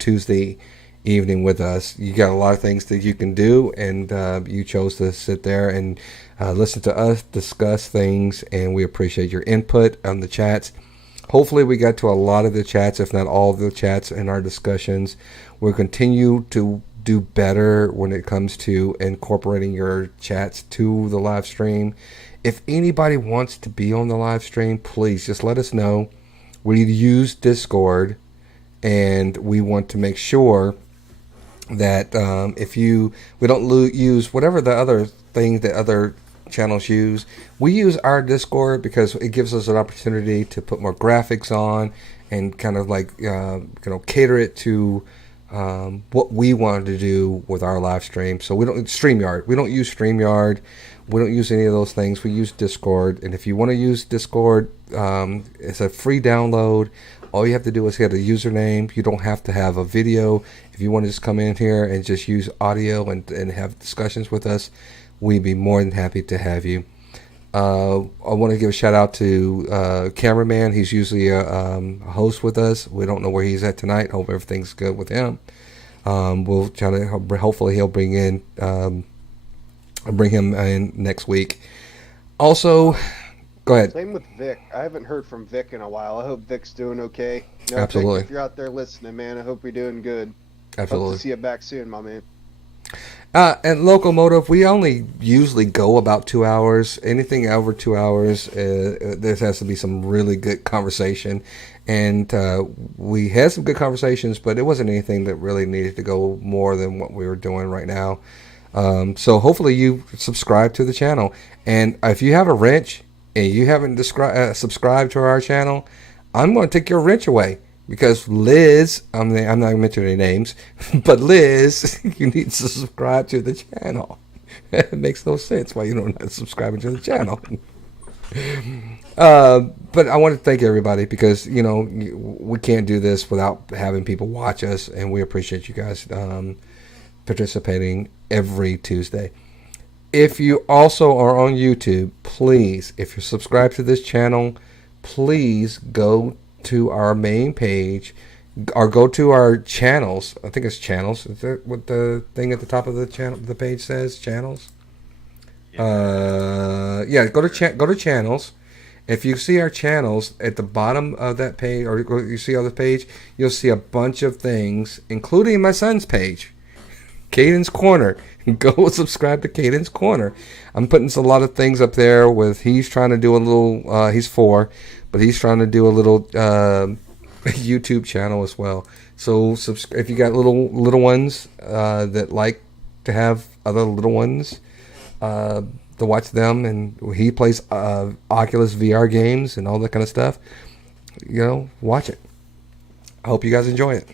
Tuesday evening with us. You got a lot of things that you can do, and you chose to sit there and listen to us discuss things, and we appreciate your input on the chats. Hopefully we got to a lot of the chats, if not all of the chats in our discussions. We'll continue to do better when it comes to incorporating your chats to the live stream. If anybody wants to be on the live stream, please just let us know. We use Discord, and we want to make sure that we don't use whatever the other thing that other channels use. We use our Discord because it gives us an opportunity to put more graphics on and kind of like cater it to what we wanted to do with our live stream. So we don't StreamYard. We don't use StreamYard. We don't use any of those things. We use Discord. And if you want to use Discord, it's a free download. All you have to do is get a username. You don't have to have a video. If you want to just come in here and just use audio and have discussions with us, we'd be more than happy to have you. I want to give a shout out to Cameraman. He's usually a host with us. We don't know where he's at tonight. Hope everything's good with him. We'll try to hopefully he'll bring him in next week. Also, go ahead. Same with Vic. I haven't heard from Vic in a while. I hope Vic's doing okay. You know, Absolutely. Vic, if you're out there listening, man, I hope you're doing good. Absolutely. Hope to see you back soon, my man. And Locomotive, we only usually go about 2 hours. Anything over 2 hours, there has to be some really good conversation. And we had some good conversations, but it wasn't anything that really needed to go more than what we were doing right now. So hopefully you subscribe to the channel. And if you have a wrench and you haven't subscribed to our channel, I'm going to take your wrench away. Because Liz, I'm not going to mention any names, but Liz, you need to subscribe to the channel. It makes no sense why you don't subscribe to the channel. But I want to thank everybody because, we can't do this without having people watch us, and we appreciate you guys participating every Tuesday. If you also are on YouTube, please, if you're subscribed to this channel, please go to our main page or go to our channels. I think it's channels. Is that what the thing at the top of the channel, the page says? Channels? Yeah, go to channels. If you see our channels at the bottom of that page, or you see on the page, you'll see a bunch of things, including my son's page, Caden's Corner. Go subscribe to Caden's Corner. I'm putting a lot of things up there with, he's trying to do a little, he's 4, but he's trying to do a little YouTube channel as well. So if you got little ones that like to have other little ones to watch them, and he plays Oculus VR games and all that kind of stuff, watch it. I hope you guys enjoy it.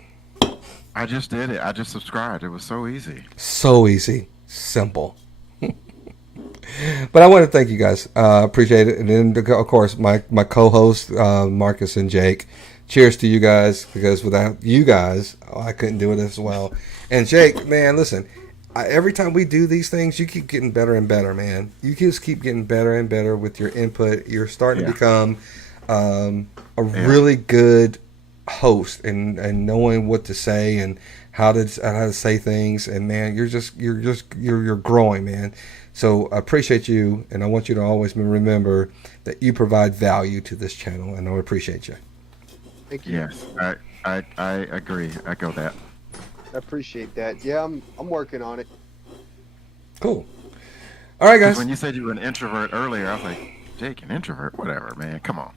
I just did it. I just subscribed. It was so easy. So easy. Simple. But I want to thank you guys. Appreciate it. And then, of course, my co-hosts, Marcus and Jake. Cheers to you guys, because without you guys, I couldn't do it as well. And Jake, man, listen, every time we do these things, you keep getting better and better, man. You just keep getting better and better with your input. You're starting to become a really good host and knowing what to say and how to say things. And man, you're growing, man. So I appreciate you, and I want you to always remember that you provide value to this channel, and I appreciate you. Thank you. Yes, I agree. Echo that. I appreciate that. Yeah, I'm working on it. Cool. All right, guys. When you said you were an introvert earlier, I was like, Jake, an introvert? Whatever, man. Come on.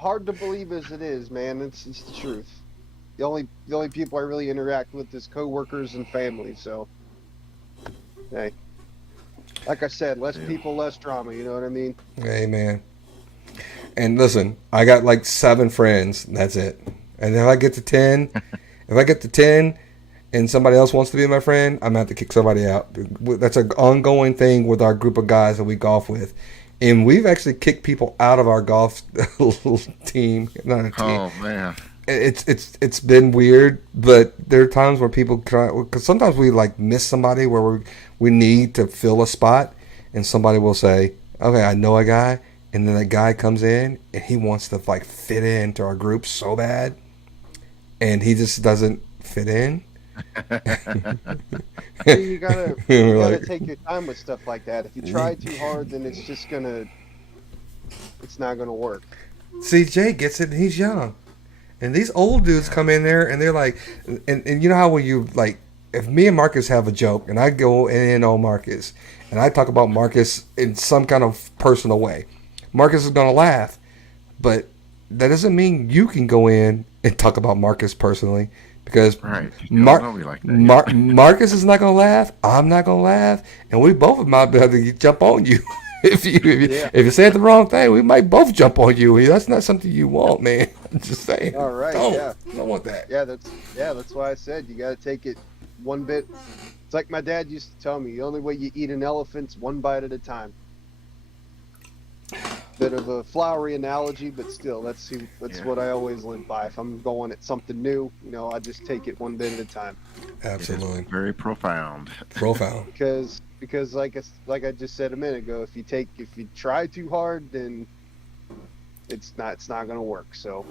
hard to believe as it is, man. It's the truth. The only people I really interact with is coworkers and family. So, hey, like I said, less people, less drama. You know what I mean? Amen. And listen, I got like 7 friends. That's it. And if I get to 10, and somebody else wants to be my friend, I'm going to have to kick somebody out. That's an ongoing thing with our group of guys that we golf with. And we've actually kicked people out of our golf team. Not a team. Oh, man. It's been weird, but there are times where people try, because sometimes we like miss somebody where we need to fill a spot, and somebody will say, okay, I know a guy. And then that guy comes in and he wants to like fit into our group so bad, and he just doesn't fit in. You gotta take your time with stuff like that. If you try too hard, then it's not gonna work. See, Jay gets it, and he's young, and these old dudes come in there and they're like, and you know how when you like, if me and Marcus have a joke and I go in on Marcus and I talk about Marcus in some kind of personal way, Marcus is gonna laugh, but that doesn't mean you can go in and talk about Marcus personally, because Marcus is not gonna laugh, I'm not gonna laugh, and we both might be able to jump on you. If you say the wrong thing, we might both jump on you. That's not something you want, man. I'm just saying. All right. Don't want that. That's why I said you got to take it one bit. It's like my dad used to tell me: the only way you eat an elephant's one bite at a time. Bit of a flowery analogy, but still, that's what I always live by. If I'm going at something new, I just take it one bit at a time. Absolutely. Very profound. Because like I just said a minute ago, if you try too hard, then it's not going to work. So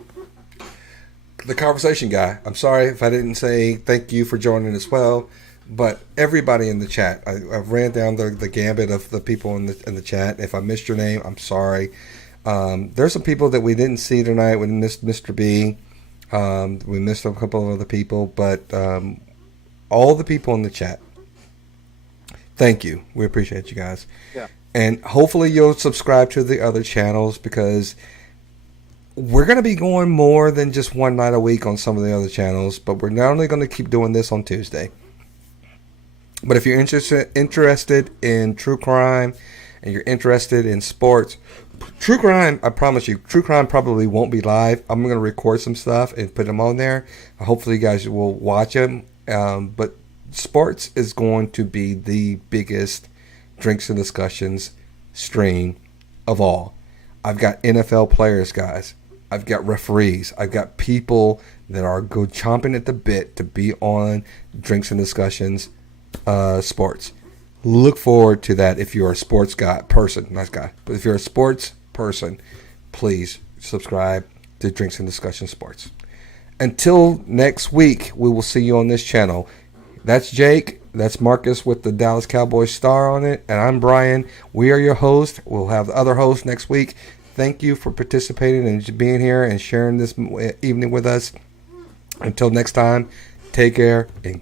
the conversation guy, I'm sorry if I didn't say thank you for joining as well, but everybody in the chat, I ran down the gambit of the people in the chat. If I missed your name, I'm sorry. There's some people that we didn't see tonight. We missed Mr. B. We missed a couple of other people, but all the people in the chat, thank you. We appreciate you guys. Yeah. And hopefully you'll subscribe to the other channels, because we're going to be going more than just one night a week on some of the other channels, but we're not only going to keep doing this on Tuesday. But if you're interested in true crime and you're interested in sports, true crime, I promise you, true crime probably won't be live. I'm going to record some stuff and put them on there. Hopefully you guys will watch them. But sports is going to be the biggest Drinks and Discussions stream of all. I've got NFL players, guys. I've got referees. I've got people that are chomping at the bit to be on Drinks and Discussions sports. Look forward to that if you're a sports person. But if you're a sports person, please subscribe to Drinks and Discussions Sports. Until next week, we will see you on this channel. That's Jake. That's Marcus with the Dallas Cowboys star on it, and I'm Brian. We are your host. We'll have the other host next week. Thank you for participating and being here and sharing this evening with us. Until next time, take care and